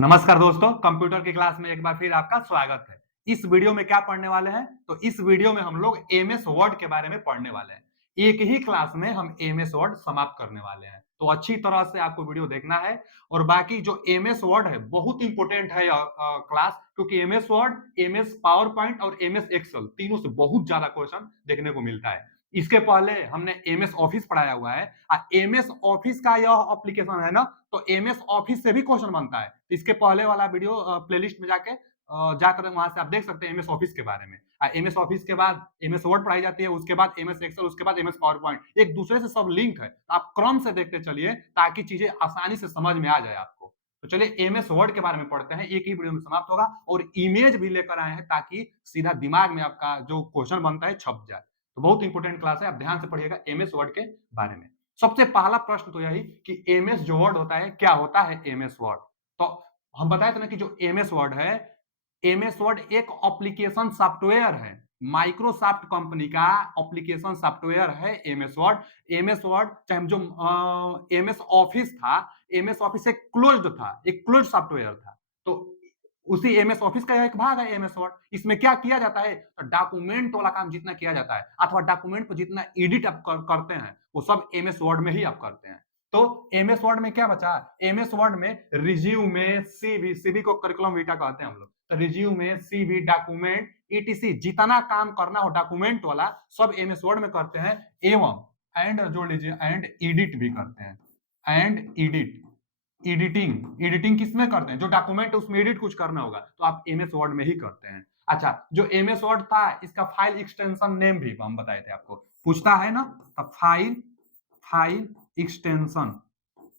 नमस्कार दोस्तों, कंप्यूटर की क्लास में एक बार फिर आपका स्वागत है। इस वीडियो में क्या पढ़ने वाले हैं? तो इस वीडियो में हम लोग एमएस वर्ड के बारे में पढ़ने वाले हैं। एक ही क्लास में हम एमएस वर्ड समाप्त करने वाले हैं, तो अच्छी तरह से आपको वीडियो देखना है। और बाकी जो एमएस वर्ड है बहुत इंपॉर्टेंट है क्लास, क्योंकि MS word, MS power point और एमएस एक्सेल तीनों से बहुत ज्यादा क्वेश्चन देखने को मिलता है। इसके पहले हमने एमएस ऑफिस पढ़ाया हुआ है। एमएस ऑफिस का यह एप्लीकेशन है ना, तो एमएस ऑफिस से भी क्वेश्चन बनता है। इसके पहले वाला वीडियो प्लेलिस्ट में जाकर वहां से आप देख सकते हैं एमएस ऑफिस के बारे में। एमएस ऑफिस के बाद एमएस वर्ड पढ़ाई जाती है, उसके बाद एमएस एक्सेल, उसके बाद एमएस पावर पॉइंट। एक दूसरे से सब लिंक है, तो आप क्रम से देखते चलिए ताकि चीजें आसानी से समझ में आ जाए आपको। तो चलिए एमएस वर्ड के बारे में पढ़ते हैं, एक ही वीडियो में समाप्त होगा। और इमेज भी लेकर आए हैं ताकि सीधा दिमाग में आपका जो क्वेश्चन बनता है छप जाए। तो बहुत इंपॉर्टेंट क्लास है, आप ध्यान से पढ़िएगा एमएस वर्ड के बारे में। सबसे पहला प्रश्न तो यही कि एमएस जो वर्ड होता है, क्या होता है एमएस वर्ड? तो हम बताए थे ना कि जो एमएस वर्ड है, एमएस वर्ड एक एप्लीकेशन सॉफ्टवेयर है। माइक्रोसॉफ्ट कंपनी का एप्लीकेशन सॉफ्टवेयर है एमएस वर्ड। एमएस वर्ड चाहे जो एमएस ऑफिस था, एमएस ऑफिस एक क्लोज्ड था, एक क्लोज्ड सॉफ्टवेयर था। तो उसी एमएस ऑफिस का एक भाग है एमएस वर्ड। इसमें क्या किया जाता है? डॉक्यूमेंट वाला काम जितना किया जाता है अथवा डॉक्यूमेंट को जितना एडिट आप करते हैं, वो सब एमएस वर्ड में ही आप करते हैं। तो एमएस वर्ड में क्या बचा? एमएस वर्ड में रिज्यूमे, सीवी, सीवी को करिकुलम विटा कहते हैं हम लोग। तो रिज्यूमे, सीवी, डॉक्यूमेंट, ईटीसी जितना काम करना हो डॉक्यूमेंट वाला सब एमएस वर्ड में करते हैं। एवं एंड जोड़ लीजिए, एंड एडिट भी करते हैं। एंड एडिट, एडिटिंग, एडिटिंग किसमें करते हैं? जो डॉक्यूमेंट है उसमें एडिट कुछ करना होगा तो आप एमएस वर्ड में ही करते हैं। अच्छा, जो एमएस वर्ड था इसका फाइल एक्सटेंशन नेम भी हम बताए थे आपको, पूछता है ना। तो file, file extension,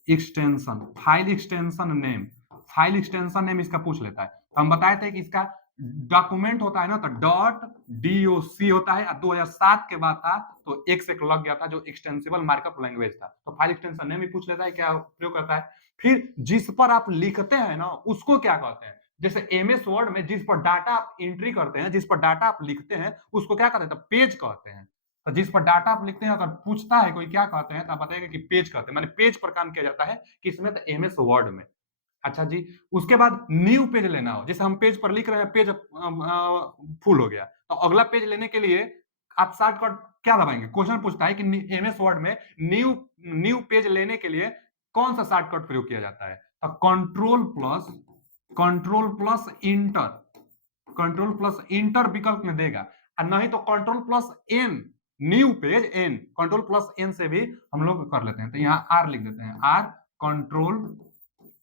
extension, file extension name, file extension name इसका पूछ लेता है। तो हम बताए थे कि इसका डॉक्यूमेंट होता है ना, तो डॉट डीओसी होता है। 2007 के बाद था तो एक से लग गया था, जो एक्सटेंसिबल मार्कअप लैंग्वेज था। तो फाइल एक्सटेंशन नेम भी पूछ लेता है, क्या प्रयोग करता है। फिर जिस पर आप लिखते हैं ना उसको क्या कहते हैं? जैसे एमएस वर्ड में जिस पर डाटा आप एंट्री करते हैं, जिस पर डाटा आप लिखते हैं, उसको क्या कहते हैं? तो पेज कहते हैं। तो जिस पर डाटा आप लिखते हैं, अगर पूछता है कोई क्या कहते हैं, तो आप बताइएगा कि पेज कहते हैं। माने पेज पर काम किया जाता है किसमें? तो एमएस वर्ड में। अच्छा जी, उसके बाद न्यू पेज लेना हो, जैसे हम पेज पर लिख रहे हैं, पेज फुल हो गया, तो अगला पेज लेने के लिए आप शॉर्टकट क्या दबाएंगे? क्वेश्चन पूछता है कि एमएस वर्ड में न्यू न्यू पेज लेने के लिए कौन सा शॉर्टकट प्रयोग किया जाता है? तो control plus enter, control plus enter विकल्प में देगा। और नहीं तो control plus N, new page N, control plus N से भी हम लोग कर लेते हैं। तो यहाँ आर लिख देते हैं, R control,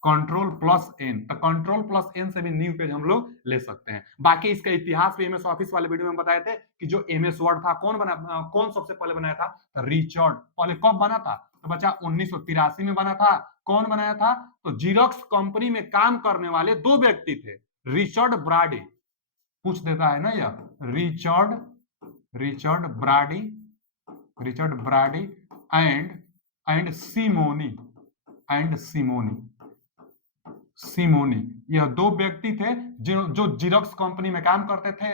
control plus N, तो कंट्रोल प्लस एन से भी न्यू पेज हम लोग ले सकते हैं। बाकी इसका इतिहास भी एमएस ऑफिस वाले वीडियो में बताए थे कि जो एमएस वर्ड था कौन सबसे पहले बनाया था? तो रिचर्ड। पहले कब बना था? तो बच्चा 1983 में बना था। कौन बनाया था? तो जीरोक्स कंपनी में काम करने वाले दो व्यक्ति थे, रिचर्ड ब्राडी, पूछ देता है ना यह, Richard, Richard Brady, Richard Brady and and Simoni, and Simoni, Simoni, यह दो व्यक्ति थे जो जीरोक्स कंपनी में काम करते थे।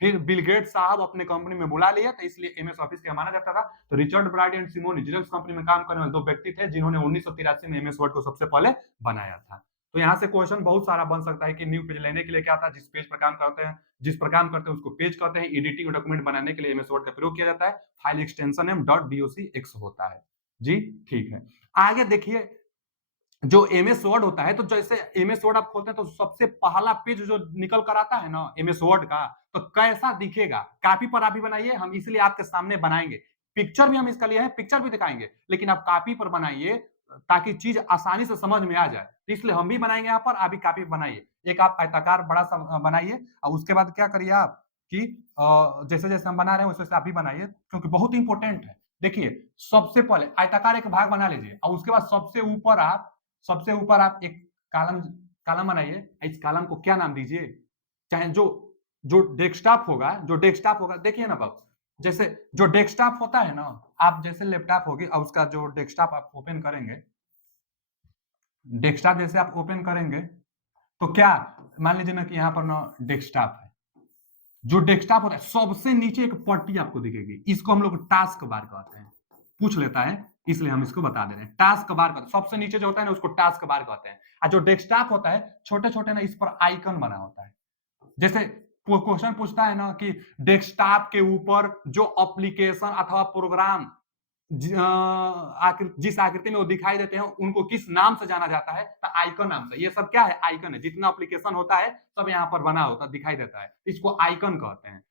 फिर बिल गेट्स साहब अपने कंपनी में बुला लिया, तो इसलिए एमएस ऑफिस का माना जाता था। तो Richard Brady and Simoni xerox company में काम करने वाले दो व्यक्ति थे जिन्होंने 1983 में एमएस वर्ड को सबसे पहले बनाया था। तो यहाँ से क्वेश्चन बहुत सारा बन सकता है कि न्यू पेज लेने के लिए क्या था? जिस पेज पर काम करते हैं, जिस पर काम करते हैं उसको पेज कहते हैं। एडिटिंग डॉक्यूमेंट बनाने के लिए एमएस वर्ड का प्रयोग किया जाता है। File extension name dot docx होता है जी। ठीक है, आगे देखिए, जो एमएस वर्ड होता है, तो जैसे एमएस वर्ड आप खोलते हैं तो सबसे पहला पेज जो निकल कर आता है ना एमएस वर्ड का, तो कैसा दिखेगा? कॉपी पर आप भी बनाइए, हम इसलिए आपके सामने बनाएंगे। पिक्चर भी हम इसका लिए हैं, पिक्चर भी दिखाएंगे, लेकिन आप कॉपी पर बनाइए ताकि चीज आसानी से समझ में आ जाए। तो इसलिए हम भी बनाएंगे यहाँ पर, आप भी कॉपी बनाइए। एक आप आयताकार बड़ा सा बनाइए और उसके बाद क्या करिए आप कि जैसे जैसे हम बना रहे हैं वैसे वैसे आप भी बनाइए, क्योंकि बहुत इंपॉर्टेंट है। देखिए, सबसे पहले आयताकार एक भाग बना लीजिए और उसके बाद सबसे ऊपर आप एक कॉलम, कॉलम बनाइए। इस कॉलम को क्या नाम दीजिए? चाहे जो जो डेस्कटॉप होगा, जो डेस्कटॉप होगा, देखिए ना बाबू, जैसे जो डेस्कटॉप होता है ना, आप जैसे लैपटॉप होगी और उसका जो डेस्कटॉप आप ओपन करेंगे, डेस्कटॉप जैसे आप ओपन करेंगे तो क्या, मान लीजिए ना कि यहाँ पर ना डेस्कटॉप है। जो डेस्कटॉप होता है सबसे नीचे एक पट्टी आपको दिखेगी, इसको हम लोग टास्क बार कहते हैं। पूछ लेता है इसलिए हम इसको बता दे रहे हैं। टास्क बार कहते हैं, सबसे नीचे जो होता है ना उसको टास्क बार कहते हैं। और जो डेस्कटॉप होता है छोटे छोटे ना इस पर आइकन बना होता है। जैसे क्वेश्चन पूछता है ना कि डेस्कटॉप के ऊपर जो एप्लीकेशन अथवा प्रोग्राम जिस आकृति में वो दिखाई देते हैं उनको किस नाम से जाना जाता है, तो आइकन नाम से। ये सब क्या है, आइकन है। जितना एप्लीकेशन होता है सब यहाँ पर बना होता दिखाई देता है, इसको आइकन कहते हैं।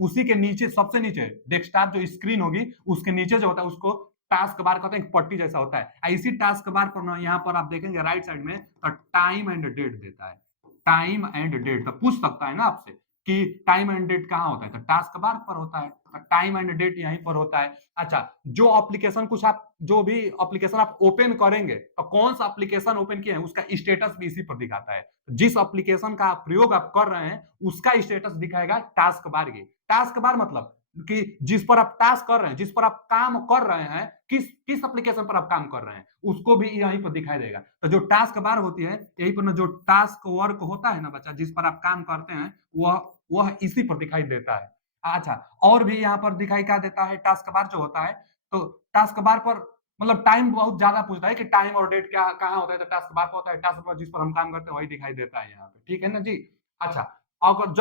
उसी के नीचे सबसे नीचे डेस्कटॉप जो स्क्रीन होगी उसके नीचे जो होता है उसको टास्क बार कहते हैं, पट्टी जैसा होता है। इसी टास्क बार पर ना यहाँ पर आप देखेंगे राइट साइड में तो टाइम एंड डेट देता है। टाइम एंड डेट तो पूछ सकता है ना आपसे कि टाइम एंड डेट कहाँ होता है, तो टास्क बार पर होता है। टाइम एंड डेट यहीं पर होता है। अच्छा, जो एप्लीकेशन कुछ आप जो भी एप्लीकेशन आप ओपन करेंगे तो कौन सा एप्लीकेशन ओपन किए हैं उसका स्टेटस भी इसी पर दिखाता है। जिस एप्लीकेशन का प्रयोग आप कर रहे हैं उसका स्टेटस दिखाएगा टास्क बार की। टास्क बार मतलब कि जिस पर आप टास्क कर रहे हैं, जिस पर आप काम कर रहे हैं, किस किस एप्लीकेशन पर आप काम कर रहे हैं उसको भी यहीं पर दिखाई देगा। तो जो टास्क बार होती है यहीं पर ना जो टास्क वर्क होता है ना बच्चा, जिस पर आप काम करते हैं वह इसी पर दिखाई देता है। अच्छा, और भी यहाँ पर दिखाई क्या देता है टास्क बार जो होता है, तो टास्क बार पर मतलब टाइम बहुत ज्यादा पूछता है कि टाइम और डेट क्या कहाँ होता है, तो टास्क बार पर होता है। टास्क बार जिस पर हम काम करते हैं वही दिखाई देता है यहाँ पे, ठीक है ना जी। अच्छा, अगर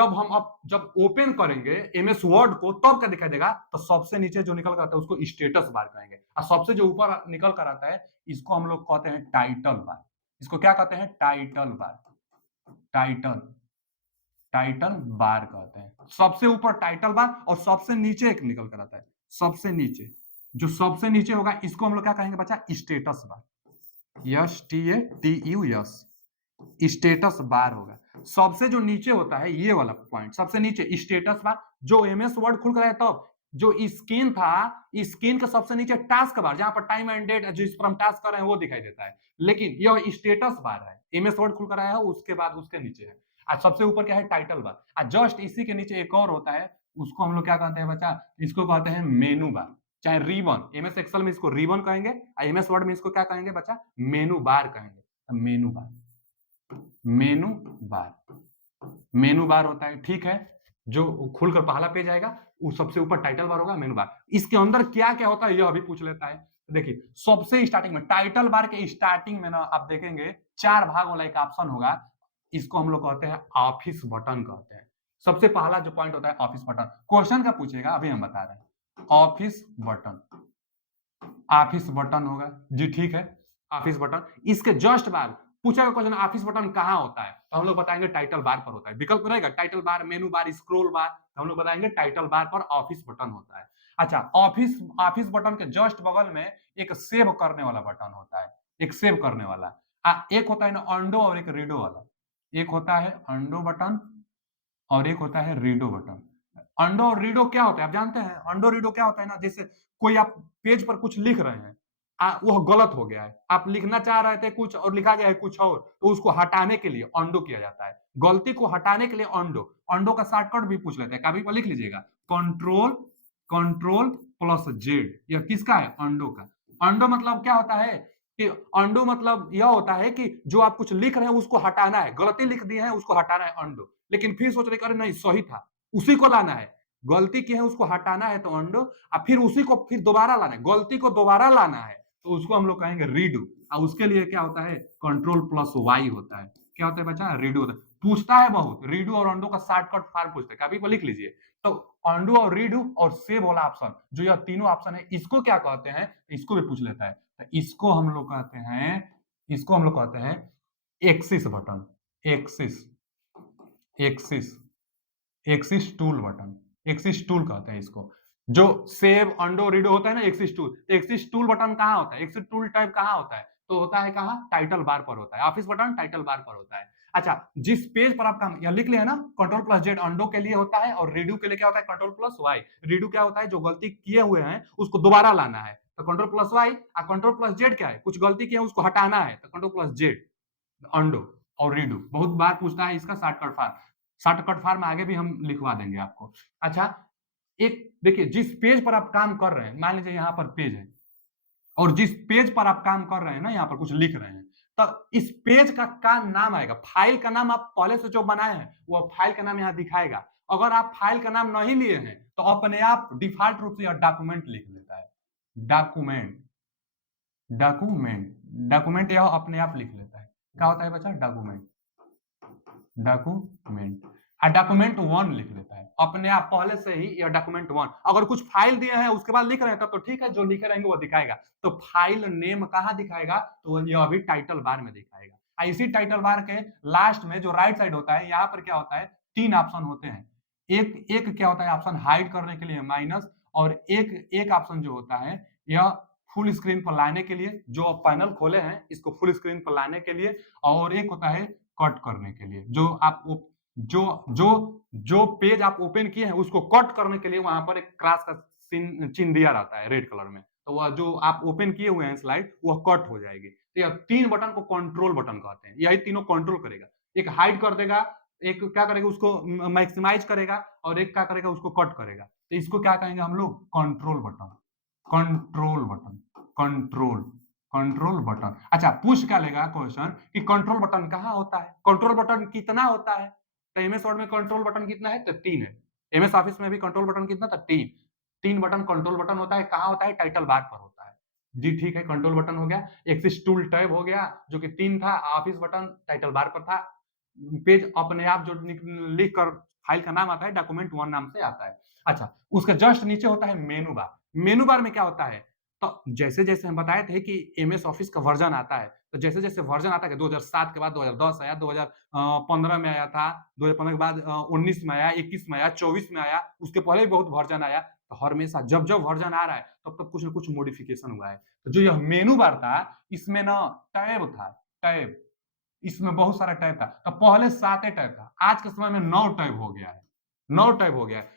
जब ओपन करेंगे एमएस वर्ड को तब क्या दिखाई देगा, तो सबसे नीचे जो निकल कर आता है उसको स्टेटस बार कहेंगे, और सबसे जो ऊपर निकल कर आता है इसको हम लोग कहते हैं टाइटल बार। इसको क्या कहते हैं, title bar. Title title bar कहते हैं। सबसे ऊपर टाइटल बार और सबसे नीचे एक निकल कर आता है। सबसे नीचे जो सबसे नीचे होगा इसको हम लोग क्या कहेंगे बच्चा, status bar. STATUS, status bar होगा। सबसे जो नीचे होता है ये वाला पॉइंट, सबसे नीचे स्टेटस बार। जो एमएस वर्ड खुल कर है तब जो स्क्रीन था, स्क्रीन के सबसे नीचे टास्क बार, जहां पर टाइम एंड डेट जिस पर हम टास्क कर रहे हैं वो दिखाई देता है, लेकिन यह स्टेटस बार है। एमएस वर्ड खुल कर आया है उसके बाद उसके नीचे है। आज सबसे ऊपर क्या है, टाइटल बार। आज जस्ट इसी के नीचे एक और होता है, उसको हम लोग क्या कहते हैं बच्चा, इसको कहते हैं मेनू बार, चाहे रिबन। एमएस एक्सेल में इसको रिबन कहेंगे, एमएस वर्ड में इसको क्या कहेंगे बच्चा, मेनू बार कहेंगे। मेनू बार, मेनू बार, मेनू बार होता है, ठीक है। जो खुलकर पहला पेज आएगा वो सबसे ऊपर टाइटल बार होगा, मेनू बार। इसके अंदर क्या क्या होता है यह अभी पूछ लेता है। देखिए सबसे स्टार्टिंग में टाइटल बार के स्टार्टिंग में ना आप देखेंगे 4 भाग वाला एक ऑप्शन होगा, इसको हम लोग कहते हैं ऑफिस बटन कहते हैं। सबसे पहला जो पॉइंट होता है ऑफिस बटन, क्वेश्चन का पूछेगा अभी हम बता रहे हैं। ऑफिस बटन, ऑफिस बटन होगा जी, ठीक है। ऑफिस बटन, इसके जस्ट बाद पूछेगा क्वेश्चन ऑफिस बटन कहाँ होता है, तो हम लोग बताएंगे टाइटल बार पर होता है। विकल्प रहेगा टाइटल बार, मेनू बार, स्क्रॉल बार, तो हम लोग बताएंगे टाइटल बार पर ऑफिस बटन होता है। अच्छा, ऑफिस ऑफिस बटन के जस्ट बगल में एक सेव करने वाला बटन होता है, एक सेव करने वाला। एक होता है ना अंडो और एक रीडो वाला। एक होता है अंडो बटन और एक होता है रीडो बटन। अंडो और रीडो क्या होता है आप जानते हैं? अंडो रीडो क्या होता है ना, जैसे कोई आप पेज पर कुछ लिख रहे हैं, वह गलत हो गया है, आप लिखना चाह रहे थे कुछ और लिखा गया है कुछ और, तो उसको हटाने के लिए अंडो किया जाता है। गलती को हटाने के लिए अंडो। अंडो का शॉर्टकट भी पूछ लेते हैं, कभी पर लिख लीजिएगा, कंट्रोल कंट्रोल प्लस जेड। यह किसका है, अंडो का। अंडो मतलब क्या होता है कि अंडो मतलब यह होता है कि जो आप कुछ लिख रहे हैं उसको हटाना है, गलती लिख दी है उसको हटाना है, अंडो। लेकिन फिर सोच रहे अरे नहीं सही था, उसी को लाना है। गलती की है उसको हटाना है तो अंडो, और फिर उसी को फिर दोबारा लाना है, गलती को दोबारा लाना है तो उसको हम लोग कहेंगे रीडू। और उसके लिए क्या होता है, कंट्रोल प्लस वाई होता है। क्या होता है बच्चा, रीडू होता है। पूछता है बहुत, रीडू और अंडो का शॉर्टकट फॉर्म पूछते हैं, कभी को लिख लीजिए। तो अंडो और रीडू और सेव वाला ऑप्शन, जो यह तीनों ऑप्शन है, इसको क्या कहते हैं, इसको भी पूछ लेता है। तो इसको हम लोग कहते हैं, इसको हम लोग कहते हैं axis button. Axis, axis, axis tool button, axis tool कहते हैं इसको। जो सेव अंडो रीडो होता है ना, axis tool, axis tool button कहाँ होता है, एक्सिस टूल टाइप कहाँ होता है, तो होता है कहाँ, टाइटल बार पर होता है। ऑफिस बटन टाइटल बार पर होता है। अच्छा, जिस पेज पर आप काम, यह लिख लिया ना, कंट्रोल प्लस जेड अंडो के लिए होता है और रीडू के लिए क्या होता है, कंट्रोल प्लस वाई। रीडू क्या होता है, जो गलती किए हुए हैं उसको दोबारा लाना है, तो कंट्रोल प्लस वाई। और कंट्रोल प्लस जेड क्या है, कुछ गलती किए उसको हटाना है, तो कंट्रोल प्लस जेड। अंडो और रीडू बहुत बार पूछता है इसका शॉर्टकट फॉर्म। शॉर्टकट फॉर्म आगे भी हम लिखवा देंगे आपको। अच्छा, एक देखिए जिस पेज पर आप काम कर रहे हैं, मान लीजिए यहाँ पर पेज है, और जिस पेज पर आप काम कर रहे हैं ना, यहाँ पर कुछ लिख रहे हैं, तो इस पेज का नाम आएगा, फाइल का नाम आप पहले से जो बनाए हैं वो फाइल का नाम यहाँ दिखाएगा। अगर आप फाइल का नाम नहीं लिए हैं तो अपने आप डिफॉल्ट रूप से यह डॉक्यूमेंट लिख लेता है, डॉक्यूमेंट। डॉक्यूमेंट, डॉक्यूमेंट यह अपने आप लिख लेता है। क्या होता है बच्चा? Document, document. डॉक्यूमेंट 1 लिख लेता है अपने आप पहले से ही। यह डॉक्यूमेंट 1 अगर कुछ फाइल दिए हैं उसके बाद लिख रहे हैं तब तो ठीक है, जो लिखे रहेंगे वो दिखाएगा। तो फाइल नेम कहाँ दिखाएगा? तो यह अभी टाइटल बार में दिखाएगा। इसी टाइटल बार के लास्ट में जो राइट साइड होता है, यहाँ पर क्या होता है? 3 ऑप्शन होते हैं। एक एक क्या होता है ऑप्शन? हाइड करने के लिए माइनस, और एक एक ऑप्शन जो होता है यह फुल स्क्रीन पर लाने के लिए, जो पैनल खोले हैं इसको फुल स्क्रीन पर लाने के लिए, और एक होता है कट करने के लिए। जो आप जो जो जो पेज आप ओपन किए हैं उसको कट करने के लिए वहां पर एक क्रॉस का चिन्ह दिया रहता है रेड कलर में, तो वह जो आप ओपन किए हुए हैं स्लाइड वह कट हो जाएगी। तो यह 3 बटन को कंट्रोल बटन कहते हैं। यही तीनों कंट्रोल करेगा। एक हाइड कर देगा, एक क्या करेगा उसको मैक्सिमाइज करेगा, और एक क्या करेगा उसको कट करेगा। तो इसको क्या कहेंगे हम लोग? Control button, control button, control control button. अच्छा, पूछ क्या लेगा क्वेश्चन कि कंट्रोल बटन कहाँ होता है, कंट्रोल बटन कितना होता है? तो एमएस वर्ड में कंट्रोल बटन कितना है? तो 3 है। एमएस ऑफिस में भी कंट्रोल बटन कितना था? 3। 3 बटन कंट्रोल बटन होता है। कहाँ होता है? टाइटल बार पर होता है। जी ठीक है, कंट्रोल बटन हो गया। एक्सिस टूल टैब हो गया जो कि 3 था। ऑफिस बटन टाइटल बार पर था। पेज अपने आप जो लिख कर फाइल का नाम आता है डॉक्यूमेंट 1 नाम से आता है। अच्छा, उसके जस्ट नीचे होता है मेनू बार। मेनू बार में क्या होता है? तो जैसे-जैसे हम बताए थे कि एमएस ऑफिस का वर्जन आता है, तो जैसे-जैसे वर्जन आता है, 2007 के बाद 2010 आया, 2015 में आया था, 2015 के बाद 19 में आया, 21 में आया, 24 में आया, उसके पहले भी बहुत वर्जन आया। तो हर हमेशा जब-जब वर्जन आ रहा है, तब-तब कुछ न कुछ मॉडिफिकेशन हुआ है। तो जो यह मेनू बार था, इसमें ना टैब था, टैब। इसमें बहुत सारा टैब था। तो पहले 7 टैब था, आज के समय में 9 टैब हो गया है। 9 टैब हो गया है।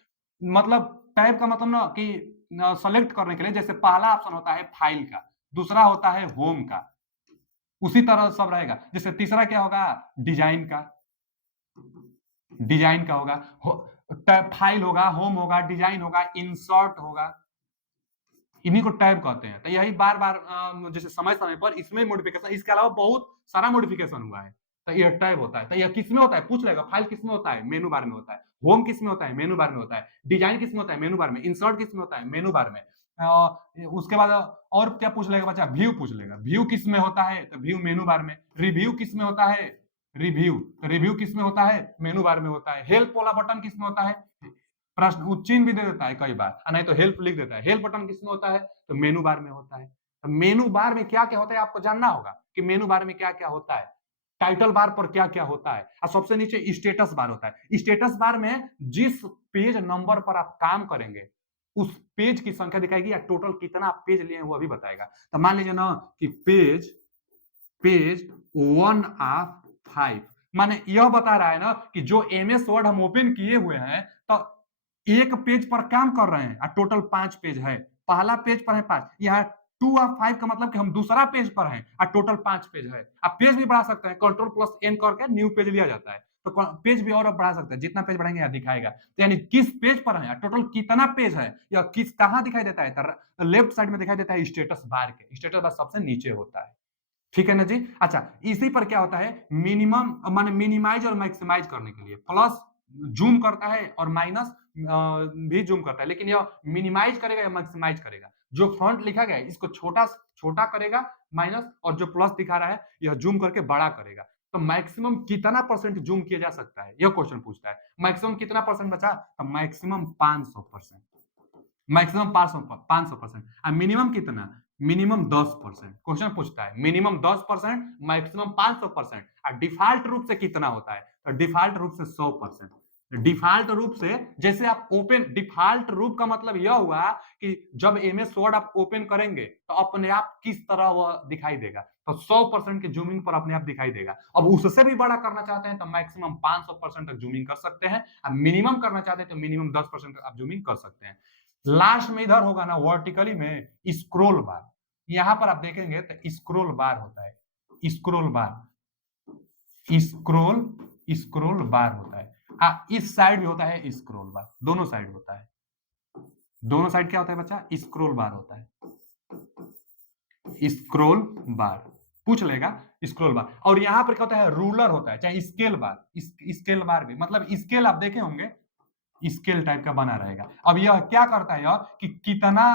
मतलब टैब का मतलब ना कि सेलेक्ट करने के लिए जैसे पहला ऑप्शन होता है फाइल का, दूसरा होता है होम का, उसी तरह सब रहेगा। जैसे तीसरा क्या होगा? डिजाइन का, डिजाइन का होगा, फाइल होगा, होम होगा, डिजाइन होगा, इंसर्ट होगा। इन्हीं को टैब कहते हैं। तो यही बार-बार जैसे समय-समय पर इसमें मॉडिफिकेशन, इसके अलावा बहुत सारा मॉडिफिकेशन हुआ है। तो यह टैब होता है। तो यह किसमें होता है? पूछ लेगा। फाइल किसमें होता है? मेनू बार में होता है। होम किसमें होता है? मेनू बार में होता है। डिजाइन किसमें होता है? मेनू बार में। इंसर्ट किसमें होता है? मेनू बार में। उसके बाद और क्या पूछ लेगा बच्चा? व्यू पूछ लेगा। व्यू किसमें होता है? तो व्यू मेनू बार में। रिव्यू किसमें होता है? रिव्यू। तो रिव्यू किसमें होता है? मेनू बार में होता है। हेल्प वाला बटन किसमें होता है? प्रश्न चिन्ह भी दे देता है कई बार, नहीं तो हेल्प लिख देता है। हेल्प बटन किसमें होता है? तो मेनू बार में होता है। तो मेनू बार में क्या क्या होता है आपको जानना होगा कि मेनू बार में क्या क्या होता है, टाइटल बार पर क्या क्या होता है, और सबसे नीचे स्टेटस बार होता है। स्टेटस बार में जिस पेज नंबर पर आप काम करेंगे उस पेज की संख्या दिखाएगी, या टोटल कितना आप पेज लिए हैं वो भी बताएगा। तो मान लीजिए ना कि पेज पेज 1 ऑफ 5, माने यह बता रहा है ना कि जो एमएस वर्ड हम ओपन किए हुए हैं, तो एक पेज पर काम कर रहे हैं और टोटल 5 पेज है। पहला पेज पर है 5, यहाँ 2 ऑफ 5 का मतलब कि हम दूसरा पेज पर हैं और टोटल 5 पेज है। आप पेज भी बढ़ा सकते हैं, कंट्रोल प्लस एन करके न्यू पेज लिया जाता है। तो पेज भी और बढ़ा सकते हैं, जितना पेज बढ़ाएंगे यहाँ दिखाएगा। तो यानी किस पेज पर है, टोटल कितना पेज है, या किस कहाँ दिखाई देता है? तो लेफ्ट साइड में दिखाई देता है स्टेटस बार के। स्टेटस बार सबसे नीचे होता है। ठीक है ना जी? अच्छा, इसी पर क्या होता है? मिनिमम माने मिनिमाइज और मैक्सिमाइज करने के लिए प्लस जूम करता है और माइनस भी जूम करता है, लेकिन यह मिनिमाइज करेगा या मैक्सिमाइज करेगा। जो फ्रंट लिखा गया है इसको छोटा छोटा करेगा माइनस, और जो प्लस दिखा रहा है यह जूम करके बड़ा करेगा। तो मैक्सिमम कितना परसेंट जूम किया जा सकता है, यह क्वेश्चन पूछता है। मैक्सिमम कितना परसेंट बचा? तो मैक्सिमम 500%, मैक्सिमम 500%। और मिनिमम कितना? मिनिमम 10%। क्वेश्चन पूछता है मिनिमम 10%, मैक्सिमम 500%, और डिफॉल्ट रूप से कितना होता है? तो डिफॉल्ट रूप से 100%। डिफॉल्ट रूप से जैसे आप ओपन, डिफॉल्ट रूप का मतलब यह हुआ कि जब एमएस वर्ड आप ओपन करेंगे तो अपने आप किस तरह वह दिखाई देगा। तो 100% के जूमिंग पर अपने आप दिखाई देगा। अब उससे भी बड़ा करना चाहते हैं तो मैक्सिमम 500% तक जूमिंग कर सकते हैं, और मिनिमम करना चाहते हैं तो मिनिमम 10% तक आप जूमिंग कर सकते हैं। लास्ट में इधर होगा ना वर्टिकली में स्क्रोल बार। यहां पर आप देखेंगे तो स्क्रोल बार होता है, scroll bar, scroll scroll bar होता है। इस साइड भी होता है स्क्रोल बार, दोनों साइड होता है। दोनों साइड क्या होता है बच्चा? स्क्रोल बार होता है, स्क्रोल बार पूछ लेगा। स्क्रोल बार, और यहां पर क्या होता है? रूलर होता है, चाहे स्केल बार, स्केल बार भी मतलब स्केल आप देखे होंगे, स्केल टाइप का बना रहेगा। अब यह क्या करता है यह कि कितना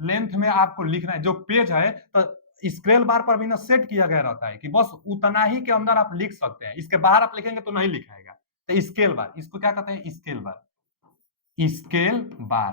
लेंथ में आपको लिखना है, जो पेज है तो स्क्रोल बार पर भी ना सेट किया गया रहता है कि बस उतना ही के अंदर आप लिख सकते हैं, इसके बाहर आप लिखेंगे तो नहीं लिखाएगा। तो स्केल बार, इसको क्या कहते हैं? स्केल बार। स्केल बार।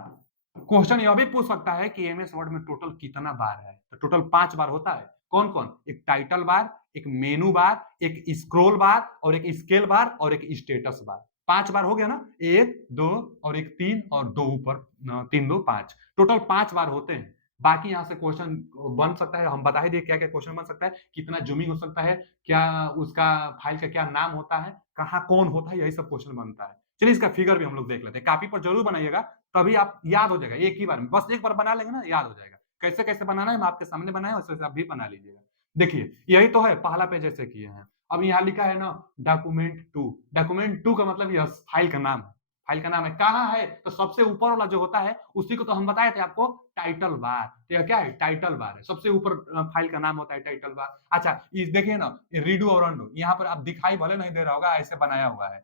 क्वेश्चन यह भी पूछ सकता है कि एमएस वर्ड में टोटल कितना बार है, तो टोटल 5 बार होता है। कौन कौन? एक टाइटल बार, एक मेनू बार, एक स्क्रोल बार और एक स्केल बार और एक स्टेटस बार। 5 बार हो गया ना, 1 2 और एक 3 और 2 ऊपर, 3 2 5, टोटल 5 बार होते हैं। बाकी यहाँ से क्वेश्चन बन सकता है, हम बता ही दिए क्या क्या क्वेश्चन बन सकता है, कितना जूमिंग हो सकता है, क्या उसका फाइल का क्या नाम होता है, कहाँ कौन होता है, यही सब क्वेश्चन बनता है। चलिए इसका फिगर भी हम लोग देख लेते हैं, कॉपी पर जरूर बनाइएगा, तभी आप याद हो जाएगा एक ही बार में, बस एक बार बना लेंगे ना याद हो जाएगा। कैसे कैसे बनाना है मैं आपके सामने बनाया, वैसे वैसे आप भी बना लीजिएगा। देखिए यही तो है, पहला पेज ऐसे किए हैं। अब यहाँ लिखा है ना डॉक्यूमेंट 2, डॉक्यूमेंट 2 का मतलब यह फाइल का नाम है, फाइल का नाम है। कहाँ है? तो सबसे ऊपर वाला जो होता है उसी को तो हम बताए थे आपको, टाइटल बार। तो यह क्या है? टाइटल बार है, सबसे ऊपर फाइल का नाम होता है टाइटल बार। अच्छा ये देखिए ना, रीडू और अंडू, यहाँ पर आप दिखाई भले नहीं दे रहा होगा, ऐसे बनाया हुआ है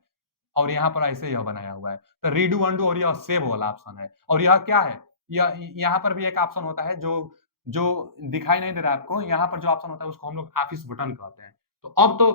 और यहाँ पर ऐसे यह बनाया हुआ है। तो रीडू अंडू और यह सेव वाला ऑप्शन है। और यह क्या है? यह यहाँ पर भी एक ऑप्शन होता है जो जो दिखाई नहीं दे रहा है आपको, यहाँ पर जो ऑप्शन होता है उसको हम लोग ऑफिस बटन कहते हैं। तो अब तो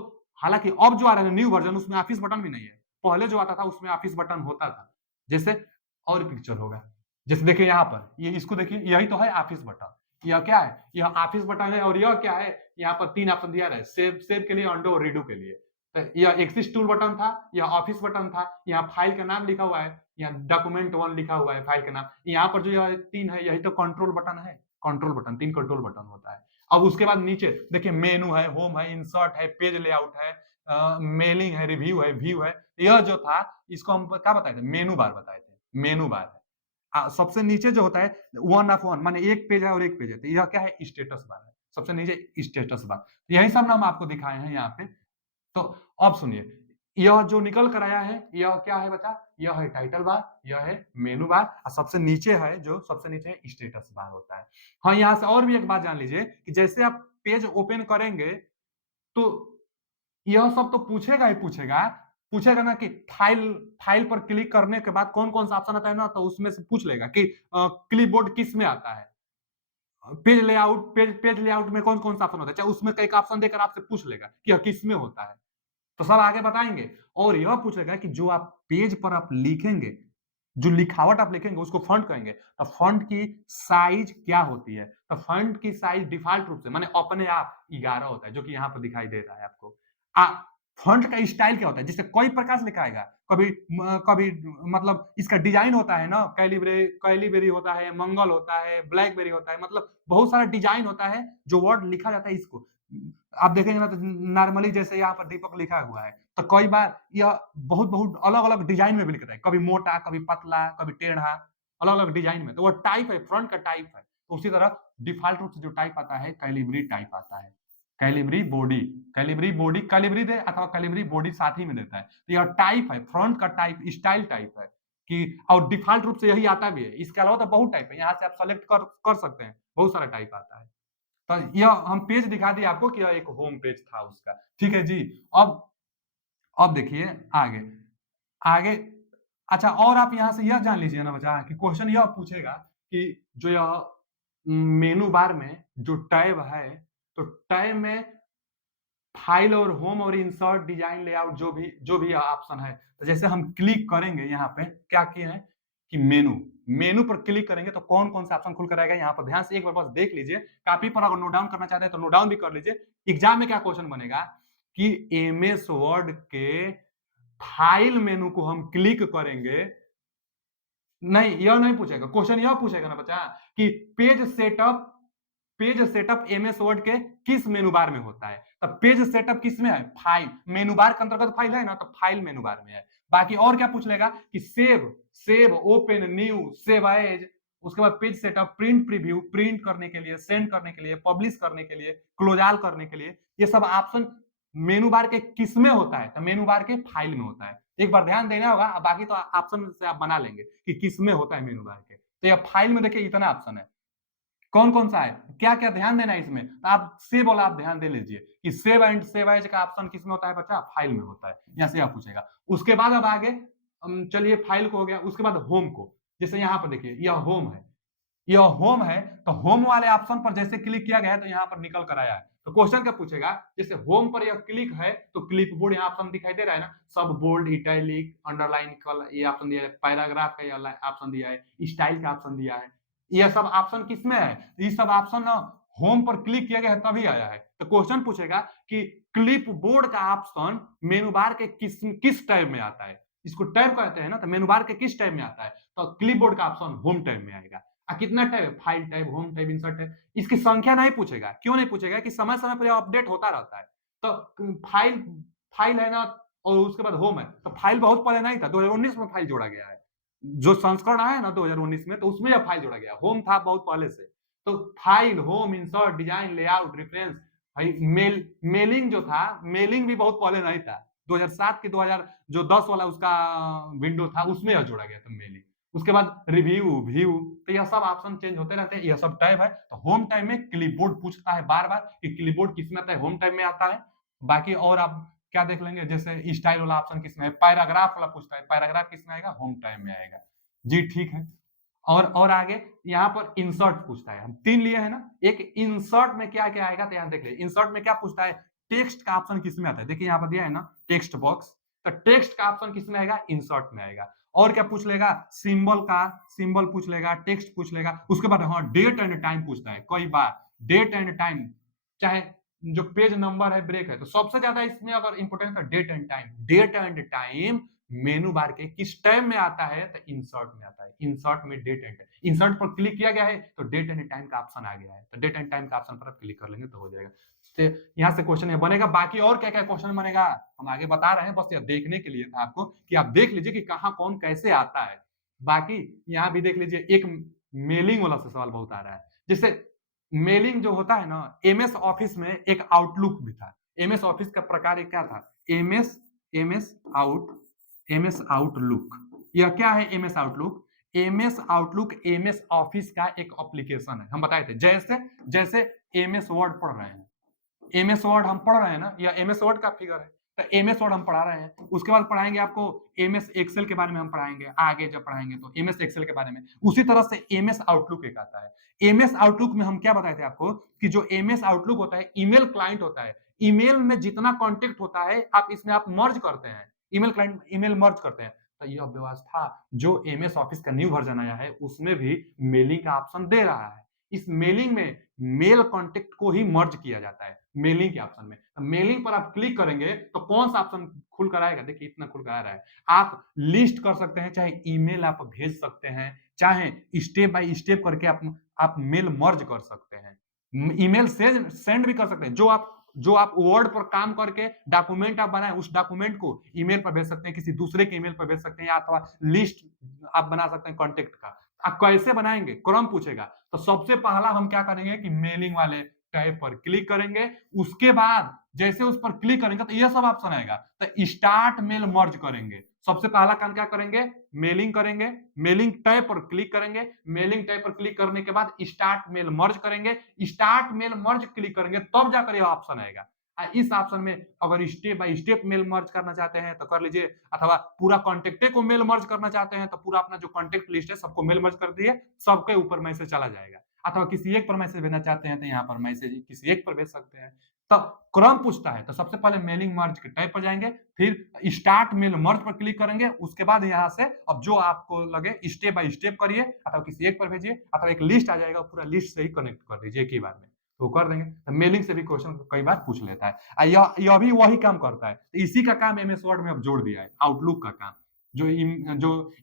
हालांकि अब जो आ रहा है न्यू वर्जन, उसमें ऑफिस बटन भी नहीं है। पहले जो आता था उसमें ऑफिस बटन होता था। जैसे और पिक्चर होगा, जैसे देखिए यहाँ पर, ये इसको देखिए, यही तो है ऑफिस बटन। यह क्या है? यह ऑफिस बटन है। और यह क्या है? यहाँ पर 3 ऑप्शन दिया है, सेव सेव के लिए, अंडो और रीडू के लिए। तो यह एक्सिस टूल बटन था, यह ऑफिस बटन था, यहाँ फाइल का नाम लिखा हुआ है, यहाँ डॉक्यूमेंट 1 लिखा हुआ है फाइल का नाम। यहाँ पर जो यह 3 है, यही तो कंट्रोल बटन है। कंट्रोल बटन, 3 कंट्रोल बटन होता है। अब उसके बाद नीचे देखिए मेनू है, होम है, इंसर्ट है, पेज लेआउट है, मेलिंग है, रिव्यू है, व्यू है। यह जो था इसको हम क्या बताए थे? मेनू बार बताए थे, मेनू बार है। सबसे नीचे जो होता है 1 ऑफ 1, माने एक पेज है और एक पेज है, तो यह क्या है? स्टेटस बार है। सबसे नीचे स्टेटस बार। यही सब नाम आपको दिखाए हैं यहाँ पे। तो अब सुनिए, यह जो निकल कर आया है यह क्या है बता? यह है टाइटल बार, यह है मेनू बार और सबसे नीचे है, जो सबसे नीचे है स्टेटस बार होता है। हाँ, यहाँ से और भी एक बात जान लीजिए कि जैसे आप पेज ओपन करेंगे तो यह सब तो पूछेगा ही पूछेगा। पूछेगा ना कि फाइल फाइल पर क्लिक करने के बाद कौन-कौन सा ऑप्शन आता है ना, तो उसमें से पूछ लेगा कि क्लिपबोर्ड किस में आता है? पेज लेआउट में कौन-कौन सा ऑप्शन होता है? चाहे उसमें कई ऑप्शन देकर आपसे पूछ लेगा कि यह किस में होता है। तो सब आगे बताएंगे। और यह पूछेगा कि जो आप पेज पर आप लिखेंगे, जो लिखावट आप लिखेंगे उसको फॉन्ट कहेंगे, तो फॉन्ट की साइज क्या होती है? तो फॉन्ट की साइज डिफॉल्ट रूप से माने अपने आप 11 होता है, जो कि यहाँ पर दिखाई दे रहा है आपको। आ, फॉन्ट का स्टाइल क्या होता है? जिससे कई प्रकार से लिखा आएगा। कभी मतलब इसका डिजाइन होता है ना, कैलिबरी होता है, मंगल होता है, ब्लैकबेरी होता है, मतलब बहुत सारा डिजाइन होता है जो वर्ड लिखा जाता है इसको। आप देखेंगे ना तो नॉर्मली जैसे यहाँ पर दीपक लिखा हुआ है, तो कई बार यह बहुत बहुत अलग अलग डिजाइन में भी लिखता है, कभी मोटा, कभी पतला, कभी टेढ़ा, अलग अलग डिजाइन में। तो वो टाइप है, फ्रंट का टाइप है। तो उसी तरह डिफॉल्ट रूप से जो टाइप आता है कैलिबरी टाइप आता है। कैलिबरी बॉडी, कैलिबरी बॉडी, कैलिबरी दे अथवा कैलिबरी बॉडी साथ ही में देता है। तो यह टाइप है, फ्रंट का टाइप, स्टाइल टाइप है कि, और डिफॉल्ट रूप से यही आता भी है। इसके अलावा तो बहुत टाइप है, यहाँ से आप सेलेक्ट कर सकते हैं, बहुत सारा टाइप आता है। तो यह हम पेज दिखा दिए आपको कि यह एक होम पेज था उसका। ठीक है जी। अब देखिए आगे आगे। अच्छा, और आप यहाँ से यह जान लीजिए ना बच्चा कि क्वेश्चन यह पूछेगा कि जो यह मेनू बार में जो टैब है, तो टैब में फाइल और होम और इंसर्ट, डिजाइन, लेआउट, जो भी ऑप्शन है, तो जैसे हम क्लिक करेंगे यहाँ पे, क्या किए हैं कि मेनू मेनू पर क्लिक करेंगे तो कौन कौन सा ऑप्शन खुल कर आएगा यहाँ पर ध्यान से एक बार बस देख लीजिए। कॉपी पर अगर नोट डाउन करना चाहते हैं तो नोट डाउन भी कर लीजिए। एग्जाम में क्या क्वेश्चन बनेगा कि एमएस वर्ड के फाइल मेनू को हम क्लिक करेंगे। नहीं, यह नहीं पूछेगा क्वेश्चन, यह पूछेगा ना बच्चा कि पेज सेटअप एमएस वर्ड के किस मेनू बार में होता है? तो पेज सेटअप किस में है? फाइल मेनू बार के अंतर्गत फाइल है ना, तो फाइल मेनू बार में है। बाकी और क्या पूछ लेगा कि save, open, new, save as, उसके बाद page setup, print preview, print करने के लिए, सेंड करने के लिए, पब्लिश करने के लिए, क्लोज ऑल करने के लिए, ये सब ऑप्शन मेनू बार के किस में होता है? तो मेनू बार के फाइल में होता है। एक बार ध्यान देना होगा, बाकी तो ऑप्शन से आप बना लेंगे कि किस में होता है मेनू बार के। तो यह फाइल में देखिए इतना ऑप्शन है, कौन कौन सा है, क्या क्या ध्यान देना है इसमें। तो आप सेव वाला आप ध्यान दे लीजिए कि सेव एंड सेव एज का ऑप्शन किस में होता है बच्चा? फाइल में होता है। यहाँ से आप पूछेगा। उसके बाद अब आगे चलिए फाइल को हो गया, उसके बाद होम को, जैसे यहाँ पर देखिए यह होम है, यह होम है, तो होम वाले ऑप्शन पर जैसे क्लिक किया गया है तो यहाँ पर निकल कर आया है। तो क्वेश्चन क्या पूछेगा, जैसे होम पर यह क्लिक है तो क्लिप बोर्ड यहाँ ऑप्शन दिखाई दे रहा है ना, सब बोल्ड, इटैलिक, अंडरलाइन, कलर, ये ऑप्शन दिया है, पैराग्राफ का ये ऑप्शन दिया है, स्टाइल का ऑप्शन दिया है। ये सब ऑप्शन किसमें है, ये सब ऑप्शन ना होम पर क्लिक किया गया है तभी आया है। तो क्वेश्चन पूछेगा कि क्लिप बोर्ड का ऑप्शन मेनू बार के किस टैब में आता है, इसको टैब कहते हैं ना, तो मेनू बार के किस टैब में आता है, तो क्लिप बोर्ड का ऑप्शन होम टैब में आएगा। कितना टैब है, file tab, home tab, insert tab. इसकी संख्या नहीं पूछेगा, क्यों नहीं पूछेगा कि समय समय पर अपडेट होता रहता है। तो फाइल फाइल है ना, और उसके बाद होम है, तो फाइल बहुत पहले नहीं था, 2019 में फाइल जोड़ा गया है। जो संस्करण आया ना 2019 में, तो उसमें यह फाइल जोड़ा गया, होम था बहुत पहले से। तो file, home, insert, design, layout, reference, भाई मेलिंग जो था, मेलिंग भी बहुत पहले नहीं था, 2007 के 2000 जो 10 वाला उसका विंडो था उसमें यह जोड़ा गया था मेलिंग। उसके बाद रिव्यू, व्यू, तो यह सब ऑप्शन चेंज होते रहते हैं, यह सब टैब है। तो होम टैब में क्लिपबोर्ड पूछता है बार बार कि क्लिपबोर्ड किस में आता है, होम टैब में आता है। बाकी और आप क्या देख लेंगे, जैसे स्टाइल वाला ऑप्शन किस में है, पैराग्राफ वाला पूछता है, पैराग्राफ किस में आएगा, होम टैब में आएगा। जी ठीक है। और आगे यहाँ पर इंसर्ट पूछता है, हम 3 लिए हैं ना, एक इंसर्ट में क्या क्या आएगा, तो यहाँ देख ले इंसर्ट में क्या पूछता है, टेक्स्ट का ऑप्शन किस में आता है, देखिए यहाँ पर दिया है ना टेक्स्ट बॉक्स, तो टेक्स्ट का ऑप्शन किस में आएगा, इंसर्ट में आएगा। और क्या पूछ लेगा, सिंबल पूछ लेगा, टेक्स्ट पूछ लेगा। उसके बाद हाँ डेट एंड टाइम पूछता है कई बार, डेट एंड टाइम, चाहे जो पेज नंबर है, ब्रेक है, तो सबसे ज्यादा इसमें अगर इंपोर्टेंट है date and time. Date and time menu bar के किस टाइम में आता है, तो इंसर्ट में आता है, इंसर्ट में डेट एंड टाइम। इंसर्ट पर क्लिक किया गया है तो डेट एंड टाइम का ऑप्शन आ गया है, तो डेट एंड टाइम का ऑप्शन पर आप क्लिक कर लेंगे तो हो जाएगा। तो यहाँ से क्वेश्चन ये बनेगा। बाकी और क्या क्या क्वेश्चन बनेगा हम आगे बता रहे हैं, बस ये देखने के लिए था आपको कि आप देख लीजिए कि कहाँ कौन कैसे आता है। बाकी यहाँ भी देख लीजिए, एक मेलिंग वाला से सवाल बहुत आ रहा है। जैसे मेलिंग जो होता है ना, एमएस ऑफिस में एक आउटलुक भी था। एमएस ऑफिस का प्रकार क्या था, MS MS out MS outlook. यह क्या है MS outlook, MS outlook MS office का एक एप्लीकेशन है। हम बताए थे जैसे जैसे एमएस वर्ड पढ़ रहे हैं, एमएस वर्ड हम पढ़ रहे हैं ना, या एमएस वर्ड का फिगर है, तो एमएस वर्ड हम पढ़ा रहे हैं, उसके बाद पढ़ाएंगे आपको एमएस एक्सेल के बारे में, हम पढ़ाएंगे आगे जब पढ़ाएंगे तो एमएस एक्सेल के बारे में। उसी तरह से एमएस आउटलुक एक आता है। एमएस आउटलुक में हम क्या बताए थे आपको कि जो एमएस आउटलुक होता है, ईमेल क्लाइंट होता है। ईमेल में जितना कॉन्टेक्ट होता है आप इसमें आप मर्ज करते हैं, ईमेल क्लाइंट ईमेल मर्ज करते हैं। तो यह व्यवस्था जो एमएस ऑफिस का न्यू वर्जन आया है उसमें भी मेलिंग का ऑप्शन दे रहा है। इस मेलिंग में मेल कॉन्टेक्ट को ही मर्ज किया जाता है मेलिंग के ऑप्शन में। मेलिंग पर आप क्लिक करेंगे तो कौन सा ऑप्शन खुल कर आएगा, देखिए इतना खुल कर आ रहा है। आप लिस्ट कर सकते हैं, चाहे ईमेल आप भेज सकते हैं, चाहे स्टेप बाय स्टेप करके आप मेल मर्ज कर सकते हैं, ईमेल सेंड भी कर सकते हैं। जो आप वर्ड पर काम करके डॉक्यूमेंट आप बनाए उस डॉक्यूमेंट को ईमेल पर भेज सकते हैं, किसी दूसरे के ईमेल पर भेज सकते हैं, अथवा लिस्ट आप बना सकते हैं कॉन्टेक्ट का। आप कैसे बनाएंगे, क्रम पूछेगा। तो सबसे पहला हम क्या करेंगे कि मेलिंग वाले टैब पर क्लिक करेंगे, उसके बाद जैसे उस पर क्लिक करेंगे तो ये सब ऑप्शन आएगा, तो स्टार्ट मेल मर्ज करेंगे। सबसे पहला काम क्या करेंगे, मेलिंग करेंगे, मेलिंग टैब पर क्लिक करेंगे, मेलिंग टैब पर क्लिक करने के बाद स्टार्ट मेल मर्ज करेंगे, स्टार्ट मेल मर्ज क्लिक करेंगे तब जाकर यह ऑप्शन आएगा। इस ऑप्शन में अगर step by step mail merge करना चाहते हैं तो कर लीजिए, अथवा पूरा कॉन्टेक्टे को मेल मर्ज करना चाहते हैं तो पूरा अपना जो कॉन्टेक्ट लिस्ट है सबको मेल मर्ज कर दिए, सबके ऊपर मैसेज चला जाएगा। अथवा किसी एक पर मैसेज भेजना चाहते हैं तो यहाँ पर मैसेज किसी एक पर भेज सकते हैं। तो क्रम पूछता है तो सबसे पहले मेलिंग मर्ज के टैब पर जाएंगे, फिर स्टार्ट मेल मर्ज पर क्लिक करेंगे, उसके बाद यहाँ से अब जो आपको लगे स्टेप बाय स्टेप करिए, अथवा किसी एक पर भेजिए, अथवा एक लिस्ट आ जाएगा पूरा लिस्ट से ही कनेक्ट कर दीजिए एक ही बार में, तो कर देंगे। तो मेलिंग से भी क्वेश्चन कई बार पूछ लेता है, यह भी वही काम करता है। तो इसी का काम एमएस वर्ड में अब जोड़ दिया है, आउटलुक का काम। जो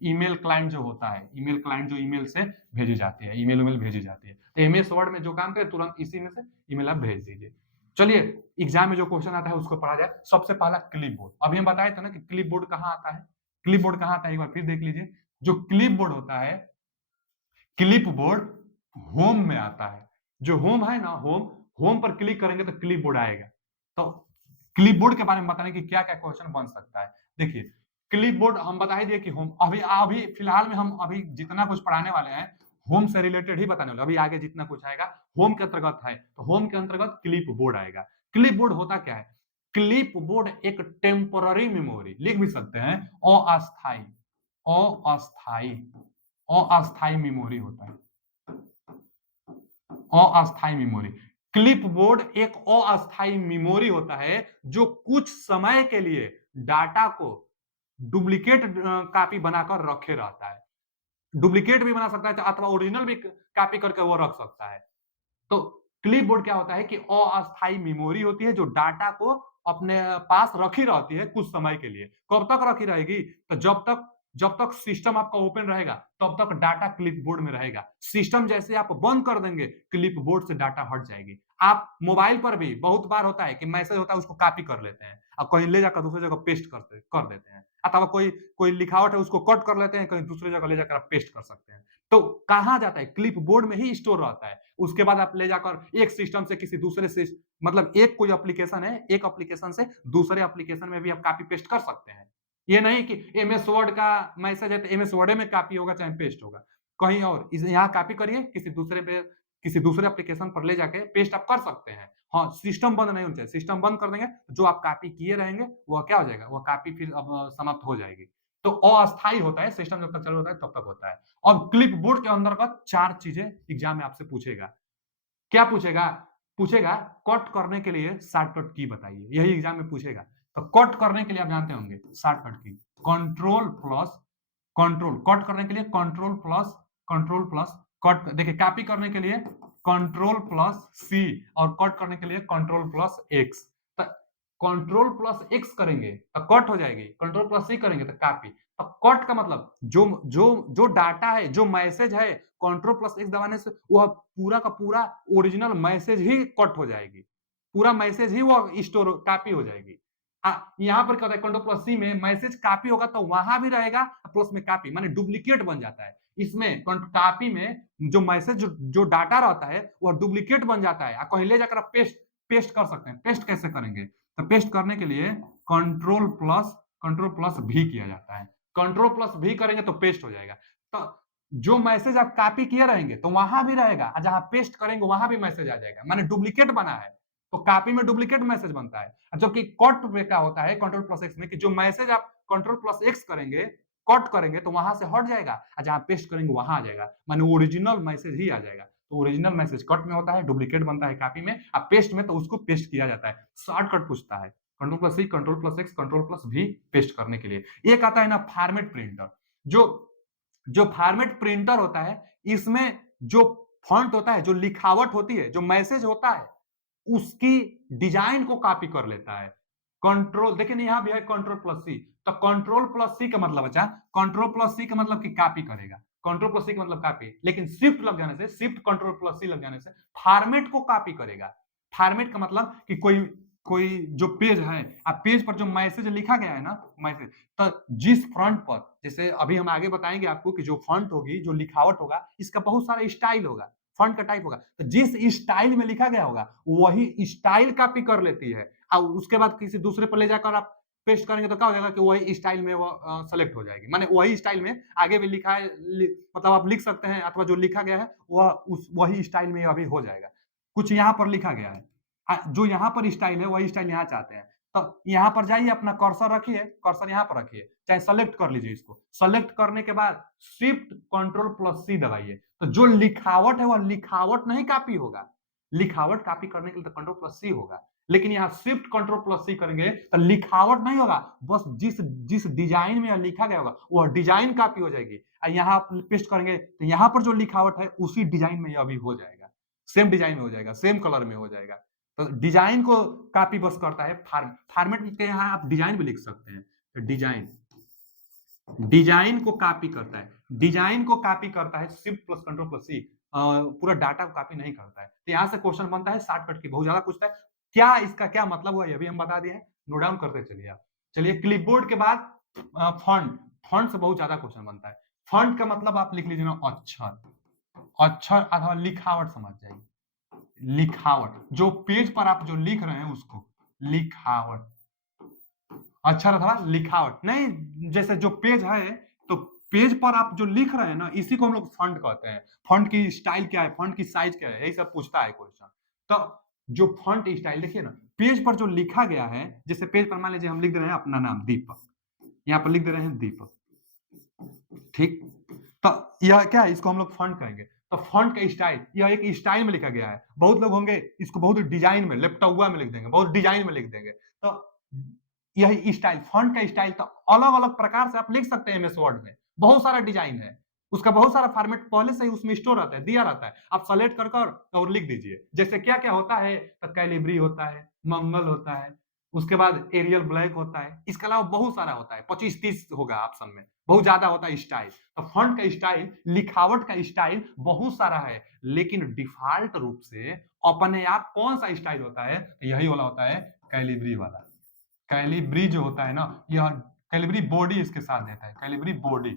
ईमेल क्लाइंट जो होता है, ईमेल क्लाइंट जो ईमेल से भेजी जाती है, ईमेल भेजी जाती है, तो एमएस वर्ड में जो काम करे तुरंत इसी में से ईमेल आप भेज दीजिए। चलिए एग्जाम में जो क्वेश्चन आता है उसको पढ़ा जाए। सबसे पहला क्लिपबोर्ड, अभी हम बताए थे ना कि क्लिपबोर्ड कहाँ आता है, क्लिपबोर्ड कहाँ आता है एक बार फिर देख लीजिए। जो क्लिपबोर्ड होता है, क्लिपबोर्ड होम में आता है। जो होम है ना, होम होम पर क्लिक करेंगे तो क्लिपबोर्ड आएगा। तो क्लिपबोर्ड के बारे में बताने की क्या क्या क्वेश्चन बन सकता है, देखिए क्लिपबोर्ड हम बता ही दिए कि होम, अभी अभी फिलहाल में हम अभी जितना कुछ पढ़ाने वाले हैं होम से रिलेटेड ही बताने वाले, अभी आगे जितना कुछ आएगा होम के अंतर्गत है, तो होम के अंतर्गत क्लिपबोर्ड आएगा। क्लिपबोर्ड होता क्या है, क्लिपबोर्ड एक टेम्पररी मेमोरी, लिख भी सकते हैं अस्थाई, अस्थाई अस्थाई मेमोरी होता है। अस्थायी मेमोरी। क्लिपबोर्ड एक अस्थायी मेमोरी होता है जो कुछ समय के लिए डाटा को डुप्लीकेट कॉपी बनाकर रखे रहता है। डुप्लीकेट भी बना सकता है अथवा ओरिजिनल भी कॉपी करके वो रख सकता है। तो क्लिपबोर्ड क्या होता है कि अस्थायी मेमोरी होती है जो डाटा को अपने पास रखी रहती है कुछ समय के लिए। कब तक रखी रहेगी? तो जब तक सिस्टम आपका ओपन रहेगा तब तक डाटा क्लिपबोर्ड में रहेगा। सिस्टम जैसे आप बंद कर देंगे क्लिपबोर्ड से डाटा हट जाएगी। आप मोबाइल पर भी बहुत बार होता है कि मैसेज होता है उसको कॉपी कर लेते हैं और कहीं ले जाकर दूसरी जगह पेस्ट कर देते हैं। अथवा कोई कोई लिखावट है उसको कट कर लेते हैं, कहीं दूसरी जगह ले जाकर आप पेस्ट कर सकते हैं। तो कहाँ जाता है? क्लिपबोर्ड में ही स्टोर रहता है। उसके बाद आप ले जाकर एक सिस्टम से किसी दूसरे से मतलब एक कोई एप्लीकेशन है, एक एप्लीकेशन से दूसरे एप्लीकेशन में भी आप कॉपी पेस्ट कर सकते हैं। ये नहीं कि एमएस वर्ड का मैसेज है तो एमएस वर्ड में कॉपी होगा चाहे पेस्ट होगा। कहीं और इस यहाँ कॉपी करिए किसी दूसरे एप्लीकेशन पर ले जाके पेस्ट आप कर सकते हैं। हाँ, सिस्टम बंद नहीं होना चाहिए। सिस्टम बंद कर देंगे तो जो आप कॉपी किए रहेंगे वह क्या हो जाएगा? वह कॉपी फिर अब समाप्त हो जाएगी। तो अस्थायी होता है, सिस्टम जब तक चालू होता है तब तक होता है। अब क्लिपबोर्ड के अंतर्गत 4 चीजें एग्जाम में आपसे पूछेगा। क्या पूछेगा? पूछेगा कट करने के लिए शॉर्टकट की बताइए। यही एग्जाम में पूछेगा। तो कट करने के लिए आप जानते होंगे शॉर्टकट की कंट्रोल प्लस कंट्रोल, कट करने के लिए कंट्रोल प्लस कट, देखिए कॉपी करने के लिए कंट्रोल प्लस सी और कट करने के लिए कंट्रोल प्लस एक्स। तो कंट्रोल प्लस एक्स करेंगे तो कट हो जाएगी, कंट्रोल प्लस सी करेंगे तो कॉपी। तो कट का मतलब जो जो जो डाटा है, जो मैसेज है, कंट्रोल प्लस एक्स दबाने से वह पूरा का पूरा ओरिजिनल मैसेज ही कट हो जाएगी। पूरा मैसेज ही वो स्टोर कॉपी हो जाएगी। यहाँ पर क्या होता है कंट्रोल प्लस सी में मैसेज कॉपी होगा तो वहां भी रहेगा प्लस में कॉपी माने डुप्लीकेट बन जाता है। इसमें कॉपी में जो मैसेज जो डाटा रहता है वह डुप्लीकेट बन जाता है। कहीं ले जाकर आप पेस्ट पेस्ट कर सकते हैं। पेस्ट कैसे करेंगे? तो पेस्ट करने के लिए कंट्रोल प्लस भी किया जाता है। कंट्रोल प्लस भी करेंगे तो पेस्ट हो जाएगा। तो जो मैसेज आप कॉपी किए रहेंगे तो वहां भी रहेगा और जहां पेस्ट करेंगे वहां भी मैसेज आ जाएगा माने डुप्लीकेट बना है। तो कॉपी में डुप्लीकेट मैसेज बनता है जबकि कट में क्या होता है कंट्रोल प्लस एक्स में कि जो मैसेज आप कंट्रोल प्लस एक्स करेंगे कट करेंगे तो वहां से हट जाएगा और जहां पेस्ट करेंगे वहां आ जाएगा माने ओरिजिनल मैसेज ही आ जाएगा। तो ओरिजिनल मैसेज कट में होता है, डुप्लीकेट बनता है कॉपी में, और पेस्ट में तो उसको पेस्ट किया जाता है। शॉर्टकट पूछता है control plus C control plus X control plus V paste करने के लिए। एक आता है ना फॉर्मेट प्रिंटर। जो जो फॉर्मेट प्रिंटर होता है इसमें जो फॉन्ट होता है, जो लिखावट होती है, जो मैसेज होता है उसकी डिजाइन को कॉपी कर लेता है। कंट्रोल देखिए ना यहाँ भी है कंट्रोल प्लस सी। तो कंट्रोल प्लस सी का मतलब अच्छा, कंट्रोल प्लस सी का मतलब कि कॉपी करेगा। कंट्रोल प्लस सी का मतलब कॉपी, लेकिन शिफ्ट लग जाने से, शिफ्ट कंट्रोल प्लस सी लग जाने से फॉर्मेट को कॉपी करेगा। फॉर्मेट का मतलब कि कोई कोई जो पेज है, आप पेज पर जो मैसेज लिखा गया है ना, मैसेज, तो जिस फ्रंट पर, जैसे अभी हम आगे बताएंगे आपको कि जो फॉन्ट होगी, जो लिखावट होगा, इसका बहुत सारा स्टाइल होगा, फॉन्ट का टाइप होगा। तो जिस स्टाइल में लिखा गया होगा वही स्टाइल कॉपी कर लेती है और उसके बाद किसी दूसरे पर ले जाकर आप पेस्ट करेंगे तो क्या हो जाएगा कि वही स्टाइल में वो सेलेक्ट हो जाएगी। माने वही स्टाइल में आगे भी लिखा है, मतलब आप लिख सकते हैं अथवा जो लिखा गया है वह उस वही स्टाइल में अभी हो जाएगा। कुछ यहाँ पर लिखा गया है, जो यहाँ पर स्टाइल है वही स्टाइल यहाँ चाहते हैं। तो यहाँ पर जाइए, अपना कर्सर रखिए, कर्सर यहाँ पर रखिए, चाहे सेलेक्ट कर लीजिए। इसको सेलेक्ट करने के बाद शिफ्ट कंट्रोल प्लस सी दबाइए। तो जो लिखावट है वह लिखावट नहीं कॉपी होगा। लिखावट कॉपी करने के लिए तो कंट्रोल प्लस सी होगा, लेकिन यहाँ शिफ्ट कंट्रोल प्लस सी करेंगे तो लिखावट नहीं होगा, बस जिस जिस डिजाइन में लिखा गया होगा वह डिजाइन कॉपी हो जाएगी। और यहाँ पेस्ट करेंगे तो यहाँ पर जो लिखावट है उसी डिजाइन में अभी हो जाएगा, सेम डिजाइन में हो जाएगा, सेम कलर में हो जाएगा। तो डिजाइन को कॉपी बस करता है फॉर्मेट के यहाँ आप डिजाइन भी लिख सकते हैं। तो डिजाइन को कॉपी करता है, डिजाइन को कॉपी करता है शिफ्ट प्लस कंट्रोल प्लस सी, पूरा डाटा को कॉपी नहीं करता है। तो यहां से क्वेश्चन बनता है शॉर्टकट की, बहुत ज्यादा पूछता है। क्या इसका क्या मतलब हुआ ये भी हम बता दिए हैं, नोट डाउन करते चलिए आप। चलिए क्लिपबोर्ड के बाद फॉन्ट, फॉन्ट से बहुत ज्यादा क्वेश्चन बनता है। फॉन्ट का मतलब आप लिख लीजिए ना अक्षर, अक्षर अथवा लिखावट समझ जाइए। लिखावट जो पेज पर आप जो लिख रहे हैं उसको लिखावट, अक्षर अथवा लिखावट नहीं, जैसे जो पेज है तो पेज पर आप जो लिख रहे हैं ना इसी को हम लोग फॉन्ट कहते हैं। फॉन्ट की स्टाइल क्या है, फॉन्ट की साइज क्या है, यही सब पूछता है क्वेश्चन। तो जो फॉन्ट स्टाइल देखिए ना, पेज पर जो लिखा गया है, जैसे पेज पर मान लीजिए हम लिख दे रहे हैं अपना नाम दीपक, यहाँ पर लिख दे रहे हैं दीपक, ठीक। तो यह क्या है, इसको हम लोग फॉन्ट कहेंगे। तो फॉन्ट का स्टाइल, यह एक स्टाइल में लिखा गया है। बहुत लोग होंगे इसको बहुत डिजाइन में, लेप्टोवा में लिख देंगे, बहुत डिजाइन में लिख देंगे। तो यही स्टाइल, फॉन्ट का स्टाइल, तो अलग अलग प्रकार से आप लिख सकते हैं एमएस वर्ड में। बहुत सारा डिजाइन है, उसका बहुत सारा फॉर्मेट पहले से ही उसमें स्टोर रहता है, दिया रहता है। आप सेलेक्ट कर कर और लिख दीजिए। जैसे क्या क्या होता है, तो कैलिब्री होता है, मंगल होता है, उसके बाद एरियल ब्लैक होता है, इसके अलावा बहुत सारा होता है, 25-30 होगा ऑप्शन में, बहुत ज्यादा होता है स्टाइल। तो फॉन्ट का स्टाइल, लिखावट का स्टाइल बहुत सारा है, लेकिन डिफॉल्ट रूप से अपने आप कौन सा स्टाइल होता है, तो यही वाला होता है, कैलिब्री वाला। कैलिब्री जो होता है ना, यह कैलिब्री बॉडी इसके साथ देता है, कैलिब्री बॉडी,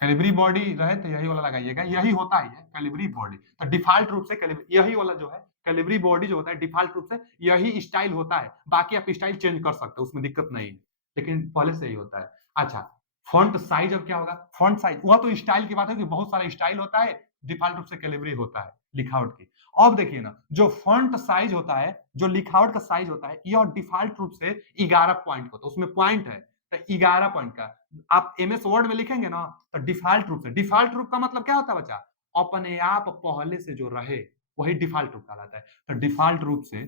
कैलिब्री बॉडी रहे तो यही वाला लगाइएगा, यही होता ही है कैलिब्री बॉडी। तो डिफॉल्ट रूप से कैलिब्री, यही वाला जो है कैलिब्री बॉडी जो होता है, डिफॉल्ट रूप से यही स्टाइल होता है। बाकी आप स्टाइल चेंज कर सकते हो, उसमें दिक्कत नहीं है, लेकिन पहले से ही होता है। अच्छा, फॉन्ट साइज अब क्या होगा, फॉन्ट साइज वह तो स्टाइल की बात है कि बहुत सारा स्टाइल होता है, डिफॉल्ट रूप से कैलिब्री होता है लिखावट की। अब देखिए ना, जो फॉन्ट साइज होता है, जो लिखावट का साइज होता है, यह डिफॉल्ट रूप से 11 पॉइंट होता है, उसमें पॉइंट है, तो 11 पॉइंट का आप एमएस वर्ड में लिखेंगे ना, तो डिफॉल्ट रूप से, डिफॉल्ट रूप का मतलब क्या होता है बच्चा, अपने आप पहले से जो रहे वही डिफॉल्ट रूप कहलाता है। तो डिफॉल्ट रूप से,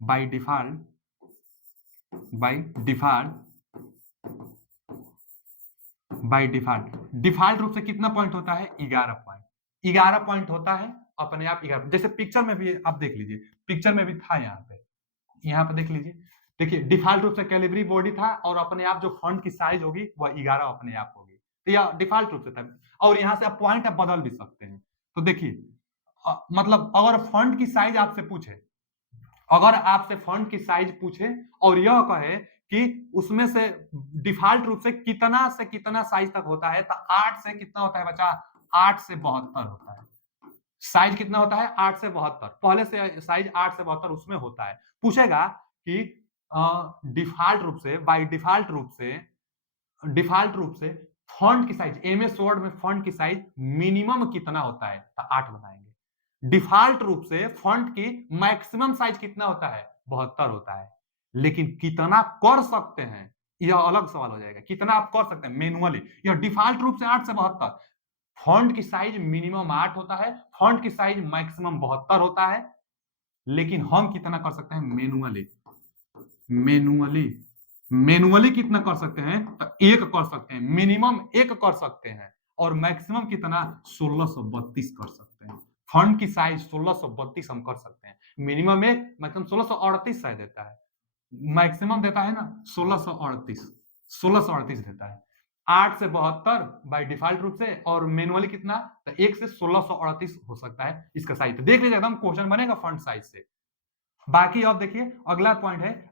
by default, by default, by default, default रूप से कितना पॉइंट होता है, 11 पॉइंट, 11 पॉइंट होता है अपने आप 11। जैसे पिक्चर में भी आप देख लीजिए, पिक्चर में भी था यहाँ पे देख लीजिए, देखिए डिफॉल्ट रूप से कैलिब्री बॉडी था, और अपने आप जो फॉन्ट की साइज होगी वह 11 अपने आप होगी। तो यह डिफॉल्ट रूप से था, और यहाँ से आप पॉइंट आप बदल भी सकते हैं। तो देखिए, मतलब अगर फॉन्ट की साइज आपसे पूछे, अगर आपसे फॉन्ट की साइज पूछे और यह कहे कि उसमें से डिफॉल्ट रूप से कितना साइज तक होता है, तो 8 से कितना होता है बच्चा, 8 से 72 होता है। साइज कितना होता है, 8 से 72, पहले से साइज 8 से 72 उसमें होता है। पूछेगा कि डिफॉल्ट रूप से, बाय डिफॉल्ट रूप से, डिफॉल्ट रूप से फॉन्ट की साइज, एमएस वर्ड में फॉन्ट की साइज मिनिमम कितना होता है, तो 8 बताएंगे। डिफॉल्ट रूप से फॉन्ट की मैक्सिमम साइज कितना होता है, 72 होता है। लेकिन कितना कर सकते हैं, यह अलग सवाल हो जाएगा, कितना आप कर सकते हैं मैनुअली। यह डिफॉल्ट रूप से 8 से 72, फॉन्ट की साइज मिनिमम 8 होता है, फॉन्ट की साइज मैक्सिमम 72 होता है, लेकिन हम कितना कर सकते हैं मैनुअली, मैनुअली, मैनुअली कितना कर सकते हैं, तो 1 कर सकते हैं, मिनिमम 1 कर सकते हैं, और मैक्सिमम कितना, 1632 कर सकते हैं। फॉन्ट की साइज 1632 हम कर सकते हैं, मिनिमम 1, मैक्सिमम 1638 शायद देता है, मैक्सिमम देता है ना 1638, 1638 देता है। 8 से 72 बाय डिफॉल्ट रूप से, और मैनुअली कितना, तो 1 से 1638 हो सकता है इसका साइज। तो देख लीजिए एकदम क्वेश्चन बनेगा फॉन्ट साइज से। बाकी अब देखिए अगला पॉइंट है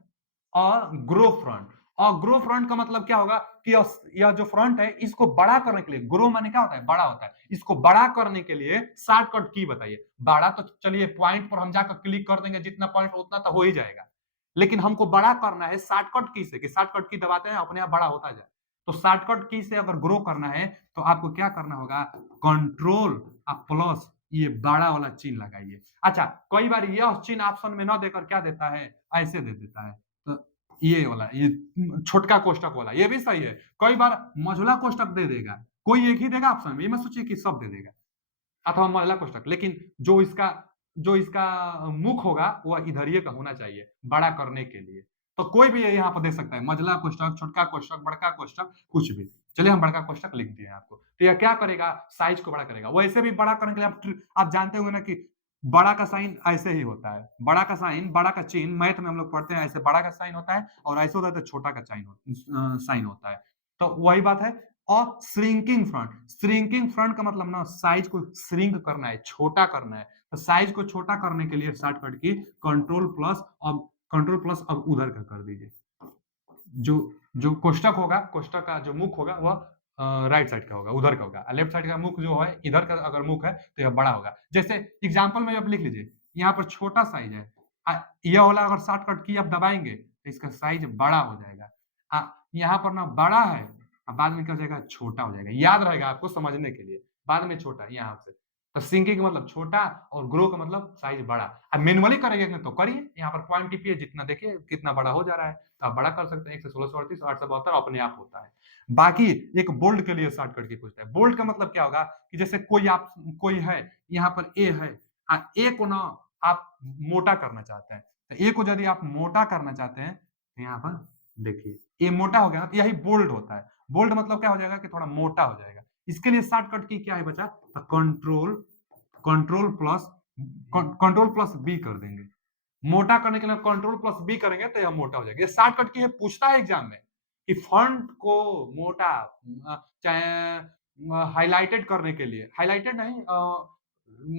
ग्रो फ्रंट। और ग्रो फ्रंट का मतलब क्या होगा कि यह जो फ्रंट है इसको बड़ा करने के लिए, ग्रो माने क्या होता है, बड़ा होता है, इसको बड़ा करने के लिए शॉर्टकट की बताइए। बड़ा तो चलिए पॉइंट पर हम जाकर क्लिक कर देंगे, जितना पॉइंट उतना तो हो ही जाएगा, लेकिन हमको बड़ा करना है शॉर्टकट की से, कि शॉर्टकट की दबाते हैं अपने आप बड़ा होता जाए। तो शॉर्टकट की से अगर ग्रो करना है तो आपको क्या करना होगा, कंट्रोल प्लस ये बड़ा वाला चिन्ह लगाइए। अच्छा, कई बार यह चिन्ह ऑप्शन में न देकर क्या देता है, ऐसे दे देता है, तो ये वाला, ये छोटका कोष्टक वाला, ये भी सही है। कई बार मझोला कोष्टक दे देगा, कोई एक ही देगा ऑप्शन में, ये मत सोचिए कि सब दे देगा, अथवा मझला कोष्टक, लेकिन जो इसका मुख होगा वह इधरिए का होना चाहिए बड़ा करने के लिए। तो कोई भी यहाँ पर दे सकता है, मझला कोष्टक, छोटका कोष्टक, बड़का कोष्टक, कुछ भी। चलिए हम बड़का कोष्टक लिख दिए आपको। तो यह क्या करेगा, साइज को बड़ा करेगा। वैसे भी बड़ा करने के लिए आप जानते होंगे ना कि बड़ा का साइन ऐसे ही होता है, बड़ा का साइन, बड़ा का चिन्ह मैथ में हम लोग पढ़ते हैं, ऐसे बड़ा का साइन होता है, और ऐसे होता है तो छोटा का साइन होता है। तो वही बात है। और श्रिंकिंग फ्रंट, श्रिंकिंग फ्रंट का मतलब ना साइज को श्रिंक करना है, छोटा करना है। तो साइज को छोटा करने के लिए शॉर्टकट की कंट्रोल प्लस, अब उधर का कर दीजिए। जो जो कोष्टक होगा, कोष्टक का जो मुख होगा वह राइट साइड का होगा, उधर का होगा। लेफ्ट साइड का मुख जो है, इधर का अगर मुख है तो यह बड़ा होगा। जैसे एग्जांपल में आप लिख लीजिए, यहाँ पर छोटा साइज है, यह वाला अगर शॉर्टकट की आप दबाएंगे तो इसका साइज बड़ा हो जाएगा। यहाँ पर ना बड़ा है, बाद में क्या हो जाएगा, छोटा हो जाएगा। याद रहेगा आपको समझने के लिए, बाद में छोटा यहाँ से। तो सिंकिंग का मतलब छोटा, और ग्रो का मतलब साइज बड़ा। अब मैनुअली करेंगे तो करिए, यहाँ पर पॉइंट टिपिए, जितना देखिए कितना बड़ा हो जा रहा है, तो आप बड़ा कर सकते हैं। 1 से 1638, 8 से 72 अपने आप होता है। बाकी एक बोल्ड के लिए शॉर्टकट की पूछता है। बोल्ड का मतलब क्या होगा कि जैसे कोई है, यहाँ पर ए है, ए को ना आप मोटा करना चाहते हैं, तो ए को यदि आप मोटा करना चाहते हैं तो यहाँ पर देखिए ए मोटा हो गया ना, तो यही बोल्ड होता है। बोल्ड मतलब क्या हो जाएगा कि थोड़ा मोटा हो जाएगा। इसके लिए शॉर्टकट की क्या है बचा, तो control control plus control plus B कर देंगे। मोटा करने के लिए कंट्रोल प्लस बी करेंगे तो यह मोटा हो जाएगा। ये शॉर्टकट की है, पूछता है एग्जाम में कि फॉन्ट को मोटा चाहे हाइलाइटेड करने के लिए, हाइलाइटेड नहीं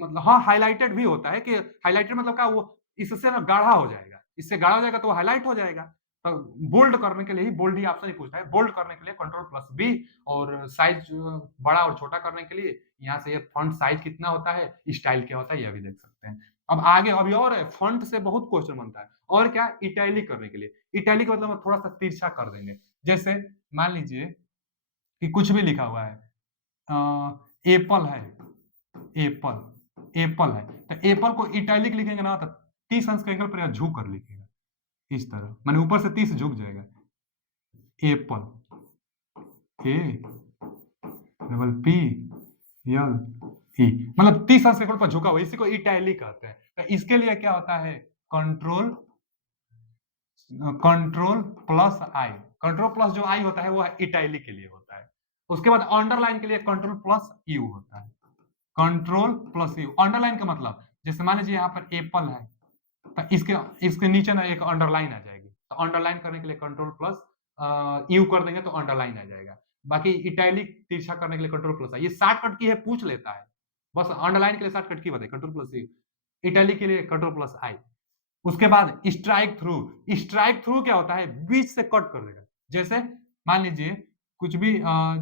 मतलब हाँ हाइलाइटेड भी होता है कि हाइलाइटेड मतलब क्या, वो इससे ना गाढ़ा हो जाएगा, इससे गाढ़ा हो जाएगा तो वो हाईलाइट हो जाएगा। तो बोल्ड करने के लिए ही बोल्ड ही ऑप्शन ही पूछता है। बोल्ड करने के लिए कंट्रोल प्लस बी, और साइज बड़ा और छोटा करने के लिए यहाँ से ये फॉन्ट साइज कितना होता है, स्टाइल क्या होता है, यह भी देख सकते हैं। अब आगे अभी और है, फॉन्ट से बहुत क्वेश्चन बनता है। और क्या, इटैलिक करने के लिए। इटैलिक मतलब हम थोड़ा सा तिरछा कर देंगे। जैसे मान लीजिए कि कुछ भी लिखा हुआ है, एप्पल है, एप्पल एप्पल है, तो एप्पल को इटैलिक लिखेंगे ना तो 30 अंश का एंगल पर झुक कर लिखेगा, इस तरह माने ऊपर से 30 झुक जाएगा। Apple A double P L E, मतलब 30 अंश के कोण पर झुका हुआ, इसी को इटैलिक कहते हैं। तो इसके लिए क्या होता है, कंट्रोल कंट्रोल प्लस आई, कंट्रोल प्लस जो आई होता है वो इटैलिक के लिए होता है। उसके बाद अंडरलाइन के लिए कंट्रोल प्लस यू होता है। कंट्रोल प्लस यू, अंडरलाइन का मतलब जैसे मान लीजिए यहाँ पर एप्पल है, तो इसके इसके नीचे ना एक अंडरलाइन आ जाएगी, तो अंडरलाइन करने के लिए कंट्रोल प्लस यू कर देंगे तो अंडरलाइन आ जाएगा। बाकी इटैलिक तिरछा करने के लिए कंट्रोल प्लस आई, ये शॉर्टकट की है, पूछ लेता है। बस अंडरलाइन के लिए शॉर्टकट की बताइए, कंट्रोल प्लस यू। इटैलिक के लिए कंट्रोल प्लस आई। उसके बाद स्ट्राइक थ्रू, स्ट्राइक थ्रू क्या होता है, बीच से कट कर देगा। जैसे मान लीजिए कुछ भी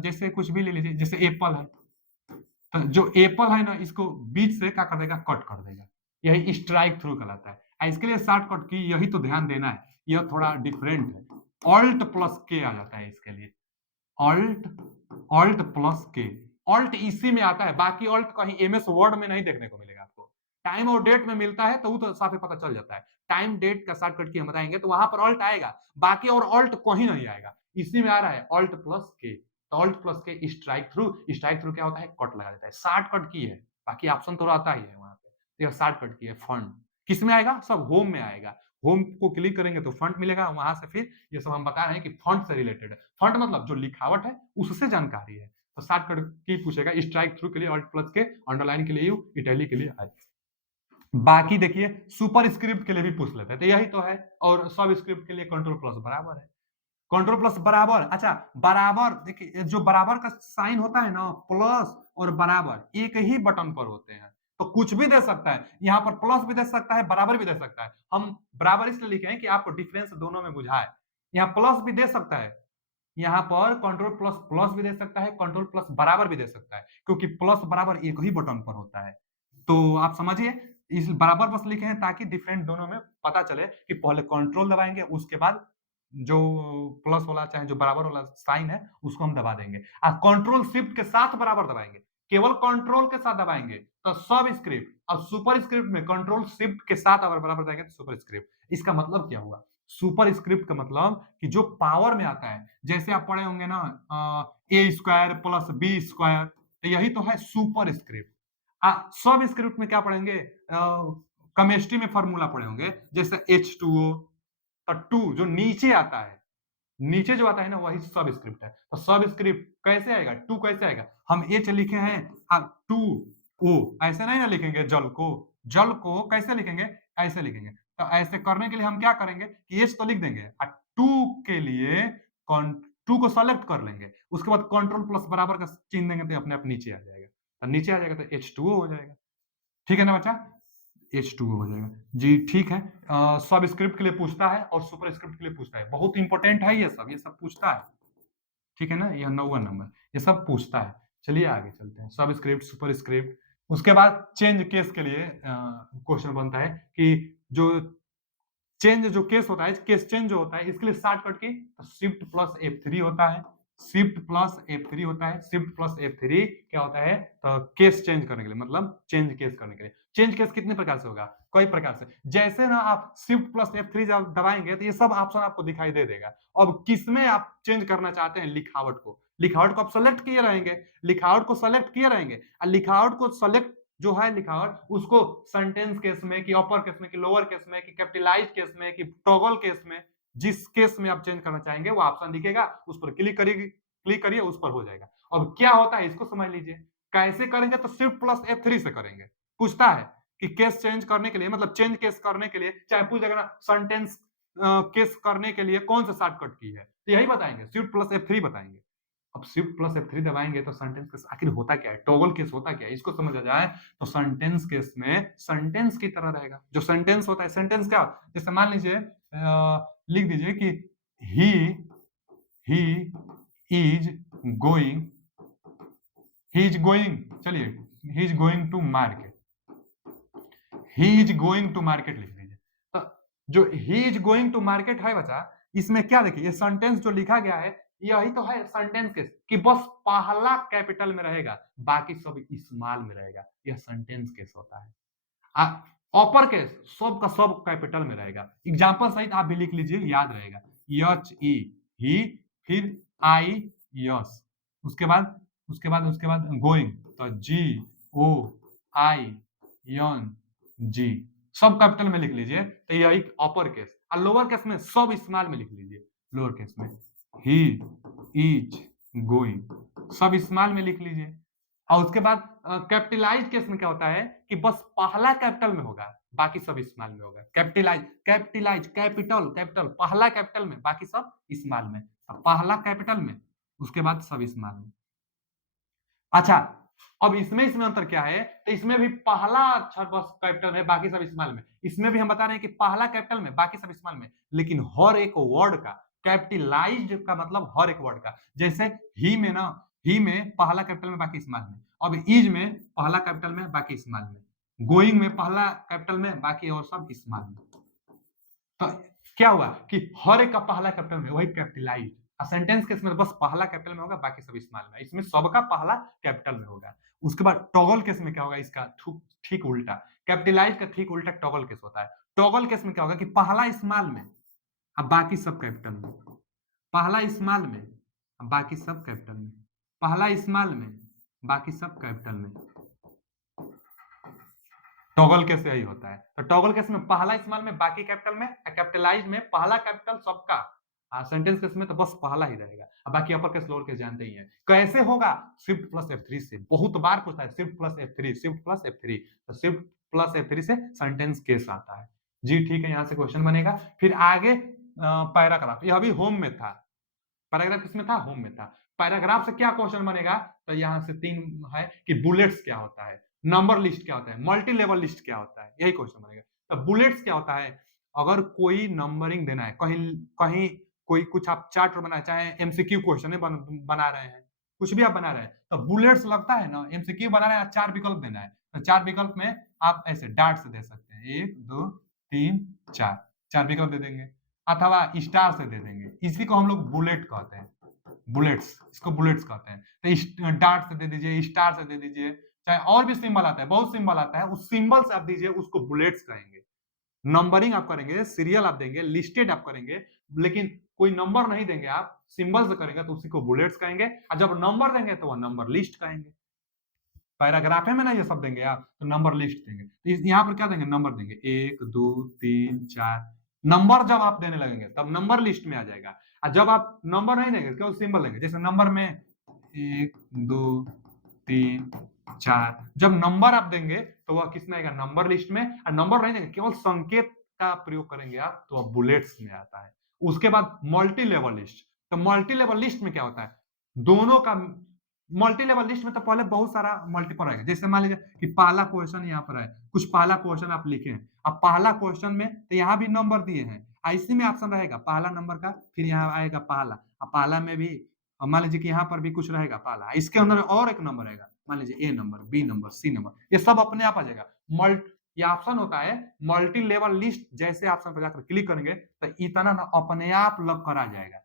जैसे कुछ भी ले लीजिए, जैसे एप्पल है, तो जो एप्पल है ना इसको बीच से क्या कर देगा, कट कर देगा, यही स्ट्राइक थ्रू कहलाता है। इसके लिए शॉर्टकट की यही तो ध्यान देना है, यह थोड़ा डिफरेंट है। ऑल्ट प्लस के आ जाता है इसके लिए, ऑल्ट ऑल्ट प्लस के। ऑल्ट इसी में आता है, बाकी ऑल्ट कहीं एमएस वर्ड में नहीं देखने को मिलेगा आपको। टाइम और डेट में मिलता है तो वो तो साफ ही पता चल जाता है, टाइम डेट का शॉर्टकट की हम बताएंगे तो वहां पर ऑल्ट आएगा, बाकी और ऑल्ट कहीं नहीं आएगा, इसी में आ रहा है ऑल्ट प्लस के। तो ऑल्ट प्लस के स्ट्राइक थ्रू, स्ट्राइक थ्रू क्या होता है, कट लगा देता है, शॉर्टकट की है। बाकी ऑप्शन तो रहता ही है वहां पे, यह शॉर्टकट की है। फंड किस में आएगा, सब होम में आएगा। होम को क्लिक करेंगे तो फंड मिलेगा, वहां से फिर ये सब हम बता रहे हैं कि फंड से रिलेटेड है। फंड मतलब जो लिखावट है उससे जानकारी है। तो शॉर्टकट की पूछेगा, स्ट्राइक थ्रू के लिए ऑल्ट प्लस के, अंडरलाइन के लिए यू, इटैलिक के लिए आई। बाकी देखिए सुपर स्क्रिप्ट के लिए भी पूछ लेते हैं, तो यही तो है। और सब स्क्रिप्ट के लिए कंट्रोल प्लस बराबर है, कंट्रोल प्लस बराबर। अच्छा बराबर देखिए, जो बराबर का साइन होता है ना, प्लस और बराबर एक ही बटन पर होते हैं, तो कुछ भी दे सकता है, यहाँ पर प्लस भी दे सकता है, बराबर भी दे सकता है। हम बराबर इसलिए लिखे हैं कि आपको डिफरेंस दोनों में बुझाए। यहाँ प्लस भी दे सकता है, यहाँ पर कंट्रोल प्लस प्लस भी दे सकता है, कंट्रोल प्लस बराबर भी दे सकता है, क्योंकि प्लस बराबर एक ही बटन पर होता है। तो आप समझिए, इस बराबर बस लिखे हैं ताकि डिफरेंट दोनों में पता चले कि पहले कंट्रोल दबाएंगे, उसके बाद जो प्लस वाला चाहे जो बराबर वाला साइन है उसको हम दबा देंगे। कंट्रोल शिफ्ट के साथ बराबर दबाएंगे, केवल कंट्रोल के साथ दबाएंगे तो सब स्क्रिप्ट, और सुपर स्क्रिप्ट में कंट्रोल शिफ्ट के साथ अगर बराबर दबाएंगे तो सुपर स्क्रिप्ट। इसका मतलब क्या हुआ, सुपर स्क्रिप्ट का मतलब कि जो पावर में आता है, जैसे आप पढ़े होंगे ना ए स्क्वायर प्लस बी स्क्वायर, तो यही तो है सुपर स्क्रिप्ट। सब स्क्रिप्ट में क्या पढ़ेंगे, केमिस्ट्री में फॉर्मूला पढ़े होंगे, जैसे H2O, तो टू जो नीचे आता है, नीचे जो आता है ना वही सब स्क्रिप्ट है। तो सब स्क्रिप्ट कैसे आएगा, टू कैसे आएगा, हम एच लिखे हैं, टू ओ ऐसे नहीं ना लिखेंगे, जल को कैसे लिखेंगे, ऐसे लिखेंगे। तो ऐसे करने के लिए हम क्या करेंगे कि एच तो लिख देंगे, और टू के लिए टू को सेलेक्ट कर लेंगे, उसके बाद कंट्रोल प्लस बराबर का चिन्ह देंगे तो अपने आप नीचे आ जाएगा, तो नीचे आ जाएगा तो H2O हो जाएगा। ठीक है ना बच्चा, H2O हो जाएगा जी। ठीक है, सब स्क्रिप्ट के लिए पूछता है और सुपर स्क्रिप्ट के लिए पूछता है, बहुत इंपॉर्टेंट है ये सब पूछता है। ठीक है ना, यह 9वां नंबर, ये सब पूछता है। चलिए आगे चलते हैं, सब स्क्रिप्ट सुपर स्क्रिप्ट। उसके बाद चेंज केस के लिए क्वेश्चन बनता है कि जो चेंज जो केस होता है, केस चेंज जो होता है, इसके लिए शॉर्टकट की शिफ्ट प्लस F3 होता है। शिफ्ट प्लस F3 होता है। शिफ्ट प्लस F3 क्या होता है? तो केस चेंज करने के लिए, मतलब चेंज केस करने के लिए। चेंज केस कितने प्रकार से होगा? कई प्रकार से। जैसे ना आप शिफ्ट प्लस F3 जब दबाएंगे तो ये सब ऑप्शन आपको दिखाई दे देगा। अब किसमें आप चेंज करना चाहते हैं? लिखावट को। लिखावट को आप सेलेक्ट किए रहेंगे, लिखावट को सेलेक्ट किए रहेंगे और लिखावट को सेलेक्ट जो है लिखावट, उसको सेंटेंस केस में कि अपर केस में कि लोअर केस में कि कैपिटलाइज केस में कि टॉगल केस में, जिस केस में आप चेंज करना चाहेंगे वो ऑप्शन दिखेगा, उस पर क्लिक करिए, उस पर हो जाएगा। अब क्या होता है इसको समझ लीजिए। कैसे करेंगे? तो शिफ्ट प्लस F3 से करेंगे। पूछता है कि केस चेंज करने के लिए, मतलब चेंज केस करने के लिए, चाहे पूछ देगा ना सेंटेंस केस करने के लिए कौन सा शॉर्टकट की है, तो यही बताएंगे, शिफ्ट प्लस F3 बताएंगे। अब शिफ्ट प्लस F3 दबाएंगे तो सेंटेंस केस आखिर होता क्या है, टॉगल केस होता क्या है, इसको समझ आ जाए तो सेंटेंस केस में सेंटेंस की तरह रहेगा। जो सेंटेंस होता है, सेंटेंस क्या, जैसे मान लीजिए लिख दीजिए कि ही इज गोइंग, चलिए he is going to market, he is going to market लिख दीजिए। तो जो he is going to market है बच्चा, इसमें क्या देखिए, ये सेंटेंस जो लिखा गया है यही तो है सेंटेंस केस, कि बस पहला कैपिटल में रहेगा, बाकी सब स्मॉल में रहेगा, यह सेंटेंस केस होता है। अपर केस सब का सब कैपिटल में रहेगा। एग्जांपल सहित आप भी लिख लीजिए, याद रहेगा। एच ई ही, फिर आई यस, उसके बाद गोइंग, तो जी ओ आई एन जी, सब कैपिटल में लिख लीजिए, तो यही अपर केस। और लोअर केस में सब स्मॉल में लिख लीजिए। लोअर केस में ही इज गोइंग, सब स्मॉल में लिख लीजिए। और उसके बाद कैपिटलाइज केस में क्या होता है कि बस पहला कैपिटल में होगा, बाकी सब स्मॉल में होगा। कैपिटल पहला कैपिटल में, बाकी सब स्मॉल में। पहला कैपिटल में, उसके बाद सब स्मॉल में। अच्छा, अब इसमें अंतर क्या है? तो इसमें भी पहला अक्षर बस कैपिटल में, बाकी सब स्मॉल में। इसमें भी हम बता रहे हैं कि पहला कैपिटल में, बाकी सब स्मॉल में, लेकिन हर एक वर्ड का कैपिटलाइज्ड का मतलब हर एक वर्ड का, जैसे ही में ना, ही में पहला कैपिटल में, बाकी स्मॉल में। अब इज में पहला कैपिटल में, बाकी स्मॉल में। गोइंग में पहला कैपिटल में, बाकी और सब स्मॉल में। तो क्या हुआ कि हर एक का पहला कैपिटल में, वही कैपिटलाइज्ड। सेंटेंस केस में बस पहला कैपिटल में होगा, बाकी सब स्मॉल में। इसमें सबका पहला कैपिटल में होगा। उसके बाद टॉगल केस में क्या होगा, इसका ठीक उल्टा। कैपिटलाइज का ठीक उल्टा टॉगल केस होता है। टॉगल केस में क्या होगा कि पहला स्मॉल में, अब बाकी सब कैपिटल में। पहला स्मॉल में, अब बाकी सब कैपिटल में। पहला स्मॉल में, बाकी सब कैपिटल में। टॉगल केस यही होता है। तो टॉगल केस में पहला स्मॉल में, बाकी कैपिटल में। कैपिटलाइज में पहला कैपिटल सबका, सेंटेंस केस में तो बस पहला ही रहेगा, अब बाकी अपर केस लोअर केस जानते ही हैं। कैसे होगा? शिफ्ट प्लस F3 से। बहुत बार पूछता है shift plus F3, shift plus F3। तो शिफ्ट प्लस F3 से सेंटेंस केस आता है। जी ठीक है, यहां से क्वेश्चन बनेगा। फिर आगे पैराग्राफ, यह भी होम में था। पैराग्राफ किसमें था? होम में था। पैराग्राफ से क्या क्वेश्चन बनेगा? तो यहां से 3 है कि बुलेट्स क्या होता है, नंबर लिस्ट क्या होता है, मल्टी लेवल लिस्ट क्या होता है, यही क्वेश्चन बनेगा। तो बुलेट्स क्या होता है? अगर कोई नंबरिंग देना है, कहीं कहीं कोई कुछ आप चार्ट बना, चाहे एमसीक्यू क्वेश्चन बना रहे हैं, कुछ भी आप बना रहे हैं, तो बुलेट्स लगता है ना, एमसीक्यू बना रहे हैं, 4 विकल्प देना है, तो 4 विकल्प में आप ऐसे डार्ट से दे सकते हैं, 1 2 3 4, 4 विकल्प दे देंगे, अथवा स्टार से दे देंगे। इसी को हम लोग बुलेट कहते हैं, बुलेट्स, इसको बुलेट्स कहते हैं। तो डार्ट से दे दीजिए, स्टार से दे दीजिए, चाहे और भी सिंबल आता है, बहुत सिंबल आता है, उस सिंबल से आप दीजिए, उसको बुलेट्स कहेंगे। नंबरिंग आप करेंगे, सीरियल आप देंगे, लिस्टेड आप करेंगे, लेकिन कोई नंबर नहीं देंगे, आप सिंबल से करेंगे तो उसी को बुलेट्स कहेंगे। और जब नंबर देंगे तो वह नंबर लिस्ट कहेंगे। पैराग्राफ में ना ये सब देंगे आप, तो नंबर लिस्ट देंगे। तो यहाँ पर क्या देंगे? नंबर देंगे, 1 2 3 4। नंबर जब आप देने लगेंगे तब नंबर लिस्ट में आ जाएगा। और जब आप नंबर नहीं देंगे, केवल सिंबल देंगे, जैसे नंबर में 1 2 3 4, जब नंबर आप देंगे तो वह किस में आएगा? नंबर लिस्ट में। और नंबर नहीं देंगे, केवल संकेत का प्रयोग करेंगे आप, तो वह बुलेट्स में आता है। उसके बाद मल्टी लेवल लिस्ट। तो मल्टी लेवल लिस्ट में क्या होता है? दोनों का, मल्टी लेवल लिस्ट में तो पहले बहुत सारा मल्टीपल आएगा। जैसे मान लीजिए कि पहला क्वेश्चन यहाँ पर है, कुछ पहला क्वेश्चन आप लिखे हैं, अब पहला क्वेश्चन में तो यहाँ भी नंबर दिए हैं, इसी में ऑप्शन रहेगा पहला नंबर का, फिर यहाँ आएगा पहला, अब पहला में भी मान लीजिए कि यहाँ पर भी कुछ रहेगा पहला, इसके अंदर और एक नंबर रहेगा, मान लीजिए A number, B number, C number, ये सब अपने आप आ जाएगा। ये ऑप्शन होता है मल्टी लेवल लिस्ट। जैसे ऑप्शन पर जाकर क्लिक करेंगे तो इतना ना अपने आप लग कर आ जाएगा।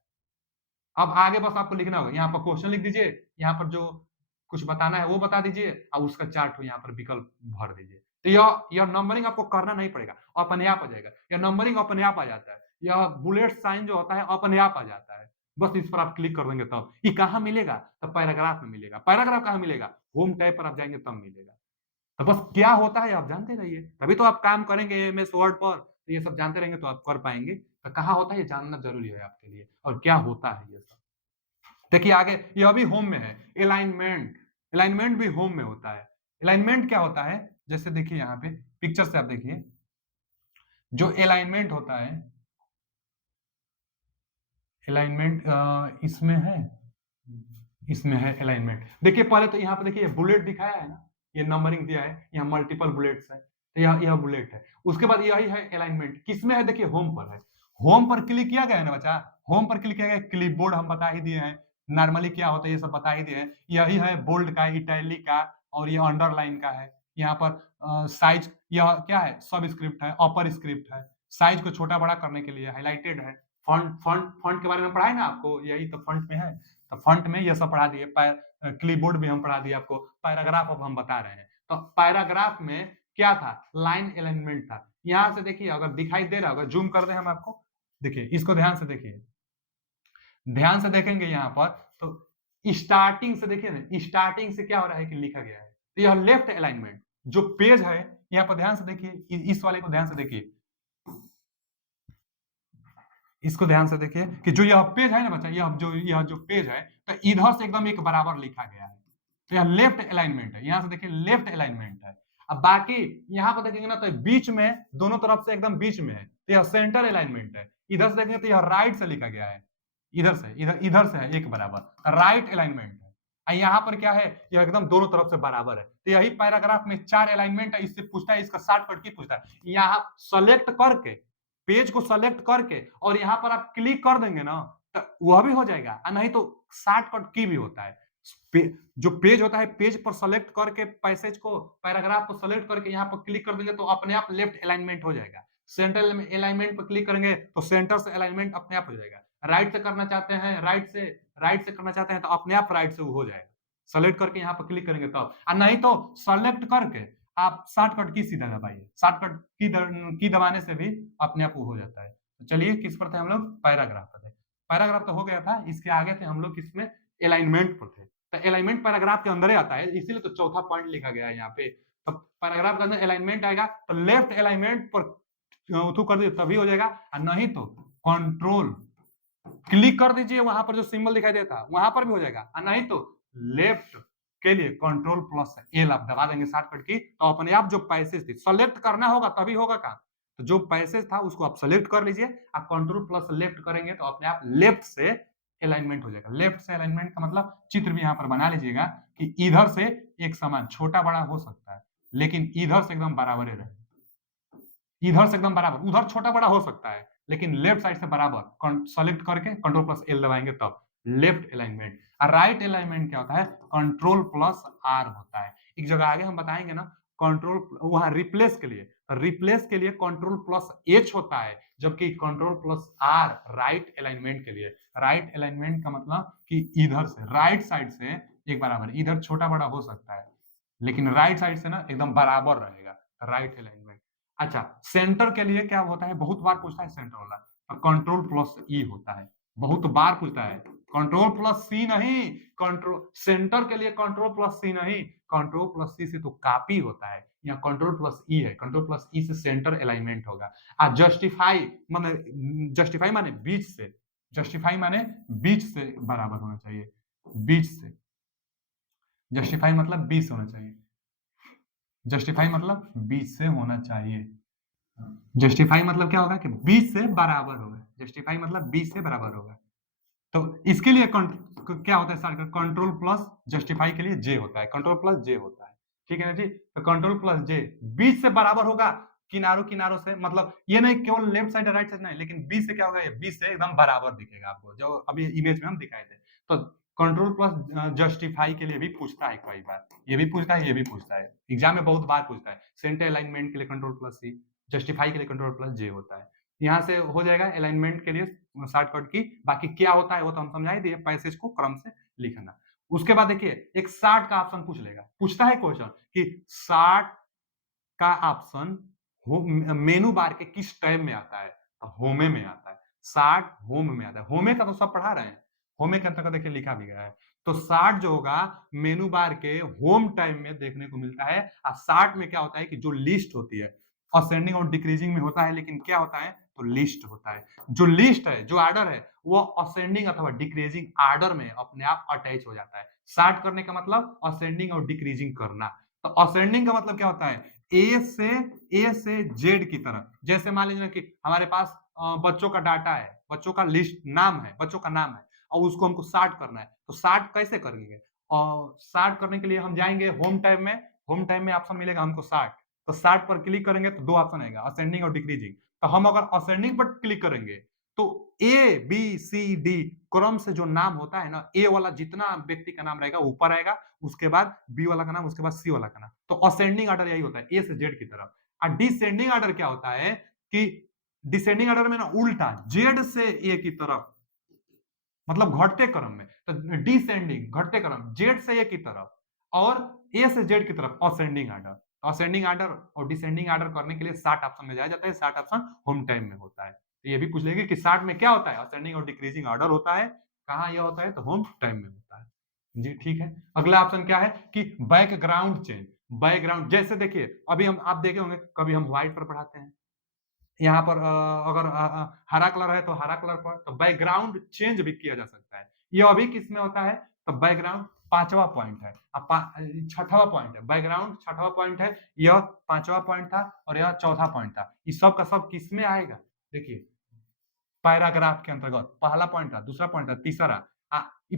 अब आगे बस आपको लिखना होगा, यहाँ पर क्वेश्चन लिख दीजिए, यहाँ पर जो कुछ बताना है वो बता दीजिए और उसका चार्ट यहाँ पर विकल्प भर दीजिए। तो यह नंबरिंग आपको करना नहीं पड़ेगा, अपने आप आ जाएगा। यह नंबरिंग अपने आप आ जाता है, यह बुलेट साइन जो होता है अपने आप आ जाता है। बस इस पर आप क्लिक कर देंगे तब ये कहाँ मिलेगा, तो पैराग्राफ में मिलेगा। पैराग्राफ कहाँ मिलेगा, होम टैब पर आप जाएंगे तब मिलेगा। तो बस क्या होता है आप जानते रहिए, तभी तो आप काम करेंगे एमएस वर्ड पर, तो ये सब जानते रहेंगे तो आप कर पाएंगे। तो कहाँ होता है ये जानना जरूरी है आपके लिए, और क्या होता है ये सब। देखिए आगे यह भी होम में है, अलाइनमेंट। अलाइनमेंट भी होम में होता है। अलाइनमेंट क्या होता है, जैसे देखिए यहाँ पे पिक्चर से आप देखिए, जो अलाइनमेंट होता है, अलाइनमेंट इसमें है, इसमें है अलाइनमेंट। देखिए पहले तो यहाँ पे देखिए बुलेट दिखाया है ना, ये नंबरिंग दिया है, यहाँ मल्टीपल बुलेट्स है, तो यह बुलेट है। उसके बाद यही है अलाइनमेंट, किसमें है, देखिए होम पर है। होम पर क्लिक किया गया है ना बच्चा, होम पर क्लिक किया गया, क्लिपबोर्ड हम बता ही दिए हैं, नॉर्मली क्या होता है ये सब बता ही दिए हैं। यही है बोल्ड का, इटैलिक का, और ये अंडरलाइन का है। यहाँ पर साइज, यह क्या है, सब स्क्रिप्ट है, अपर स्क्रिप्ट है, साइज को छोटा बड़ा करने के लिए हाईलाइटेड है। फॉन्ट फॉन्ट फॉन्ट के बारे में पढ़ाए ना आपको, यही तो फॉन्ट में है, तो फॉन्ट में ये सब पढ़ा दिए। क्लिपबोर्ड भी हम पढ़ा दिए आपको। पैराग्राफ अब हम बता रहे हैं, तो पैराग्राफ में क्या था, लाइन अलाइनमेंट था। यहां से देखिए अगर दिखाई दे रहा होगा, जूम कर दें हम आपको, देखिए इसको ध्यान से देखिए, ध्यान से देखेंगे यहाँ पर तो स्टार्टिंग से देखिए ना, स्टार्टिंग से क्या हो रहा है कि लिखा गया है, तो यह लेफ्ट अलाइनमेंट जो पेज है, यहाँ पर ध्यान से देखिए, इस वाले को ध्यान से देखिए, इसको ध्यान से देखिए कि जो यह पेज है ना बच्चा, यह जो पेज है, तो इधर से एकदम एक बराबर लिखा गया है, तो यह लेफ्ट अलाइनमेंट है। यहां से देखिए लेफ्ट अलाइनमेंट है। अब बाकी यहां पर देखेंगे ना तो बीच में, दोनों तरफ से एकदम बीच में है, तो यह सेंटर अलाइनमेंट है। इधर से देखेंगे तो यह राइट से लिखा गया है, इधर से, इधर से है एक बराबर, राइट अलाइनमेंट है। यहाँ पर क्या है, यह एकदम दोनों तरफ से बराबर है। तो यही पैराग्राफ में 4 अलाइनमेंट है, इससे पूछता है, इसका शॉर्टकट की पूछता है। यहाँ सेलेक्ट करके, पेज को सेलेक्ट करके और यहाँ पर आप क्लिक कर देंगे ना, तो वह भी हो जाएगा, और नहीं तो शॉर्टकट की भी होता है। जो पेज होता है, पेज पर सेलेक्ट करके पैसेज को, पैराग्राफ को सेलेक्ट करके यहाँ पर क्लिक कर देंगे तो अपने आप लेफ्ट अलाइनमेंट हो जाएगा। सेंटर अलाइनमेंट पर क्लिक करेंगे तो सेंटर से अलाइनमेंट अपने आप हो जाएगा। राइट से करना चाहते हैं, राइट से करना चाहते हैं तो अपने आप राइट से हो जाएगा। सेलेक्ट करके यहाँ पर क्लिक करेंगे तब, और नहीं तो सेलेक्ट करके आप शॉर्टकट की सीधा दबाइए, शॉर्टकट की दबाने से भी अपने आप वो हो जाता है। तो चलिए किस पर थे हम लोग, पैराग्राफ पर थे। पैराग्राफ तो हो गया था, इसके आगे थे हम लोग किसमें, अलाइनमेंट पर थे। तो अलाइनमेंट पैराग्राफ के अंदर ही आता है, इसीलिए तो चौथा पॉइंट लिखा गया है यहाँ पे। तो पैराग्राफ के अंदर अलाइनमेंट आएगा तो लेफ्ट अलाइनमेंट पर कर दीजिए तभी हो जाएगा, और नहीं तो कंट्रोल क्लिक कर दीजिए, वहां पर जो सिंबल दिखाई देता है वहां पर भी हो जाएगा, और नहीं तो लेफ्ट के लिए कंट्रोल प्लस एल आप दबा देंगे शॉर्टकट की, तो अपने आप जो पैसेज थी सेलेक्ट करना होगा तभी होगा काम। तो जो पैसेज था उसको आप सेलेक्ट कर लीजिए, आप कंट्रोल प्लस लेफ्ट करेंगे तो अपने आप लेफ्ट से अलाइनमेंट हो जाएगा। लेफ्ट से अलाइनमेंट का मतलब चित्र भी यहाँ पर बना लीजिएगा कि इधर से एक समान छोटा बड़ा हो सकता है, लेकिन इधर से एकदम बराबर रहे, इधर से एकदम बराबर, उधर छोटा बड़ा हो सकता है लेकिन लेफ्ट साइड से बराबर। सेलेक्ट करके कंट्रोल प्लस एल दबाएंगे तब लेफ्ट अलाइनमेंट। और राइट अलाइनमेंट क्या होता है, कंट्रोल प्लस आर होता है। एक जगह आगे हम बताएंगे ना, कंट्रोल वहां रिप्लेस के लिए कंट्रोल प्लस एच होता है, जबकि control plus R right alignment के लिए। राइट अलाइनमेंट का मतलब कि इधर से, राइट साइड से एक बराबर, इधर छोटा बड़ा हो सकता है लेकिन राइट साइड से ना एकदम बराबर रहेगा, राइट अलाइनमेंट। अच्छा, सेंटर के लिए क्या होता है, बहुत बार पूछता है सेंटर वाला, कंट्रोल प्लस ई होता है, बहुत बार पूछता है। कंट्रोल प्लस सी नहीं, कंट्रोल सेंटर के लिए कंट्रोल प्लस सी नहीं, कंट्रोल प्लस सी से तो कॉपी होता है, यहाँ कंट्रोल प्लस ई है, कंट्रोल प्लस ई से सेंटर अलाइनमेंट होगा। जस्टिफाई माने बीच से, जस्टिफाई माने बीच से बराबर होना चाहिए, बीच से, जस्टिफाई मतलब बीच से होना चाहिए, जस्टिफाई मतलब बीच से होना चाहिए। जस्टिफाई मतलब क्या होगा कि 20 से बराबर होगा, जस्टिफाई मतलब 20 से बराबर होगा। तो इसके लिए क्या होता है, कंट्रोल प्लस जस्टिफाई के लिए जे होता है, कंट्रोल प्लस जे होता है, ठीक है ना जी। तो कंट्रोल प्लस जे 20 से बराबर होगा, किनारों किनारों से, मतलब ये नहीं केवल लेफ्ट साइड राइट साइड नहीं, लेकिन 20 से क्या होगा, ये 20 से एकदम बराबर दिखेगा आपको, जो अभी इमेज में हम दिखाए थे। तो कंट्रोल प्लस जस्टिफाई के लिए भी पूछता है कई बार, ये भी पूछता है, ये भी पूछता है, एग्जाम में बहुत बार पूछता है। सेंटर अलाइनमेंट के लिए कंट्रोल प्लस सी, जस्टिफाई के लिए कंट्रोल प्लस जे होता है। यहाँ से हो जाएगा अलाइनमेंट के लिए शॉर्टकट की। बाकी क्या होता है वो तो हम समझा ही दिए, पैसेज को क्रम से लिखना। उसके बाद देखिए एक सॉर्ट का ऑप्शन पूछ लेगा, पूछता है क्वेश्चन कि सॉर्ट का ऑप्शन मेनू बार के किस टैब में आता है? तो होमे में आता है। सॉर्ट होम में आता है। होमे का तो सब पढ़ा रहे हैं। होमे के अंतर्गत देखिए लिखा भी गया है। तो सॉर्ट जो होगा मेनू बार के होम टैब में देखने को मिलता है। और सॉर्ट में क्या होता है कि जो लिस्ट होती है असेंडिंग और डिक्रीजिंग में होता है, लेकिन क्या होता है तो लिस्ट होता है। जो लिस्ट है, जो ऑर्डर है, वो असेंडिंग अथवा डिक्रीजिंग ऑर्डर में अपने आप अटैच हो जाता है। सॉर्ट करने का मतलब असेंडिंग और डिक्रीजिंग करना। तो असेंडिंग का मतलब क्या होता है ए से जेड की तरफ। जैसे मान लीजिए कि हमारे पास बच्चों का डाटा है, बच्चों का लिस्ट नाम है, बच्चों का नाम है और उसको हमको सॉर्ट करना है। तो सॉर्ट कैसे करेंगे? और सॉर्ट करने के लिए हम जाएंगे होम टैब में। होम टैब में ऑप्शन मिलेगा हमको सॉर्ट। तो सॉर्ट पर क्लिक करेंगे तो दो ऑप्शन आएगा, असेंडिंग और डिक्रीजिंग। तो हम अगर असेंडिंग पर क्लिक करेंगे तो ए बी सी डी क्रम से जो नाम होता है ना, ए वाला जितना व्यक्ति का नाम रहेगा ऊपर आएगा, उसके बाद बी वाला का नाम, उसके बाद सी वाला का नाम। तो असेंडिंग ऑर्डर यही होता है, ए से जेड की तरफ। और डिसेंडिंग ऑर्डर क्या होता है कि डिसेंडिंग ऑर्डर में ना उल्टा, जेड से ए की तरफ, मतलब घटते क्रम में। तो डिसेंडिंग घटते क्रम, जेड से ए की तरफ और ए से जेड की तरफ असेंडिंग ऑर्डर। तो असेंडिंग ऑर्डर और डिसेंडिंग ऑर्डर करने के लिए 60 ऑप्शन में जाया जाता है। 60 ऑप्शन होम टाइम में होता है। तो ये भी पूछ लेंगे कि 60 में क्या होता है? असेंडिंग और डिक्रीजिंग ऑर्डर होता है। कहाँ यह होता है? तो होम टाइम में होता है। जी ठीक है। अगला ऑप्शन क्या है कि बैकग्राउंड चेंज। बैकग्राउंड जैसे देखिए अभी हम आप देखे होंगे कभी हम व्हाइट पर पढ़ाते हैं, यहाँ पर अगर हरा कलर है तो हरा कलर पर, तो बैकग्राउंड चेंज भी किया जा सकता है। ये अभी किसमें होता है? तो बैकग्राउंड पांचवा पॉइंट है, छठवा पॉइंट है। बैकग्राउंड छठवा पॉइंट है, यह पांचवा पॉइंट था और यह चौथा पॉइंट था। इस सब का सब किसमें आएगा? देखिए पैराग्राफ के अंतर्गत पहला पॉइंट था, दूसरा पॉइंट था, तीसरा।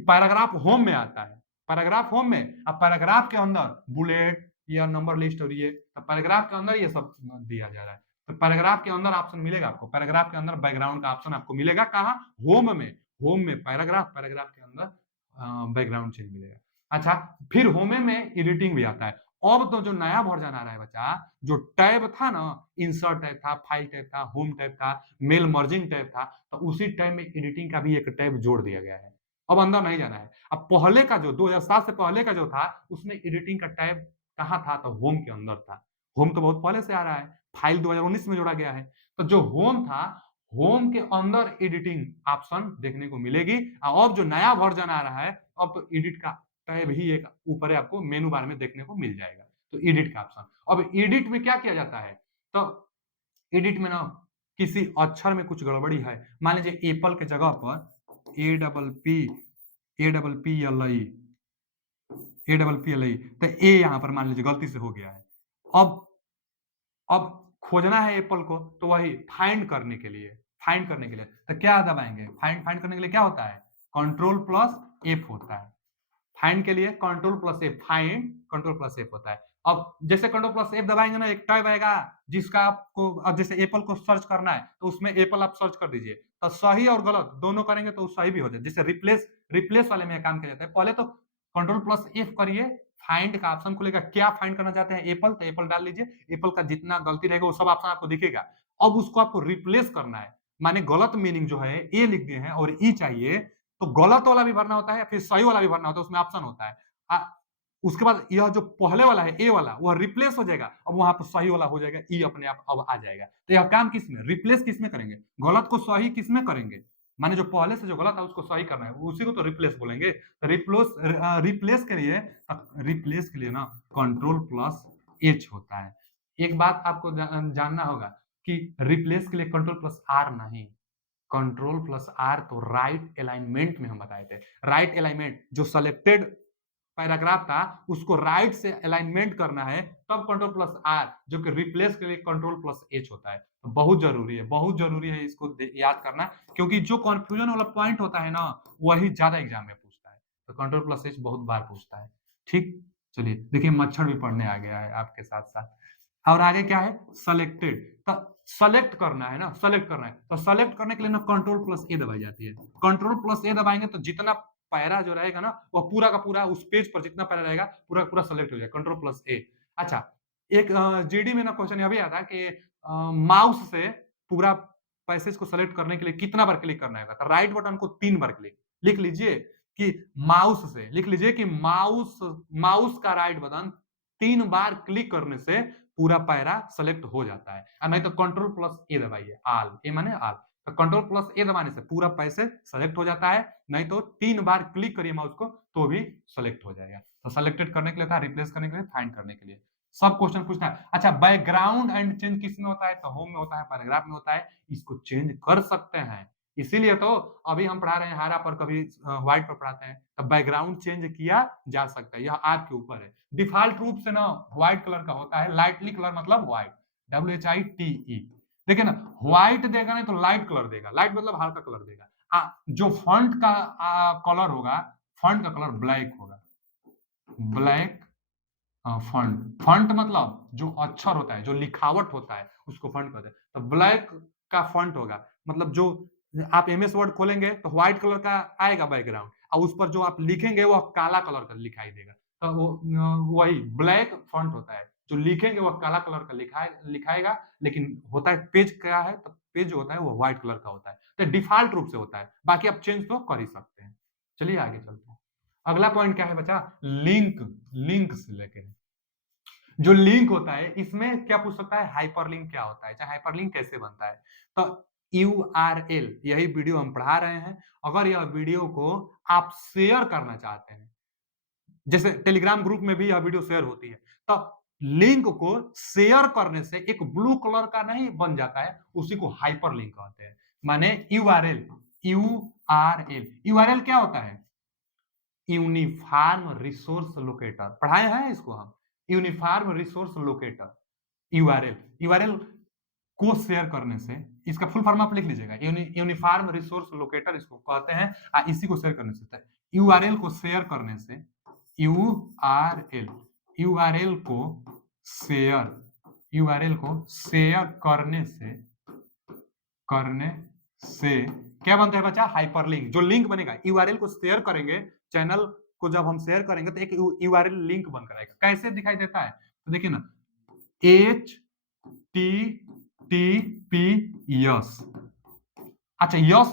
पैराग्राफ होम में आता है। पैराग्राफ होम में, अब पैराग्राफ के अंदर बुलेट या नंबर लिस्ट और ये पैराग्राफ के अंदर ये सब दिया जा रहा है। तो पैराग्राफ के अंदर ऑप्शन मिलेगा आपको, पैराग्राफ के अंदर बैकग्राउंड का ऑप्शन आपको मिलेगा। कहाँ? होम में। होम में पैराग्राफ, पैराग्राफ के अंदर बैकग्राउंड चेंज मिलेगा। अच्छा, फिर होमे में एडिटिंग भी आता है। अब तो जो नया वर्जन आ रहा है बच्चा, जो टैब था ना, इंसर्ट टैब था, फाइल टैब था, होम टैब था, मेल मर्जिंग टैब था, तो उसी टैब में एडिटिंग का भी एक टैब जोड़ दिया गया है। अब अंदर नहीं जाना है। अब पहले का जो 2007 से पहले का जो था, उसमें एडिटिंग का टैब कहाँ था? तो होम के अंदर था। होम तो बहुत पहले से आ रहा है, फाइल 2019 में जोड़ा गया है। तो जो होम था, होम के अंदर एडिटिंग ऑप्शन देखने को मिलेगी। और अब जो नया वर्जन आ रहा है, अब तो एडिट का टैब ही एक ऊपर आपको मेनू बार में देखने को मिल जाएगा। तो एडिट का ऑप्शन। अब एडिट में क्या किया जाता है? तो एडिट में ना किसी अक्षर में कुछ गड़बड़ी है, मान लीजिए एप्पल के जगह पर ए डबल पी एल आई, तो ए यहां पर मान लीजिए गलती से हो गया है। अब अब खोजना है एप्पल को, तो वही फाइंड करने के लिए, तो क्या दबाएंगे? फाइंड करने के लिए क्या होता है? कंट्रोल प्लस एफ होता है। फाइंड के लिए control plus F, find control plus F होता है। अब जैसे कंट्रोल प्लस एफ दबाएंगे ना, एक टैब आएगा जिसका आपको, अब जैसे एप्पल को सर्च करना है तो उसमें एप्पल आप सर्च कर दीजिए, तो सही और गलत दोनों करेंगे तो सही भी हो जाए। जैसे रिप्लेस, रिप्लेस वाले में काम किया जाता है। पहले तो कंट्रोल प्लस एफ करिए, फाइंड का ऑप्शन खुलेगा। क्या फाइंड करना चाहते हैं? एप्पल, तो एप्पल डाल लीजिए। एप्पल का जितना गलती रहेगा वो सब ऑप्शन आपको दिखेगा। अब उसको आपको रिप्लेस करना है, माने गलत मीनिंग जो है ए लिख दिए हैं और ई चाहिए, तो गलत वाला भी भरना होता है, फिर सही वाला भी भरना होता है, उसमें ऑप्शन होता है। उसके बाद यह जो पहले वाला है ए वाला, वह रिप्लेस हो जाएगा। अब वहां पर सही वाला हो जाएगा, ई अपने आप अब आ जाएगा। तो यह काम किस में? रिप्लेस किस में करेंगे? गलत को सही किस में करेंगे? माने जो पहले से जो गलत है उसको सही करना है, उसी को तो रिप्लेस बोलेंगे। तो रिप्लेस के लिए, ना कंट्रोल प्लस एच होता है। एक बात आपको जानना होगा कि रिप्लेस के लिए कंट्रोल प्लस आर नहीं, कंट्रोल प्लस आर तो राइट अलाइनमेंट में हम बताए थे। राइट अलाइनमेंट, जो सेलेक्टेड पैराग्राफ था उसको राइट से अलाइनमेंट करना है, तब कंट्रोल प्लस आर, जो कि रिप्लेस के लिए कंट्रोल प्लस एच होता है। तो बहुत जरूरी है, बहुत जरूरी है इसको याद करना, क्योंकि जो कंफ्यूजन वाला पॉइंट होता है ना, वही ज्यादा एग्जाम में पूछता है। तो कंट्रोल प्लस एच बहुत बार पूछता है। ठीक, चलिए देखिए मच्छर भी पढ़ने आ गया है आपके साथ साथ। और आगे क्या है? सेलेक्टेड। तो सेलेक्ट करना है ना, सेलेक्ट करना है, तो सेलेक्ट करने के लिए ना कंट्रोल प्लस ए दबाई जाती है। कंट्रोल प्लस ए दबाएंगे तो जितना पैरा जो रहेगा ना, वह पूरा का पूरा उस पेज पर जितना पैरा रहेगा पूरा का पूरा सेलेक्ट हो जाएगा, कंट्रोल प्लस ए। अच्छा, एक जीडी में ना क्वेश्चन यह भी आता है कि माउस से पूरा पैसेज को सेलेक्ट करने के लिए कितना बार क्लिक करना है? तो राइट बटन को 3 बार क्लिक, लिख लीजिए कि माउस से, लिख लीजिए कि माउस का राइट बटन 3 बार क्लिक करने से पूरा पैरा सेलेक्ट हो जाता है। और नहीं तो कंट्रोल प्लस ए दबाइए, आल, ए माने आल, तो कंट्रोल प्लस ए दबाने से पूरा पैसे सेलेक्ट हो जाता है। नहीं तो 3 बार क्लिक करिए माउस को तो भी सेलेक्ट हो जाएगा। तो सेलेक्टेड करने के लिए था, रिप्लेस करने के लिए, फाइंड करने के लिए, सब क्वेश्चन पूछना है। अच्छा, बैकग्राउंड एंड चेंज किस में होता है? तो होम में होता है, पैराग्राफ में होता है। इसको चेंज कर सकते हैं, इसीलिए तो अभी हम पढ़ा रहे हैं हरा पर, कभी व्हाइट पर पढ़ाते हैं। तो बैकग्राउंड चेंज किया जा सकता है, यह आपके ऊपर है। डिफॉल्ट रूप से ना व्हाइट कलर का होता है, लाइटली कलर मतलब व्हाइट, WHITE। देखिए ना, व्हाइट देगा नहीं तो लाइट कलर देगा, लाइट मतलब हल्का कलर देगा। जो फॉन्ट का कलर होगा, फॉन्ट का कलर ब्लैक होगा, ब्लैक फॉन्ट। फॉन्ट मतलब जो अक्षर होता है, जो लिखावट होता है, उसको फॉन्ट कहते हैं। तो ब्लैक का फॉन्ट होगा, मतलब जो आप एमएस वर्ड खोलेंगे तो व्हाइट कलर का आएगा बैकग्राउंड, और उस पर जो आप लिखेंगे वो काला कलर का लिखाई देगा। तो वो वही ब्लैक फॉन्ट होता है, जो लिखेंगे वो काला कलर का लिखाएगा, लेकिन होता है पेज क्या है, तो पेज जो होता है वो व्हाइट कलर का होता है। तो डिफॉल्ट रूप से होता है, बाकी आप चेंज तो कर ही सकते हैं। चलिए आगे चलते हैं। अगला पॉइंट क्या है बच्चा? लिंक, लिंक से लेके जो लिंक होता है, इसमें क्या पूछ सकता है? हाइपरलिंक क्या होता है, चाहे हाइपरलिंक कैसे बनता है। तो URL, यही वीडियो हम पढ़ा रहे हैं। अगर यह वीडियो को आप शेयर करना चाहते हैं, जैसे टेलीग्राम ग्रुप में भी यह वीडियो शेयर होती है, तो लिंक को शेयर करने से एक ब्लू कलर का नहीं बन जाता है, उसी को हाइपरलिंक कहते हैं। माने यूआरएल, यूआरएल क्या होता है? यूनिफॉर्म रिसोर्स लोकेटर, पढ़ाए हैं इसको हम। Uniform resource locator, URL, URL को शेयर करने से, इसका फुल फॉर्म आप लिख लीजिएगा, यूनिफॉर्म रिसोर्स लोकेटर इसको कहते हैं। इसी को शेयर करने से, यूआरएल को शेयर करने से, यूआरएल, यूआरएल को शेयर, यूआरएल को शेयर करने से क्या बनता है बच्चा? हाइपरलिंक। जो लिंक बनेगा, यूआरएल को शेयर करेंगे, चैनल को जब हम शेयर करेंगे तो एक यूआरएल लिंक बनकर आएगा। कैसे दिखाई देता है? तो देखिए ना, HTTPS। अच्छा, यस,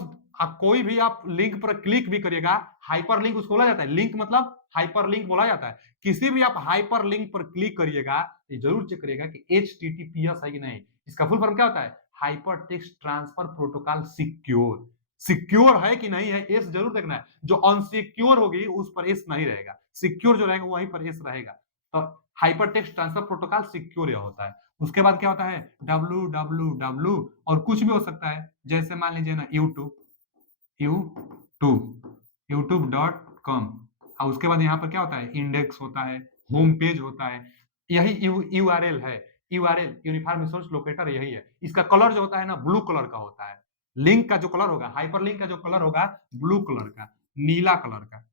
कोई भी आप लिंक पर क्लिक भी करिएगा, हाइपर लिंक उसको बोला जाता है। लिंक मतलब हाइपर लिंक बोला जाता है। किसी भी आप हाइपर लिंक पर क्लिक करिएगा, ये जरूर चेक करिएगा कि HTTPS है कि नहीं। इसका फुल फॉर्म क्या होता है? Hyper text transfer protocol secure. Secure है कि नहीं है, एस जरूर देखना है। जो अनसिक्योर होगी उस पर एस नहीं रहेगा, सिक्योर जो रहेगा वहीं पर एस रहेगा। तो hyper text transfer protocol secure यह होता है। उसके बाद क्या होता है? www, और कुछ भी हो सकता है, जैसे मान लीजिए ना youtube.com, और उसके बाद यहाँ पर क्या होता है? इंडेक्स होता है, होम पेज होता है। यही यूआरएल है, यूआरएल यूनिफॉर्म रिसोर्स लोकेटर यही है। इसका कलर जो होता है ना, ब्लू कलर का होता है। लिंक का जो कलर होगा, हाइपरलिंक का जो कलर होगा, ब्लू कलर का, नीला कलर का।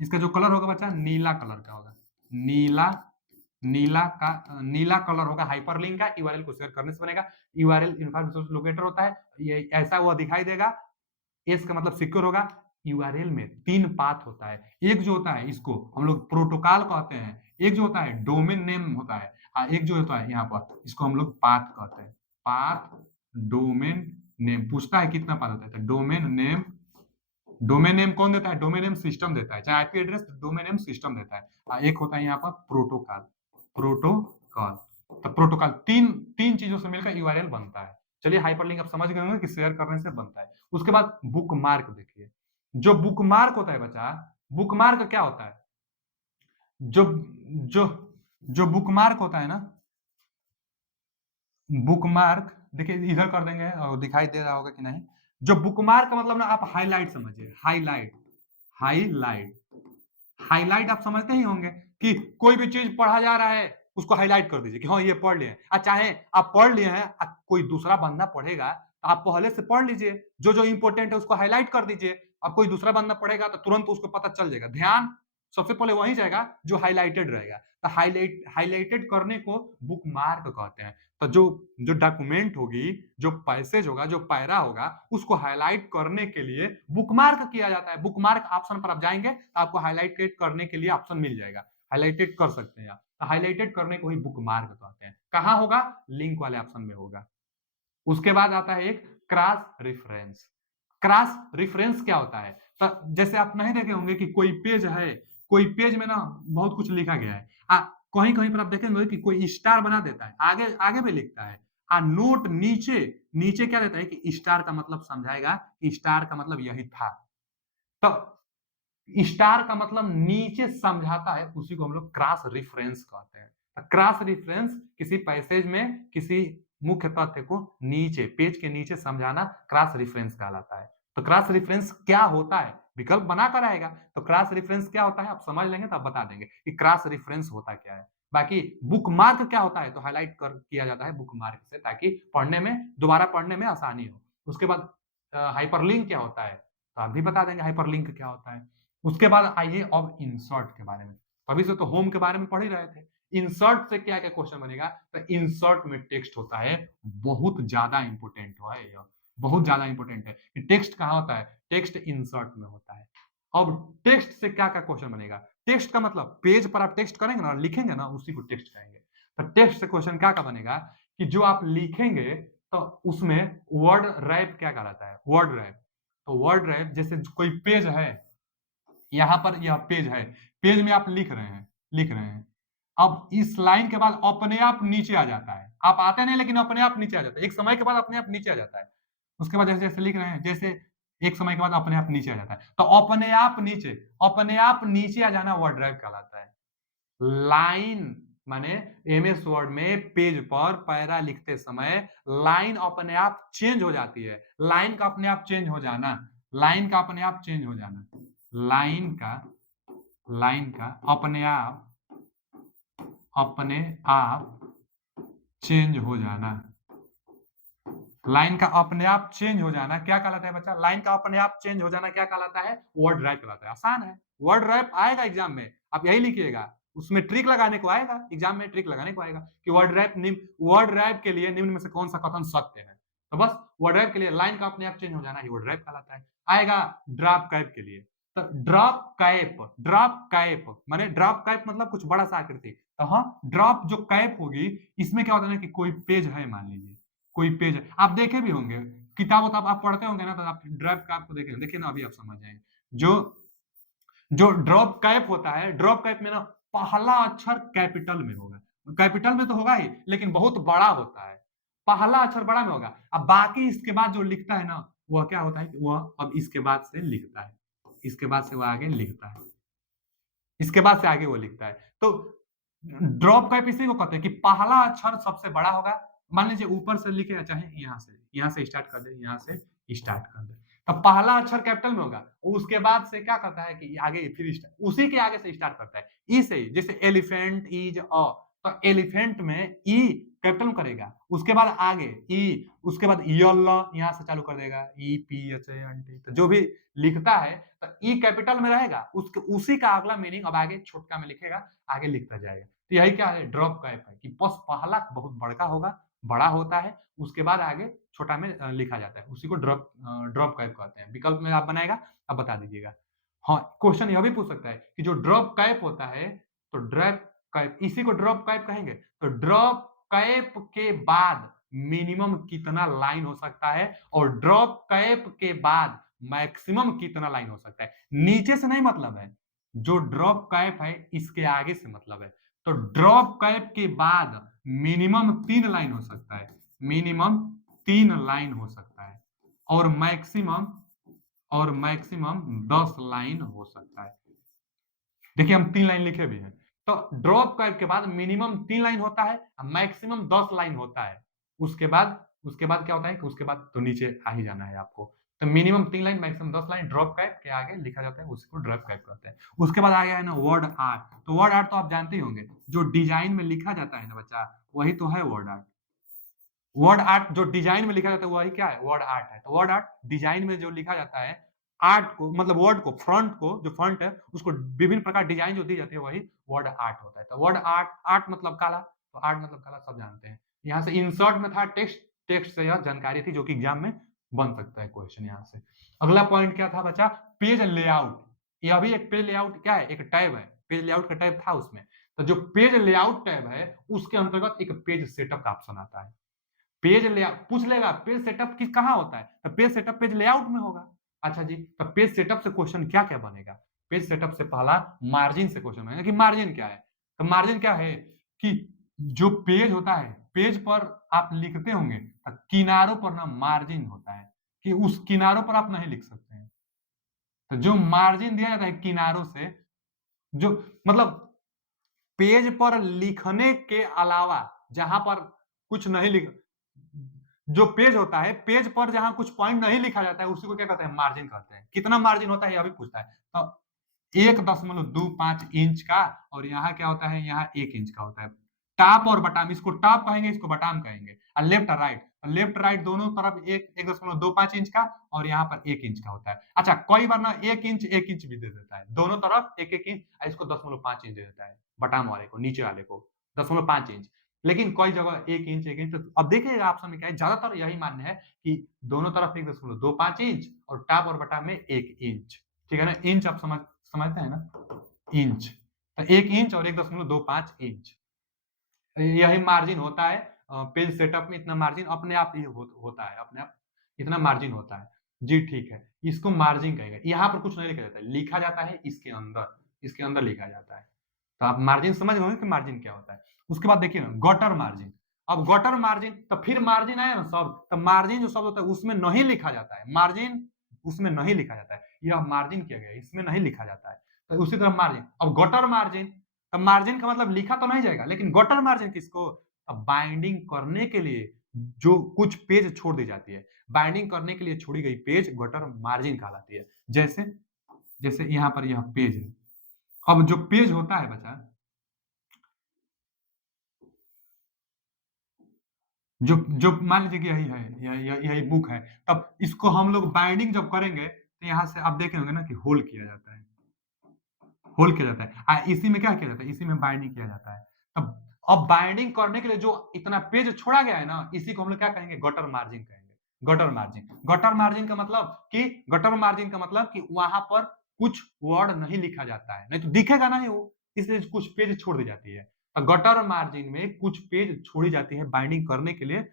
इसका जो कलर होगा बच्चा, नीला कलर का होगा, नीला, नीला कलर होगा हाइपरलिंक का। यूआरएल को शेयर करने से बनेगा। यूआरएल यूनिफॉर्म रिसोर्स लोकेटर होता है, ये ऐसा वो दिखाई देगा। एस का मतलब सिक्योर होगा। यूआरएल में 3 पाथ होता है। एक जो होता है, इसको हम लोग प्रोटोकॉल कहते हैं। एक जो होता है डोमेन नेम होता है, एक जो होता है यहाँ पर, इसको हम लोग पाथ कहते हैं। Path, domain name. पूछता है कितना पाथ होता है, तो डोमेन नेम, डोमेन नेम कौन देता है? डोमेन नेम सिस्टम देता है, चाहे IP address, domain name system देता है। एक होता है यहाँ पर प्रोटोकॉल, प्रोटोकॉल। तो प्रोटोकॉल तीन चीजों से मिलकर यूआरएल बनता है। चलिए, हाइपरलिंक आप समझ गए होंगे कि शेयर करने से बनता है। उसके बाद बुकमार्क देखिए। जो बुकमार्क होता है बच्चा, बुकमार्क क्या होता है? जो जो जो बुकमार्क होता है ना, बुकमार्क देखिए, इधर कर देंगे और दिखाई दे रहा होगा कि नहीं। जो बुकमार्क का मतलब ना, आप हाईलाइट समझिए, हाईलाइट, हाईलाइट, हाईलाइट आप समझते ही होंगे कि कोई भी चीज पढ़ा जा रहा है उसको हाईलाइट कर दीजिए कि हाँ ये पढ़ लिए हैं। चाहे आप पढ़ लिए हैं, कोई दूसरा बंदा पढ़ेगा तो आप पहले से पढ़ लीजिए, जो जो इंपॉर्टेंट है उसको हाईलाइट कर दीजिए। अब कोई दूसरा बंदा पढ़ेगा तो तुरंत उसको पता चल जाएगा। ध्यान सबसे पहले वही जाएगा जो हाईलाइटेड रहेगा। तो हाईलाइटेड करने को बुक मार्क कहते हैं। तो जो जो डॉक्यूमेंट होगी, जो पैसेज होगा, जो पैरा होगा, उसको हाईलाइट करने के लिए बुकमार्क किया जाता है। बुकमार्क ऑप्शन पर आप जाएंगे तो आपको हाईलाइटेड करने के लिए ऑप्शन मिल जाएगा, हाईलाइटेड कर सकते हैं आप। तो हाईलाइटेड करने को ही बुकमार्क कहते हैं। कहाँ होगा? लिंक वाले ऑप्शन में होगा। उसके बाद आता है एक क्रॉस रेफरेंस। क्रॉस रेफरेंस क्या होता है? तो जैसे आप नहीं देखे होंगे कि कोई पेज है, कोई पेज में ना बहुत कुछ लिखा गया है, कहीं कहीं पर आप देखेंगे कि कोई स्टार बना देता है, आगे आगे भी लिखता है, नोट नीचे नीचे क्या देता है कि स्टार का मतलब समझाएगा कि स्टार का मतलब यही था। तो स्टार का मतलब नीचे समझाता है, उसी को हम लोग क्रॉस रेफरेंस कहते हैं। क्रॉस रेफरेंस किसी पैसेज में किसी मुख्य तथ्य को नीचे, पेज के नीचे समझाना क्रॉस रेफरेंस कहलाता है। तो क्रॉस रेफरेंस क्या होता है? विकल्प बनाकर आएगा। तो क्रॉस रेफरेंस क्या होता है आप समझ लेंगे तब बता देंगे कि क्रॉस रेफरेंस होता क्या है। बाकी बुक मार्क क्या होता है? तो हाईलाइट कर किया जाता है बुक मार्क से, ताकि पढ़ने में, दोबारा पढ़ने में आसानी हो। उसके बाद हाइपरलिंक क्या होता है? तो आप भी बता देंगे हाइपरलिंक क्या होता है। उसके बाद आइए अब इंसर्ट के बारे में। अभी से तो होम के बारे में पढ़ ही रहे थे। इंसर्ट से क्या क्या क्वेश्चन बनेगा? तो इंसर्ट में टेक्स्ट होता है, बहुत ज्यादा इंपोर्टेंट है यह, बहुत ज्यादा इंपोर्टेंट है कि टेक्स्ट कहाँ होता है? टेक्स्ट इंसर्ट में होता है। अब टेक्स्ट से क्या क्या क्वेश्चन बनेगा? टेक्स्ट का मतलब पेज पर आप टेक्स्ट करेंगे ना, लिखेंगे ना, उसी को टेक्स्ट कहेंगे। तो टेक्स्ट से क्वेश्चन क्या क्या बनेगा कि जो आप लिखेंगे तो उसमें वर्ड रैप क्या कहलाता है? Word rap. तो वर्ड रैप जैसे कोई पेज है, यहाँ पर यह पेज है, पेज में आप लिख रहे हैं। अब इस लाइन के बाद अपने आप नीचे आ जाता है, आप आते नहीं लेकिन अपने आप नीचे आ जाता है, एक समय के बाद अपने आप नीचे आ जाता है। उसके बाद जैसे जैसे लिख रहे हैं, जैसे एक समय के बाद अपने आप नीचे आ जाता है। तो अपने आप नीचे आ जाना वर्ड ड्राइव कहलाता है। लाइन माने एमएस वर्ड में पेज पर पैरा लिखते समय लाइन अपने आप चेंज हो जाती है। लाइन का अपने आप चेंज हो जाना, लाइन का अपने आप चेंज हो जाना, लाइन का लाइन का अपने आप चेंज हो जाना, लाइन का अपने आप चेंज हो जाना क्या कहलाता है बच्चा? लाइन का अपने आप चेंज हो जाना क्या कहलाता है? वर्ड रैप कहलाता है। आसान है, वर्ड रैप आएगा एग्जाम में, आप यही लिखिएगा, उसमें ट्रिक लगाने को आएगा, एग्जाम में ट्रिक लगाने को आएगा कि वर्ड रैप के लिए निम्न में से कौन सा कथन सत्य है। तो बस वर्ड रैप के लिए लाइन का अपने आप चेंज हो जाना ही वर्ड रैप कहलाता है। आएगा ड्रॉप कैप के लिए। तो ड्रॉप कैप माने ड्रॉप कैप मतलब कुछ बड़ा सा आकृति। तो हाँ, ड्रॉप जो कैप होगी, इसमें क्या होता है कि कोई पेज है, मान लीजिए कोई पेज है, आप देखे भी होंगे, किताब उताब आप पढ़ते होंगे ना, तो आप ड्रॉप कैप को देखे, देखिए ना, अभी आप समझ जाएंगे। जो जो ड्रॉप कैप होता है, ड्रॉप कैप में ना पहला अक्षर कैपिटल में होगा, कैपिटल में तो होगा ही लेकिन बहुत बड़ा होता है, पहला अक्षर बड़ा में होगा। अब बाकी इसके बाद जो लिखता है ना, वह क्या होता है कि वह अब इसके बाद से लिखता है, इसके बाद से वह आगे लिखता है, इसके बाद से आगे वो लिखता है। तो ड्रॉप कैप इसी को कहते हैं कि पहला अक्षर सबसे बड़ा होगा। मान लीजिए ऊपर से लिखे, चाहे यहाँ से स्टार्ट कर दे, यहाँ से स्टार्ट कर दे, तो पहला अक्षर कैपिटल में होगा, उसके बाद से क्या करता है कि आगे फिर उसी के आगे से स्टार्ट करता है। ई से ही, जैसे एलिफेंट इज अ, तो एलिफेंट में ई कैपिटल में करेगा, उसके बाद आगे ई, उसके बाद यल्ला यहाँ से चालू कर देगा, E P H A N T, तो जो भी लिखता है तो ई कैपिटल में रहेगा, उसके उसी का अगला मीनिंग अब आगे छोटका में लिखेगा, आगे लिखता जाएगा। तो यही क्या है? ड्रॉप कैप है कि बस पहला बहुत बड़का होगा, बड़ा होता है, उसके बाद आगे छोटा में लिखा जाता है, उसी को ड्रॉप कैप कहते हैं। विकल्प में आप बनाएगा, अब बता दीजिएगा। हाँ, क्वेश्चन यह भी पूछ सकता है कि जो ड्रॉप कैप होता है, तो ड्रॉप कैप, इसी को ड्रॉप कैप कहेंगे। तो ड्रॉप कैप के बाद मिनिमम कितना लाइन हो सकता है, और ड्रॉप कैप के बाद मैक्सिमम कितना लाइन हो सकता है। नीचे से नहीं मतलब है, जो ड्रॉप कैप है इसके आगे से मतलब है। तो ड्रॉप कैप के बाद मिनिमम 3 लाइन हो सकता है, मिनिमम 3 लाइन हो सकता है, और मैक्सिमम 10 लाइन हो सकता है। देखिए हम 3 लाइन लिखे भी हैं। तो ड्रॉप कैप के बाद मिनिमम 3 लाइन होता है, मैक्सिमम 10 लाइन होता है। उसके बाद क्या होता है कि उसके बाद तो नीचे आ ही जाना है आपको। तो minimum 3 line, maximum 10 line drop cap के आगे लिखा जाता है, उसी को ड्रॉप कैप कहते हैं। उसके बाद आ गया है ना वर्ड आर्ट। तो वर्ड आर्ट तो आप जानते ही होंगे, जो डिजाइन में लिखा जाता है ना बच्चा, वही तो है वर्ड आर्ट। वर्ड आर्ट जो डिजाइन में लिखा जाता है वही क्या है? वर्ड आर्ट है। तो वर्ड आर्ट डिजाइन में जो लिखा जाता है, आर्ट को मतलब वर्ड को, फ्रंट को, जो फ्रंट है उसको विभिन्न प्रकार डिजाइन जो दी जाती है, वही वर्ड आर्ट होता है। तो वर्ड आर्ट, आर्ट मतलब काला, तो आर्ट मतलब काला सब जानते हैं। यहाँ से इंसर्ट में था टेक्स्ट, टेक्स्ट से यह जानकारी थी जो कि एग्जाम में बन सकता है क्वेश्चन। यहाँ से अगला पॉइंट क्या था बच्चा? Page layout. यह भी एक पेज लेआउट क्या है? एक टैब है, पेज लेआउट का टैब था उसमें। तो जो पेज लेआउट टैब है उसके अंतर्गत एक पेज सेटअप का ऑप्शन आता है। पेज लेआउट पूछ लेगा, पेज सेटअप किस कहाँ होता है, तो पेज सेटअप पेज लेआउट में होगा। अच्छा जी, तो पेज सेटअप से क्वेश्चन क्या क्या बनेगा? पेज सेटअप से पहला मार्जिन से क्वेश्चन बनेगा कि मार्जिन क्या है? तो मार्जिन क्या है कि जो पेज होता है, पेज पर आप लिखते होंगे तो किनारों पर ना मार्जिन होता है कि उस किनारों पर आप नहीं लिख सकते हैं। तो जो मार्जिन दिया जाता है किनारों से, जो मतलब पेज पर लिखने के अलावा जहां पर कुछ नहीं लिख, जो पेज होता है, पेज पर जहां कुछ पॉइंट नहीं लिखा जाता है उसी को क्या कहते हैं? मार्जिन कहते हैं। कितना मार्जिन होता है यह भी पूछता है। तो 1.25 इंच का, और यहाँ क्या होता है? यहाँ 1 इंच का होता है। टॉप और बॉटम, इसको टॉप कहेंगे, इसको बॉटम कहेंगे। और लेफ्ट और राइट, लेफ्ट राइट दोनों तरफ 1.25 इंच का, और यहाँ पर 1 इंच का होता है। अच्छा, कई बार ना 1 इंच भी दे देता है, दोनों तरफ 1 इंच, इसको 0.5 इंच दे देता है बॉटम वाले को, नीचे वाले को 0.5 इंच। लेकिन कई जगह 1 इंच, तो अब देखिएगा ऑप्शन में क्या है, ज्यादातर यही मान्य है कि दोनों तरफ 1.25 इंच और टॉप और बॉटम में 1 इंच। ठीक है ना? इंच आप समझते हैं ना? इंच, तो 1 इंच और 1.25 इंच, यही मार्जिन होता है। पेज सेटअप में इतना मार्जिन अपने आप ही होता है, अपने आप इतना मार्जिन होता है। जी ठीक है, इसको मार्जिन कहेंगे। यहाँ पर कुछ नहीं लिखा जाता है, लिखा जाता है इसके अंदर लिखा जाता है। तो आप मार्जिन समझ गए कि मार्जिन क्या होता है। उसके बाद देखिए ना गटर मार्जिन। अब गटर मार्जिन, तो फिर मार्जिन आया ना सब, तो मार्जिन जो शब्द होता है उसमें नहीं लिखा जाता है, मार्जिन उसमें नहीं लिखा जाता है, यह मार्जिन किया गया है, इसमें नहीं लिखा जाता है। तो उसी तरह मार्जिन, अब गटर मार्जिन, अब मार्जिन का मतलब लिखा तो नहीं जाएगा, लेकिन गटर मार्जिन किसको? अब बाइंडिंग करने के लिए जो कुछ पेज छोड़ दी जाती है, बाइंडिंग करने के लिए छोड़ी गई पेज गटर मार्जिन कहलाती है। जैसे जैसे यहाँ पर यह पेज है। अब जो पेज होता है बच्चा, जो जो मान लीजिए कि यही है, यही बुक है, तब इसको हम लोग बाइंडिंग जब करेंगे तो यहाँ से आप देखे होंगे ना कि होल किया जाता है, होल किया जाता है। इसी में क्या किया जाता है? इसी में बाइंडिंग किया जाता है। अब बाइंडिंग करने के लिए जो इतना पेज छोड़ा गया है ना, इसी को हम लोग क्या कहेंगे? गटर मार्जिन कहेंगे। गटर मार्जिन, गटर मार्जिन का मतलब कि गटर मार्जिन का मतलब कि वहां पर कुछ वर्ड नहीं लिखा जाता है, नहीं तो दिखेगा नहीं वो, इसलिए कुछ पेज छोड़ दी जाती है। तो गटर मार्जिन में कुछ पेज छोड़ी जाती है बाइंडिंग करने के लिए,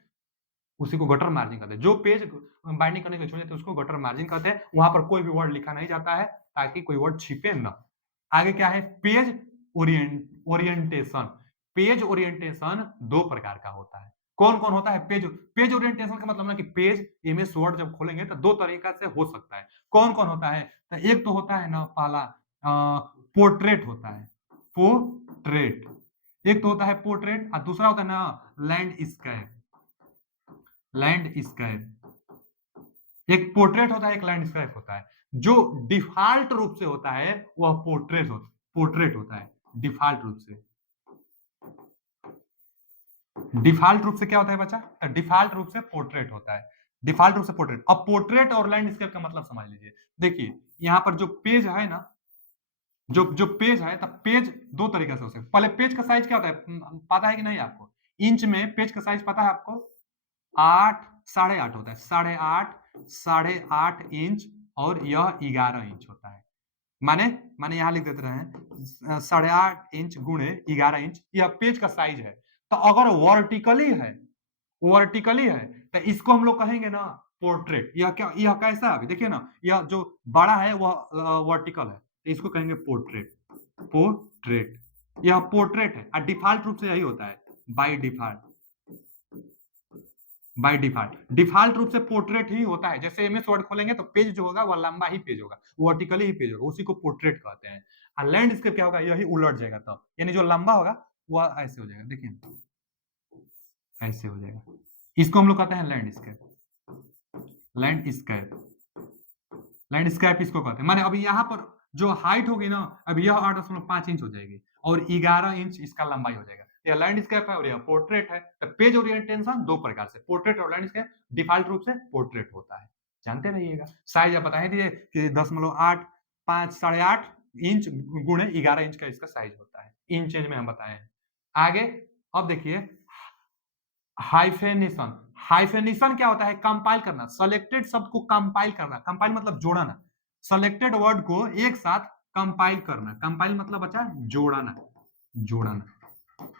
उसी को गटर मार्जिन कहते हैं। जो पेज बाइंडिंग करने के लिए छोड़ जाते हैं उसको गटर मार्जिन कहते हैं। वहां पर कोई भी वर्ड लिखा नहीं जाता है ताकि कोई वर्ड छिपे न। आगे क्या है? Page orientation. पेज ओरिएंटेशन दो प्रकार का होता है। कौन कौन होता है? पेज पेज ओरिएंटेशन का मतलब ना कि पेज एमएस वर्ड जब खोलेंगे तो दो तरीका से हो सकता है। कौन कौन होता है? तो एक तो होता है ना, पहला पोर्ट्रेट होता है, पोर्ट्रेट। एक तो होता है पोर्ट्रेट और दूसरा होता है ना लैंडस्केप। लैंडस्केप, एक पोर्ट्रेट होता है, एक लैंडस्केप होता है। जो डिफॉल्ट रूप से होता है वह पोर्ट्रेट होता है डिफॉल्ट रूप से। डिफॉल्ट रूप से क्या होता है बच्चा? डिफॉल्ट रूप से पोर्ट्रेट होता है, डिफॉल्ट रूप से पोर्ट्रेट। अब पोर्ट्रेट और लैंडस्केप का मतलब समझ लीजिए। देखिए यहाँ पर जो पेज है ना, जो जो पेज है, तब पेज दो तरीके से हो सकता है। पहले पेज का साइज क्या होता है पता है कि नहीं आपको? इंच में पेज का साइज पता है आपको? 8, 8.5 होता है, 8.5 इंच, और यह 11 इंच होता है। माने माने यहाँ लिख देते रहे 8.5 इंच गुणे 11 इंच, यह पेज का साइज है। तो अगर वर्टिकली है तो इसको हम लोग कहेंगे ना पोर्ट्रेट। यह क्या, यह कैसा है? अभी देखिए ना, यह जो बड़ा है वह वर्टिकल है, तो इसको कहेंगे पोर्ट्रेट। पोर्ट्रेट, यह पोर्ट्रेट है, और डिफॉल्ट रूप से यही होता है, बाय डिफॉल्ट। बाय डिफॉल्ट रूप से पोर्ट्रेट ही होता है। जैसे एमएस वर्ड खोलेंगे तो पेज जो होगा वह लंबा ही पेज होगा, वर्टिकली ही पेज होगा, उसी को पोर्ट्रेट कहते हैं। और लैंडस्केप क्या होगा? यही उलट जाएगा, तब यानी जो लंबा होगा वह ऐसे हो जाएगा, देखिए ऐसे हो जाएगा। इसको हम लोग कहते हैं लैंडस्केप। लैंडस्केप, लैंडस्केप इसको कहते हैं। माने अभी यहाँ पर जो हाइट होगी ना, अब यह 8.5 इंच हो जाएगी और 11 इंच इसका लंबाई हो जाएगा। यह लैंडस्केप है और यह पोर्ट्रेट है। तो पेज ओरिएंटेशन दो प्रकार से, पोर्ट्रेट और लैंडस्केप। डिफॉल्ट रूप से पोर्ट्रेट होता है, जानते रहिएगा। साइज आप बताए दिए कि 10.8, 5, 8.5 इंच गुणे 11 इंच का इसका साइज होता है, इंच में हम बताए हैं। आगे अब देखिए हाइफेनेशन। हाइफेनेशन क्या होता है? कंपाइल करना, सेलेक्टेड शब्द को कंपाइल करना। कंपाइल मतलब जोड़ना, सेलेक्टेड वर्ड को एक साथ कंपाइल करना। कंपाइल मतलब बच्चा जोड़ना, जोड़ना।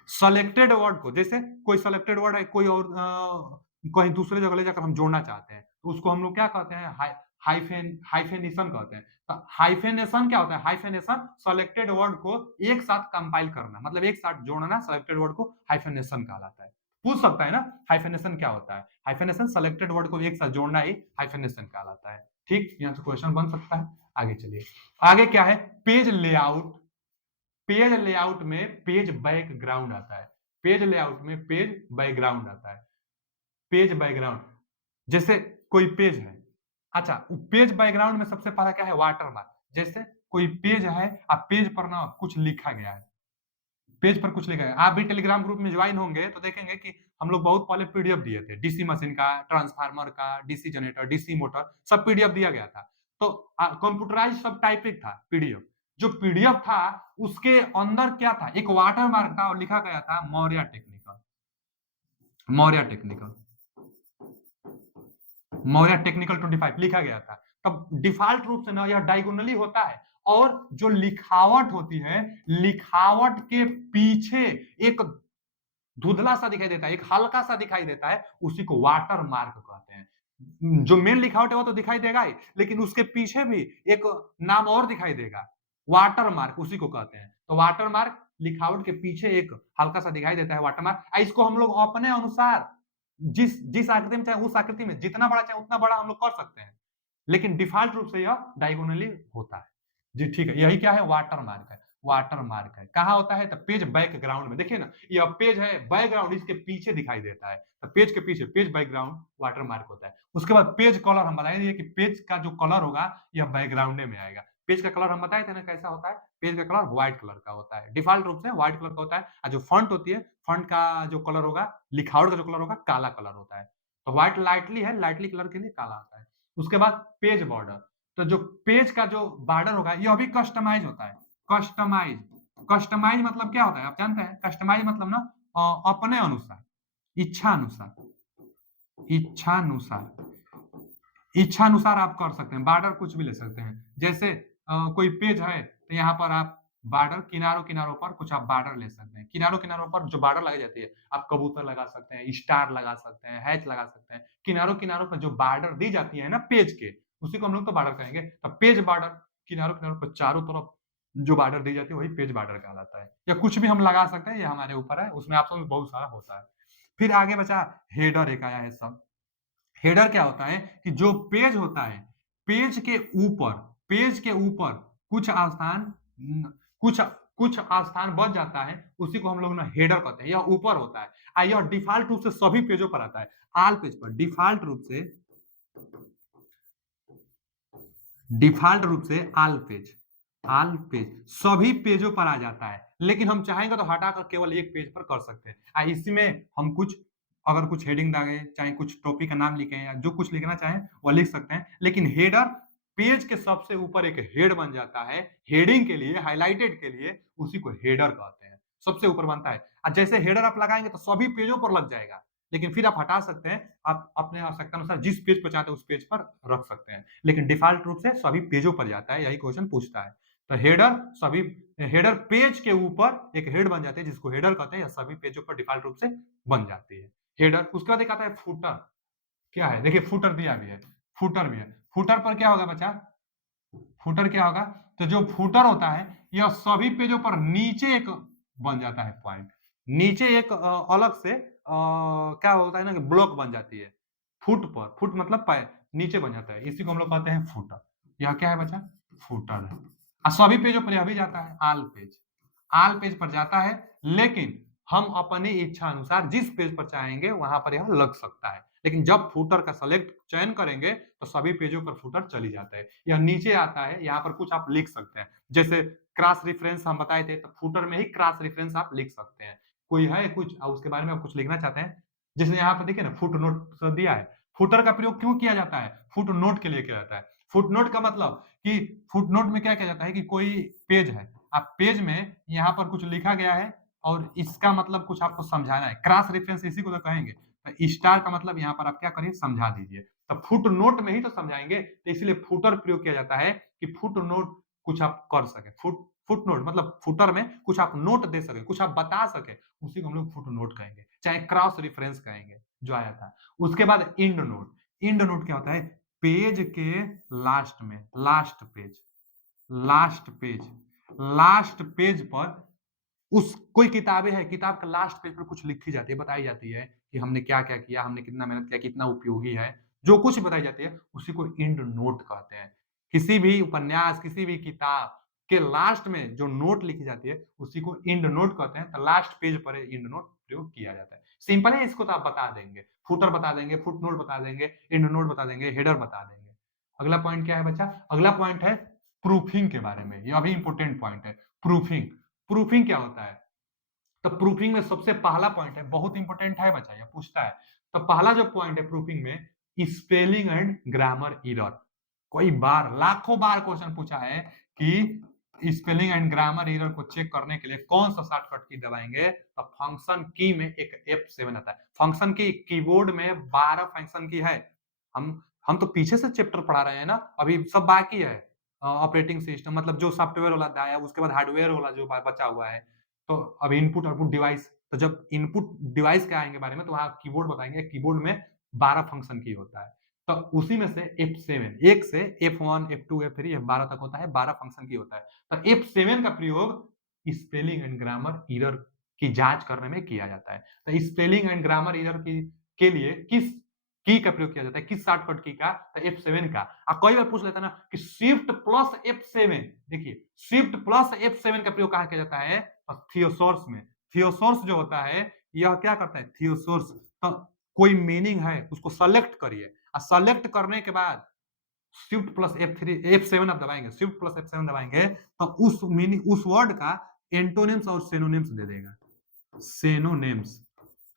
सेलेक्टेड वर्ड को, जैसे कोई सेलेक्टेड वर्ड है, कोई और कहीं दूसरे जगह ले जाकर हम जोड़ना चाहते हैं तो उसको हम लोग क्या कहते हैं, हाइफेनेशन कहते हैं। तो हाइफेनेशन क्या होता है, हाइफेनेशन सेलेक्टेड वर्ड को एक साथ कंपाइल करना, मतलब एक साथ जोड़ना, सेलेक्टेड वर्ड को हाइफेनेशन कहलाता है। पूछ सकता है ना हाइफेनेशन क्या होता है, हाइफेनेशन सेलेक्टेड वर्ड को एक साथ जोड़ना ही हाइफेनेशन कहलाता है। ठीक, यहाँ से क्वेश्चन बन सकता है। आगे चलिए, आगे क्या है, पेज लेआउट। पेज लेआउट में पेज बैकग्राउंड आता है, पेज लेआउट में पेज बैकग्राउंड आता है। पेज बैकग्राउंड, जैसे कोई पेज है, अच्छा पेज बैकग्राउंड में सबसे पहला क्या है, वाटरमार्क। जैसे कोई पेज है, अब पेज पर ना कुछ लिखा गया है, पेज पर कुछ लिखा है, आप भी टेलीग्राम ग्रुप में ज्वाइन होंगे तो देखेंगे कि हम लोग बहुत पहले पीडीएफ दिए थे, डीसी मशीन का, ट्रांसफार्मर का, डीसी जनरेटर, डीसी मोटर, सब पीडीएफ दिया गया था। तो कंप्यूटराइज सब टाइपिंग था पीडीएफ। जो पीडीएफ था उसके अंदर क्या था, एक वाटर मार्क था और लिखा गया था Maurya technical, Maurya technical, Maurya technical 25 लिखा गया था। तब डिफॉल्ट रूप से ना यह डायगोनली होता है, और जो लिखावट होती है, लिखावट के पीछे एक धुंधला सा दिखाई देता है, एक हल्का सा दिखाई देता है, उसी को वाटर मार्क कहते हैं। जो मेन लिखावट है वो तो दिखाई देगा ही, लेकिन उसके पीछे भी एक नाम और दिखाई देगा, वाटर मार्क, उसी को कहते हैं। तो वाटर मार्क लिखावट के पीछे एक हल्का सा दिखाई देता है, वाटर मार्क। इसको हम लोग अपने अनुसार जिस जिस आकृति में चाहे उस आकृति में जितना बड़ा चाहे उतना बड़ा हम लोग कर सकते हैं, लेकिन डिफॉल्ट रूप से यह डायगोनली होता है। जी ठीक है, यही क्या है, वाटर मार्क है, वाटर मार्क है। कहाँ होता है, तो पेज बैकग्राउंड में। देखिए ना, यह पेज है, बैकग्राउंड इसके पीछे दिखाई देता है, तो पेज के पीछे पेज बैकग्राउंड वाटर मार्क होता है। उसके बाद पेज कलर हम बताएंगे कि पेज का जो कलर होगा यह बैकग्राउंड में आएगा। पेज का कलर हम बताए थे ना कैसा होता है, पेज का कलर व्हाइट कलर का होता है, डिफॉल्ट रूप से व्हाइट कलर का होता है। और जो फॉन्ट होती है, फॉन्ट का जो कलर होगा, लिखावट का जो कलर होगा, काला कलर होता है। तो व्हाइट लाइटली है, लाइटली कलर के लिए काला आता है। उसके बाद पेज बॉर्डर, तो जो पेज का जो बॉर्डर होगा यह भी कस्टमाइज होता है। कस्टमाइज, कस्टमाइज मतलब क्या होता है आप जानते हैं, कस्टमाइज मतलब ना अपने अनुसार, इच्छा अनुसार, इच्छा अनुसार, इच्छा अनुसार आप कर सकते हैं, बॉर्डर कुछ भी ले सकते हैं। जैसे कोई पेज है तो यहाँ पर आप बॉर्डर किनारों किनारों पर कुछ आप बॉर्डर ले सकते हैं, किनारों किनारों पर जो बॉर्डर लगाई जाती है, आप कबूतर लगा सकते हैं, स्टार लगा सकते हैं, हैच लगा सकते हैं। किनारों किनारों पर जो बॉर्डर दी जाती है ना पेज के, उसी को हम लोग तो बॉर्डर कहेंगे। तो पेज बॉर्डर, किनारों किनारों पर चारों तरफ जो बॉर्डर दी जाती है वही पेज बॉर्डर कहलाता है। या कुछ भी हम लगा सकते हैं, ये हमारे ऊपर है, उसमें ऑप्शन बहुत सारा होता है। फिर आगे बचा हेडर, एक आया है सब। हेडर क्या होता है कि जो पेज होता है, पेज के ऊपर, पेज के ऊपर कुछ स्थान, कुछ कुछ स्थान बच जाता है, उसी को हम लोग ना हेडर कहते हैं। यह ऊपर होता है, यह डिफॉल्ट रूप से सभी पेजों पर आता है, आल पेज पर डिफॉल्ट रूप से, डिफॉल्ट रूप से आल पेज, आल पेज सभी पेजों पर आ जाता है। लेकिन हम चाहेंगे तो हटाकर केवल एक पेज पर कर सकते हैं। इसमें हम कुछ, अगर कुछ हेडिंग डाले, चाहे कुछ टॉपिक का नाम लिखें या जो कुछ लिखना चाहें वो लिख सकते हैं। लेकिन हेडर पेज के सबसे ऊपर एक हेड बन जाता है, हेडिंग के लिए, हाइलाइटेड के लिए, उसी को हेडर कहते हैं, सबसे ऊपर बनता है। और जैसे हेडर आप लगाएंगे तो सभी पेजों पर लग जाएगा, लेकिन फिर आप हटा सकते हैं, आप अपने आवश्यकता अनुसार जिस पेज पर चाहते हैं उस पेज पर रख सकते हैं। लेकिन डिफॉल्ट रूप से सभी पेजों पर जाता है, यही क्वेश्चन पूछता है। तो हेडर सभी, हेडर पेज के ऊपर एक हेड बन जाती है जिसको हेडर कहते हैं, या सभी पेजों पर डिफॉल्ट रूप से बन जाती है हेडर। उसके बाद एक आता है फुटर। क्या है, देखिए फुटर दिया भी है, फुटर भी है। फुटर पर क्या होगा बच्चा, फुटर क्या होगा, तो जो फुटर होता है यह सभी पेजों पर नीचे एक बन जाता है पॉइंट, नीचे एक अलग से क्या होता है ना कि ब्लॉक बन जाती है, फुट पर, फुट मतलब पैर, नीचे बन जाता है, इसी को हम लोग कहते हैं फुटर। यह क्या है बच्चा, फुटर है। और सभी पेजों पर यह भी जाता है, आल पेज, आल पेज पर जाता है। लेकिन हम अपनी इच्छा अनुसार जिस पेज पर चाहेंगे वहां पर यह लग सकता है। लेकिन जब फुटर का सेलेक्ट चयन करेंगे तो सभी पेजों पर फुटर चली जाता है, यह नीचे आता है, यहाँ पर कुछ आप लिख सकते हैं। जैसे क्रॉस रेफरेंस हम बताए थे, तो फुटर में ही क्रॉस रेफरेंस आप लिख सकते हैं। कोई है कुछ उसके बारे में आप कुछ लिखना चाहते हैं, जैसे यहाँ पर देखिए ना फुट नोट दिया है। फुटर का प्रयोग क्यों किया जाता है, फुट नोट के लिए किया जाता है। फुट नोट का मतलब कि फुट नोट में क्या किया जाता है कि कोई पेज है, आप पेज में यहाँ पर कुछ लिखा गया है और इसका मतलब कुछ आपको समझाना है, क्रॉस रेफरेंस इसी को तो कहेंगे। तो स्टार का मतलब यहाँ पर आप क्या करिए, समझा दीजिए। तो फुट नोट में ही तो समझाएंगे, तो इसलिए फुटर प्रयोग किया जाता है कि फुट नोट कुछ आप कर सके, फुट फुटनोट मतलब फुटर में कुछ आप नोट दे सके, कुछ आप बता सके, उसी को हम लोग फुटनोट कहेंगे, चाहे क्रॉस रेफरेंस कहेंगे जो आया था। उसके बाद इंड नोट। इंड नोट क्या होता है? पेज के लास्ट में, लास्ट पेज लास्ट पेज पर उस कोई किताबें है, किताब का लास्ट पेज पर कुछ लिखी जाती है, बताई जाती है कि हमने क्या-क्या किया, हमने कितना मेहनत किया, कितना उपयोगी है, जो कुछ बताई जाती है, उसी को एंड नोट कहते हैं। किसी भी उपन्यास, किसी भी किताब के लास्ट में जो नोट लिखी जाती है, उसी को एंड नोट कहते हैं। तो लास्ट पेज पर एंड नोट प्रयोग किया जाता है। सिंपल है, इसको तो आप बता देंगे, फुटर बता देंगे, फुटनोट बता देंगे, एंड नोट बता देंगे, हेडर बता देंगे। अगला पॉइंट क्या है बच्चा? अगला पॉइंट है प्रूफिंग के बारे में। यह भी इंपॉर्टेंट पॉइंट है, प्रूफिंग। प्रूफिंग क्या होता है? तो प्रूफिंग में सबसे पहला पॉइंट है, बहुत इंपॉर्टेंट है बच्चा, ये पूछता है। तो पहला जो पॉइंट है प्रूफिंग में, स्पेलिंग एंड ग्रामर एरर। कई बार, लाखों बार क्वेश्चन पूछा है कि स्पेलिंग एंड ग्रामर एरर को चेक करने के लिए कौन सा शॉर्टकट की दबाएंगे? तो फंक्शन की में एक F7 आता है। फंक्शन की कीबोर्ड में 12 फंक्शन की है। हम तो पीछे से चैप्टर पढ़ा रहे हैं ना, अभी सब बाकी है। ऑपरेटिंग सिस्टम मतलब जो सॉफ्टवेयर वाला आया, उसके बाद हार्डवेयर वाला जो बचा हुआ है। तो अब इनपुट आउटपुट डिवाइस, तो जब इनपुट डिवाइस के आएंगे बारे में, तो वहां कीबोर्ड बताएंगे। कीबोर्ड में 12 फंक्शन की होता है, तो उसी में से F7, एक से F1 F2 F3 F12 तक होता है, 12 फंक्शन की होता है। तो F7 का प्रयोग स्पेलिंग एंड ग्रामर एरर की जांच करने में किया जाता है। तो स्पेलिंग एंड ग्रामर एरर की के लिए किस की का प्रयोग किया जाता है, किस शॉर्टकट की का? तो F7 का। कई बार पूछ लेता है ना कि शिफ्ट प्लस F7, देखिए शिफ्ट प्लस F7 का प्रयोग कहां किया जाता है? थियोसोर्स में। थियोसोर्स जो होता है, यह क्या करता है? थियोसोर्स, तो कोई मीनिंग है उसको सेलेक्ट करिए, और सेलेक्ट करने के बाद शिफ्ट प्लस F3 F7 आप दबाएंगे, शिफ्ट प्लस F7 दबाएंगे, तो उस मीनिंग, उस वर्ड का एंटोनिम्स और सिनोनिम्स दे देगा। Synonyms,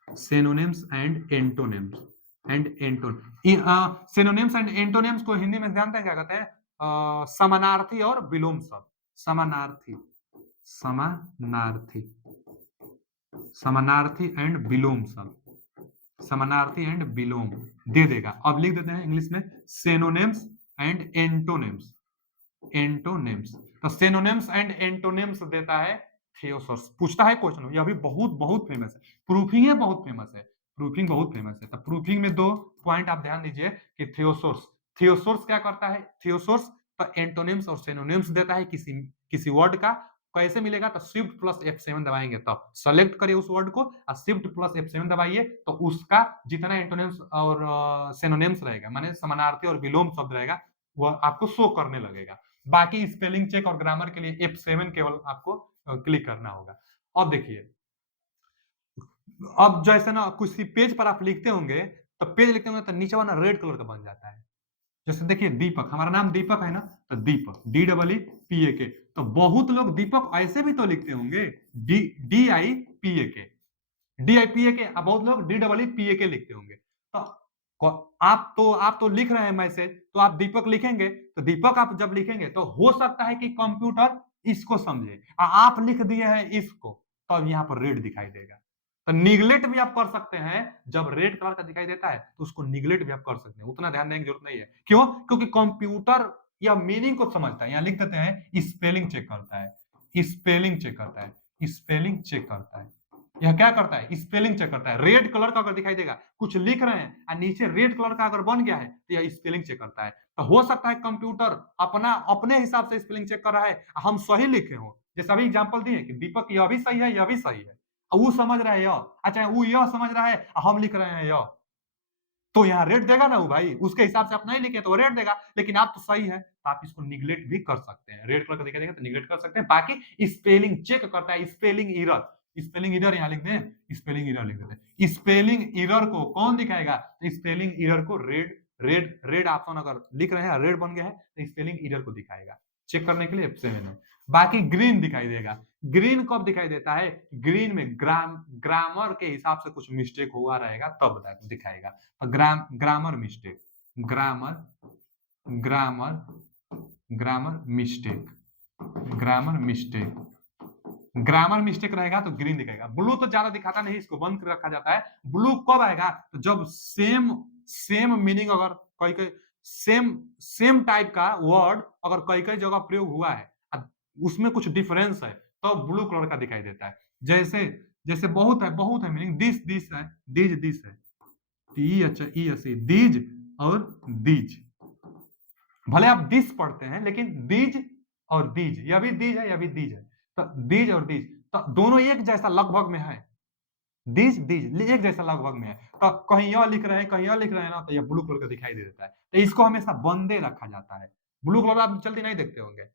synonyms and antonyms, synonyms and antonyms को हिंदी में जानते हैं क्या कहते हैं? समानार्थी और विलोम शब्द। समानार्थी, समानार्थी, समानार्थी एंड विलोम शब्द, समानार्थी एंड विलोम दे देगा। अब लिख देते हैं इंग्लिश में सिनोनिम्स एंड एंटोनिम्स, एंटोनिम्स। तो सिनोनिम्स एंड एंटोनिम्स देता है थियोसॉर्स। पूछता है क्वेश्चन, यह भी बहुत बहुत फेमस है। प्रूफिंग है बहुत फेमस है, प्रूफिंग बहुत फेमस है। तो प्रूफिंग में दो पॉइंट आप ध्यान दीजिए कि थियोसोर्स, थियोसोर्स क्या करता है? थियोसोर्स तो एंटोनिम्स और सिनोनिम्स देता है किसी किसी वर्ड का। कैसे मिलेगा? तो शिफ्ट प्लस F7 दबाएंगे, तब सेलेक्ट करिए उस वर्ड को, और शिफ्ट प्लस F7 दबाइए, तो उसका जितना एंटोनिम्स और सिनोनिम्स रहेगा, माने समानार्थी और विलोम शब्द रहेगा, वह आपको शो करने लगेगा। बाकी स्पेलिंग चेक और ग्रामर के लिए F7 केवल आपको क्लिक करना होगा। अब देखिए, अब जैसे ना किसी पेज पर आप लिखते होंगे, तो पेज लिखते होंगे तो नीचे वाला रेड कलर का बन जाता है। जैसे देखिए दीपक, हमारा नाम दीपक है ना, तो दीपक DEEPAK। तो बहुत लोग दीपक ऐसे भी तो लिखते होंगे, DIPAK, DIPAK। अब बहुत लोग DEEPAK लिखते होंगे। तो आप तो लिख रहे हैं मैसेज, तो आप दीपक लिखेंगे, तो दीपक आप जब लिखेंगे तो हो सकता है कि कंप्यूटर इसको समझे, आप लिख दिए हैं इसको, तो अब यहाँ पर रेड दिखाई देगा। तो निगलेक्ट भी आप कर सकते हैं, जब रेड कलर का दिखाई देता है तो उसको निगलेक्ट भी आप कर सकते हैं, उतना ध्यान देने की जरूरत नहीं है। क्यों? क्योंकि कंप्यूटर या मीनिंग को समझता है। यहाँ लिख देते हैं स्पेलिंग चेक करता है, स्पेलिंग चेक करता है, स्पेलिंग चेक करता है। यह क्या करता है? स्पेलिंग चेक करता है। रेड कलर का अगर दिखाई देगा, कुछ लिख रहे हैं और नीचे रेड कलर का अगर बन गया है, तो यह स्पेलिंग चेक करता है। तो हो सकता है कंप्यूटर अपने हिसाब से स्पेलिंग चेक कर रहा है, हम सही लिखे हो। जैसे अभी एग्जांपल दिए कि दीपक यह भी सही है, यह भी सही है, वो समझ रहा है यह, अच्छा वो यह समझ रहा है, हम लिख रहे हैं यह, तो यहाँ रेट देगा ना वो भाई, उसके हिसाब से आप नहीं लिखे तो रेट देगा। लेकिन आप तो सही है, तो आप इसको निगलेक्ट भी कर सकते हैं। रेड कलर का दिखाई देगा तो निगलेक्ट कर सकते हैं। बाकी स्पेलिंग चेक करता है, स्पेलिंग एरर, स्पेलिंग एरर यहाँ लिख दें, स्पेलिंग एरर लिख देते हैं। स्पेलिंग एरर को कौन दिखाएगा? स्पेलिंग एरर को रेड, रेड ऑप्शन अगर लिख रहे हैं, रेड बन गया है, तो स्पेलिंग एरर को दिखाएगा। चेक करने के लिए F7 है। बाकी ग्रीन दिखाई देगा। ग्रीन कब दिखाई देता है? ग्रीन में ग्रामर के हिसाब से कुछ मिस्टेक हुआ रहेगा तब दिखाएगा। Grammar mistake, grammar grammar grammar mistake, grammar mistake, grammar mistake रहेगा तो ग्रीन दिखाएगा। ब्लू तो ज्यादा दिखाता नहीं, इसको बंद कर रखा जाता है। ब्लू कब आएगा? तो जब सेम सेम मीनिंग, अगर कई कई सेम सेम टाइप का वर्ड अगर कई कई जगह प्रयोग हुआ है, उसमें कुछ डिफरेंस है तो ब्लू कलर का दिखाई देता है। जैसे जैसे बहुत है मीनिंग, दिस है, दिस है, टी अच्छा ई एस ई, दीज और दीज। भले आप दिस पढ़ते हैं लेकिन दीज और दीज, यह भी दीज है, यह भी दीज है, तो दीज और दीज तो दोनों एक जैसा लगभग में है। दीज दीज एक जैसा लगभग में है, तो कहीं यह लिख रहे हैं कहीं यह लिख रहे हैं ना, तो यह ब्लू कलर का दिखाई दे देता है। तो इसको हमेशा बंदे रखा जाता है। ब्लू कलर आप जल्दी नहीं देखते होंगे।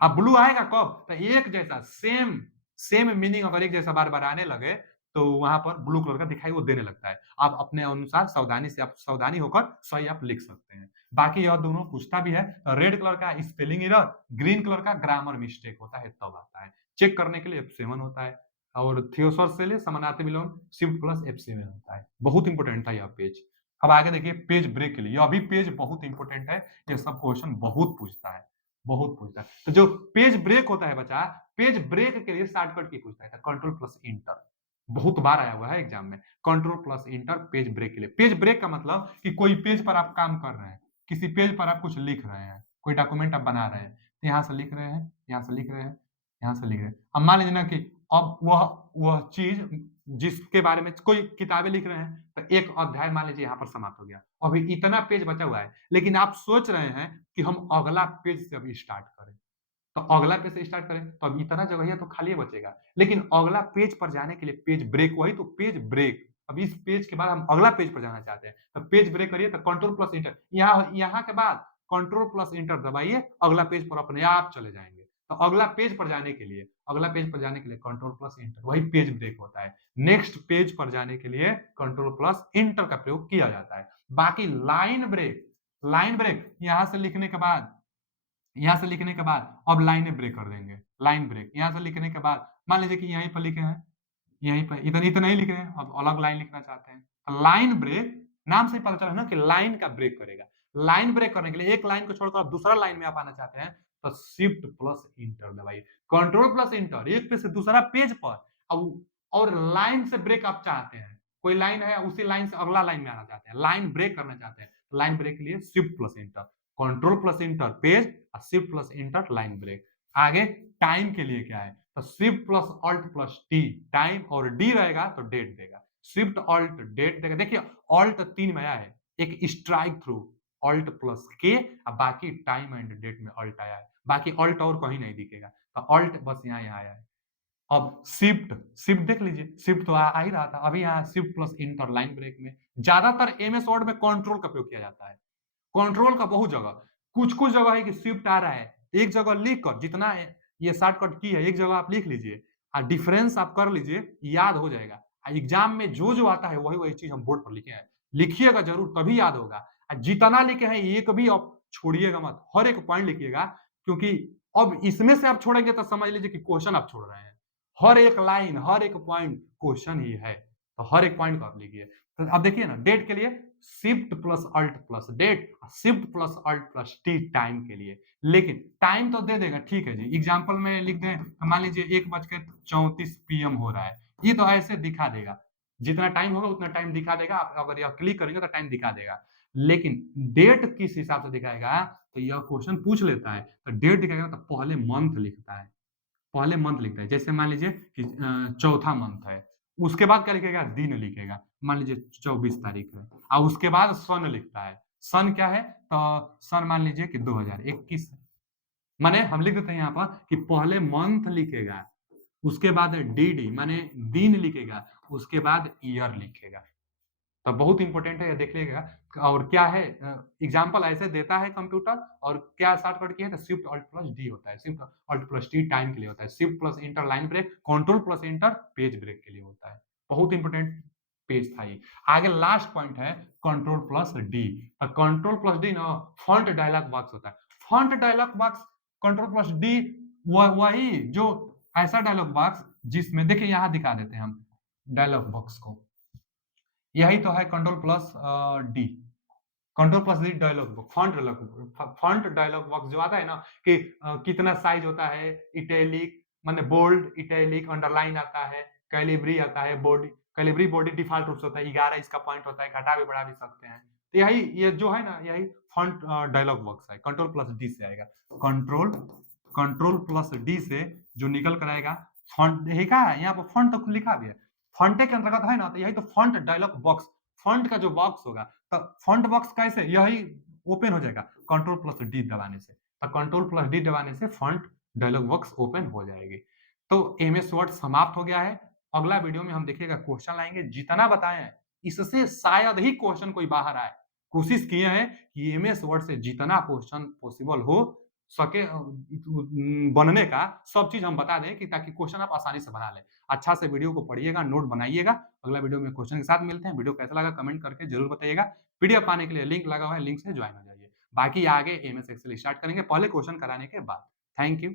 अब ब्लू आएगा कब, तो एक जैसा सेम सेम मीनिंग अगर एक जैसा बार बार आने लगे तो वहां पर ब्लू कलर का दिखाई वो देने लगता है। आप अपने अनुसार सावधानी से, आप सावधानी होकर सही आप लिख सकते हैं। बाकी यह दोनों पूछता भी है, रेड कलर का स्पेलिंग एरर, ग्रीन कलर का ग्रामर मिस्टेक होता है तब आता है। चेक करने के लिए F7 होता है, और थियोसॉर्स से लिए समानार्थी विलोम शिफ्ट प्लस F7 होता है। बहुत इंपॉर्टेंट था यह पेज। अब आगे देखिए पेज ब्रेक के लिए, यह भी पेज बहुत इंपॉर्टेंट है। ये सब क्वेश्चन बहुत पूछता है, बहुत पूछता है। तो जो पेज ब्रेक होता है बच्चा, पेज ब्रेक के लिए शॉर्टकट की पूछता है, कंट्रोल प्लस इंटर। बहुत बार आया हुआ है एग्जाम में, control plus enter page break के लिए। पेज ब्रेक का मतलब कि कोई पेज पर आप काम कर रहे हैं, किसी पेज पर आप कुछ लिख रहे हैं, कोई डॉक्यूमेंट आप बना रहे हैं, तो यहाँ से लिख रहे हैं, यहाँ से लिख रहे हैं, यहाँ से लिख रहे हैं। अब मान लीजिए ना कि अब वह चीज जिसके बारे में कोई किताबें लिख रहे हैं, तो एक अध्याय मान लीजिए यहाँ पर समाप्त हो गया, अभी इतना पेज बचा हुआ है, लेकिन आप सोच रहे हैं कि हम अगला पेज से अभी स्टार्ट करें, तो अगला पेज से स्टार्ट करें तो अब इतना जगह है तो खाली बचेगा, लेकिन अगला पेज पर जाने के लिए पेज ब्रेक, वही तो पेज ब्रेक। अब इस पेज के बाद हम अगला पेज पर जाना चाहते हैं, तो पेज ब्रेक करिए, तो कंट्रोल प्लस इंटर, यहाँ के बाद कंट्रोल प्लस इंटर दबाइए, अगला पेज पर अपने आप चले जाएंगे। तो अगला पेज पर जाने के लिए, अगला पेज पर जाने के लिए कंट्रोल प्लस इंटर, वही पेज ब्रेक होता है। नेक्स्ट पेज पर जाने के लिए कंट्रोल प्लस इंटर का प्रयोग किया जाता है। बाकी लाइन ब्रेक, लाइन ब्रेक यहां से लिखने के बाद, यहां से लिखने के बाद अब लाइनें ब्रेक कर देंगे। लाइन ब्रेक यहां से लिखने के बाद मान लीजिए कि यहीं पर लिखे हैं, यहीं पर इतना इतना ही लिख रहे हैं, अब अलग लाइन लिखना चाहते हैं, तो लाइन ब्रेक नाम से ही पता चला ना कि लाइन का ब्रेक करेगा। लाइन ब्रेक करने के लिए एक लाइन को छोड़कर आप दूसरा लाइन में आप आना चाहते हैं, तो शिफ्ट प्लस इंटर दबाइए, कंट्रोल प्लस इंटर, एक पेज से दूसरा पेज पर। अब और लाइन से ब्रेक आप चाहते हैं, कोई लाइन है उसी लाइन से अगला लाइन में आना चाहते हैं, लाइन ब्रेक करना चाहते हैं, लाइन ब्रेक के लिए shift plus enter, control plus enter page, shift plus enter line break. आगे टाइम के लिए क्या है, तो shift plus alt plus T time, और डी रहेगा तो डेट देगा, शिफ्ट ऑल्ट डेट देगा। देखिए ऑल्ट 3 में आया है, एक स्ट्राइक थ्रू ऑल्ट प्लस के, बाकी टाइम एंड डेट में ऑल्ट आया है, बाकी ऑल्ट और कहीं नहीं दिखेगा, तो ऑल्ट बस यहाँ आया है। अब शिफ्ट, शिफ्ट देख लीजिए, शिफ्ट तो आ ही रहा था, अभी यहाँ shift plus enter line break में। ज्यादातर एमएस वर्ड में कंट्रोल का प्रयोग किया जाता है, कंट्रोल का बहुत जगह, कुछ कुछ जगह है कि शिफ्ट आ रहा है, एक जगह लिख कर जितना ये शॉर्टकट की है एक जगह आप लिख लीजिए, डिफरेंस आप कर लीजिए, याद हो जाएगा। एग्जाम में जो जो आता है वही वही चीज हम बोर्ड पर लिखे हैं, लिखिएगा जरूर तभी याद होगा। जितना लिखे हैं एक भी आप छोड़िएगा मत, हर एक पॉइंट लिखिएगा, क्योंकि अब इसमें से आप छोड़ेंगे तो समझ लीजिए कि क्वेश्चन आप छोड़ रहे हैं। हर एक लाइन हर एक पॉइंट क्वेश्चन ही है, तो हर एक पॉइंट को आप लिखिए। तो अब देखिए ना, डेट के लिए shift plus alt plus date, shift plus alt plus T time के लिए। लेकिन टाइम तो दे देगा, ठीक है जी, एग्जाम्पल में लिख दें तो मान लीजिए 1:34 PM हो रहा है, ये तो ऐसे दिखा देगा, जितना टाइम होगा उतना टाइम दिखा देगा, आप अगर यह क्लिक करेंगे तो टाइम दिखा देगा। लेकिन डेट किस हिसाब से दिखाएगा, तो यह क्वेश्चन पूछ लेता है, तो डेट दिखाएगा तो पहले मंथ लिखता है, पहले मंथ लिखता है। जैसे मान लीजिए कि चौथा मंथ है, उसके बाद क्या लिखेगा, दिन लिखेगा, मान लीजिए 24 तारीख है, और उसके बाद सन लिखता है। सन क्या है, तो सन मान लीजिए कि 2021 है। माने हम लिख देते हैं यहाँ पर कि पहले मंथ लिखेगा, उसके बाद डी माने दिन लिखेगा, उसके बाद ईयर लिखेगा। तो बहुत इंपॉर्टेंट है, ये देख लीजिएगा। और क्या है, एग्जाम्पल ऐसे देता है कंप्यूटर, और क्या शॉर्टकट की है, तो शिफ्ट ऑल्ट प्लस डी होता है, shift alt plus T time के लिए होता है, shift plus enter line break, control plus enter page break के लिए होता है। बहुत इंपॉर्टेंट पेज था ये। आगे लास्ट पॉइंट है control plus D. Control plus D ना फॉन्ट डायलॉग बॉक्स होता है, font dialog box control plus D, वही जो ऐसा डायलॉग बॉक्स जिसमें देखिए यहाँ दिखा देते हैं हम डायलॉग बॉक्स को, यही तो है control plus D, control plus D dialog box, font dialog box जो आता है ना कि कितना साइज होता है, इटैलिक माने बोल्ड, इटैलिक, अंडरलाइन आता है, कैलिब्री आता है, बॉडी कैलिब्री बॉडी डिफॉल्ट रूप से होता है, 11 इसका पॉइंट होता है, घटा भी बढ़ा भी सकते हैं। तो यही ये जो है ना, यही फॉन्ट डायलॉग बॉक्स है, कंट्रोल प्लस डी से आएगा, कंट्रोल कंट्रोल प्लस डी से जो निकल कर आएगा फॉन्ट, यही का है यहाँ पर फॉन्ट तो लिखा भी है, फॉन्टे के अंतर्गत है ना, तो यही तो फॉन्ट डायलॉग बॉक्स, फॉन्ट का जो बॉक्स होगा, तो फॉन्ट बॉक्स कैसे यही ओपन हो जाएगा कंट्रोल प्लस डी दबाने से, तो कंट्रोल प्लस डी दबाने से फॉन्ट डायलॉग बॉक्स ओपन हो जाएगी। तो एमएस वर्ड समाप्त हो गया है। अगला वीडियो में हम देखिएगा क्वेश्चन लाएंगे, जितना बताए हैं इससे शायद ही क्वेश्चन कोई बाहर आए, कोशिश किए हैं कि एमएस वर्ड से जितना क्वेश्चन पॉसिबल हो सके बनने का सब चीज हम बता दें कि ताकि क्वेश्चन आप आसानी से बना लें। अच्छा से वीडियो को पढ़िएगा, नोट बनाइएगा। अगला वीडियो में क्वेश्चन के साथ मिलते हैं। वीडियो कैसा लगा कमेंट करके जरूर बताइएगा। पीडीएफ पाने के लिए लिंक लगा हुआ है, लिंक से ज्वाइन हो जाइए। बाकी आगे एमएस एक्सेल स्टार्ट करेंगे पहले क्वेश्चन कराने के बाद। Thank you.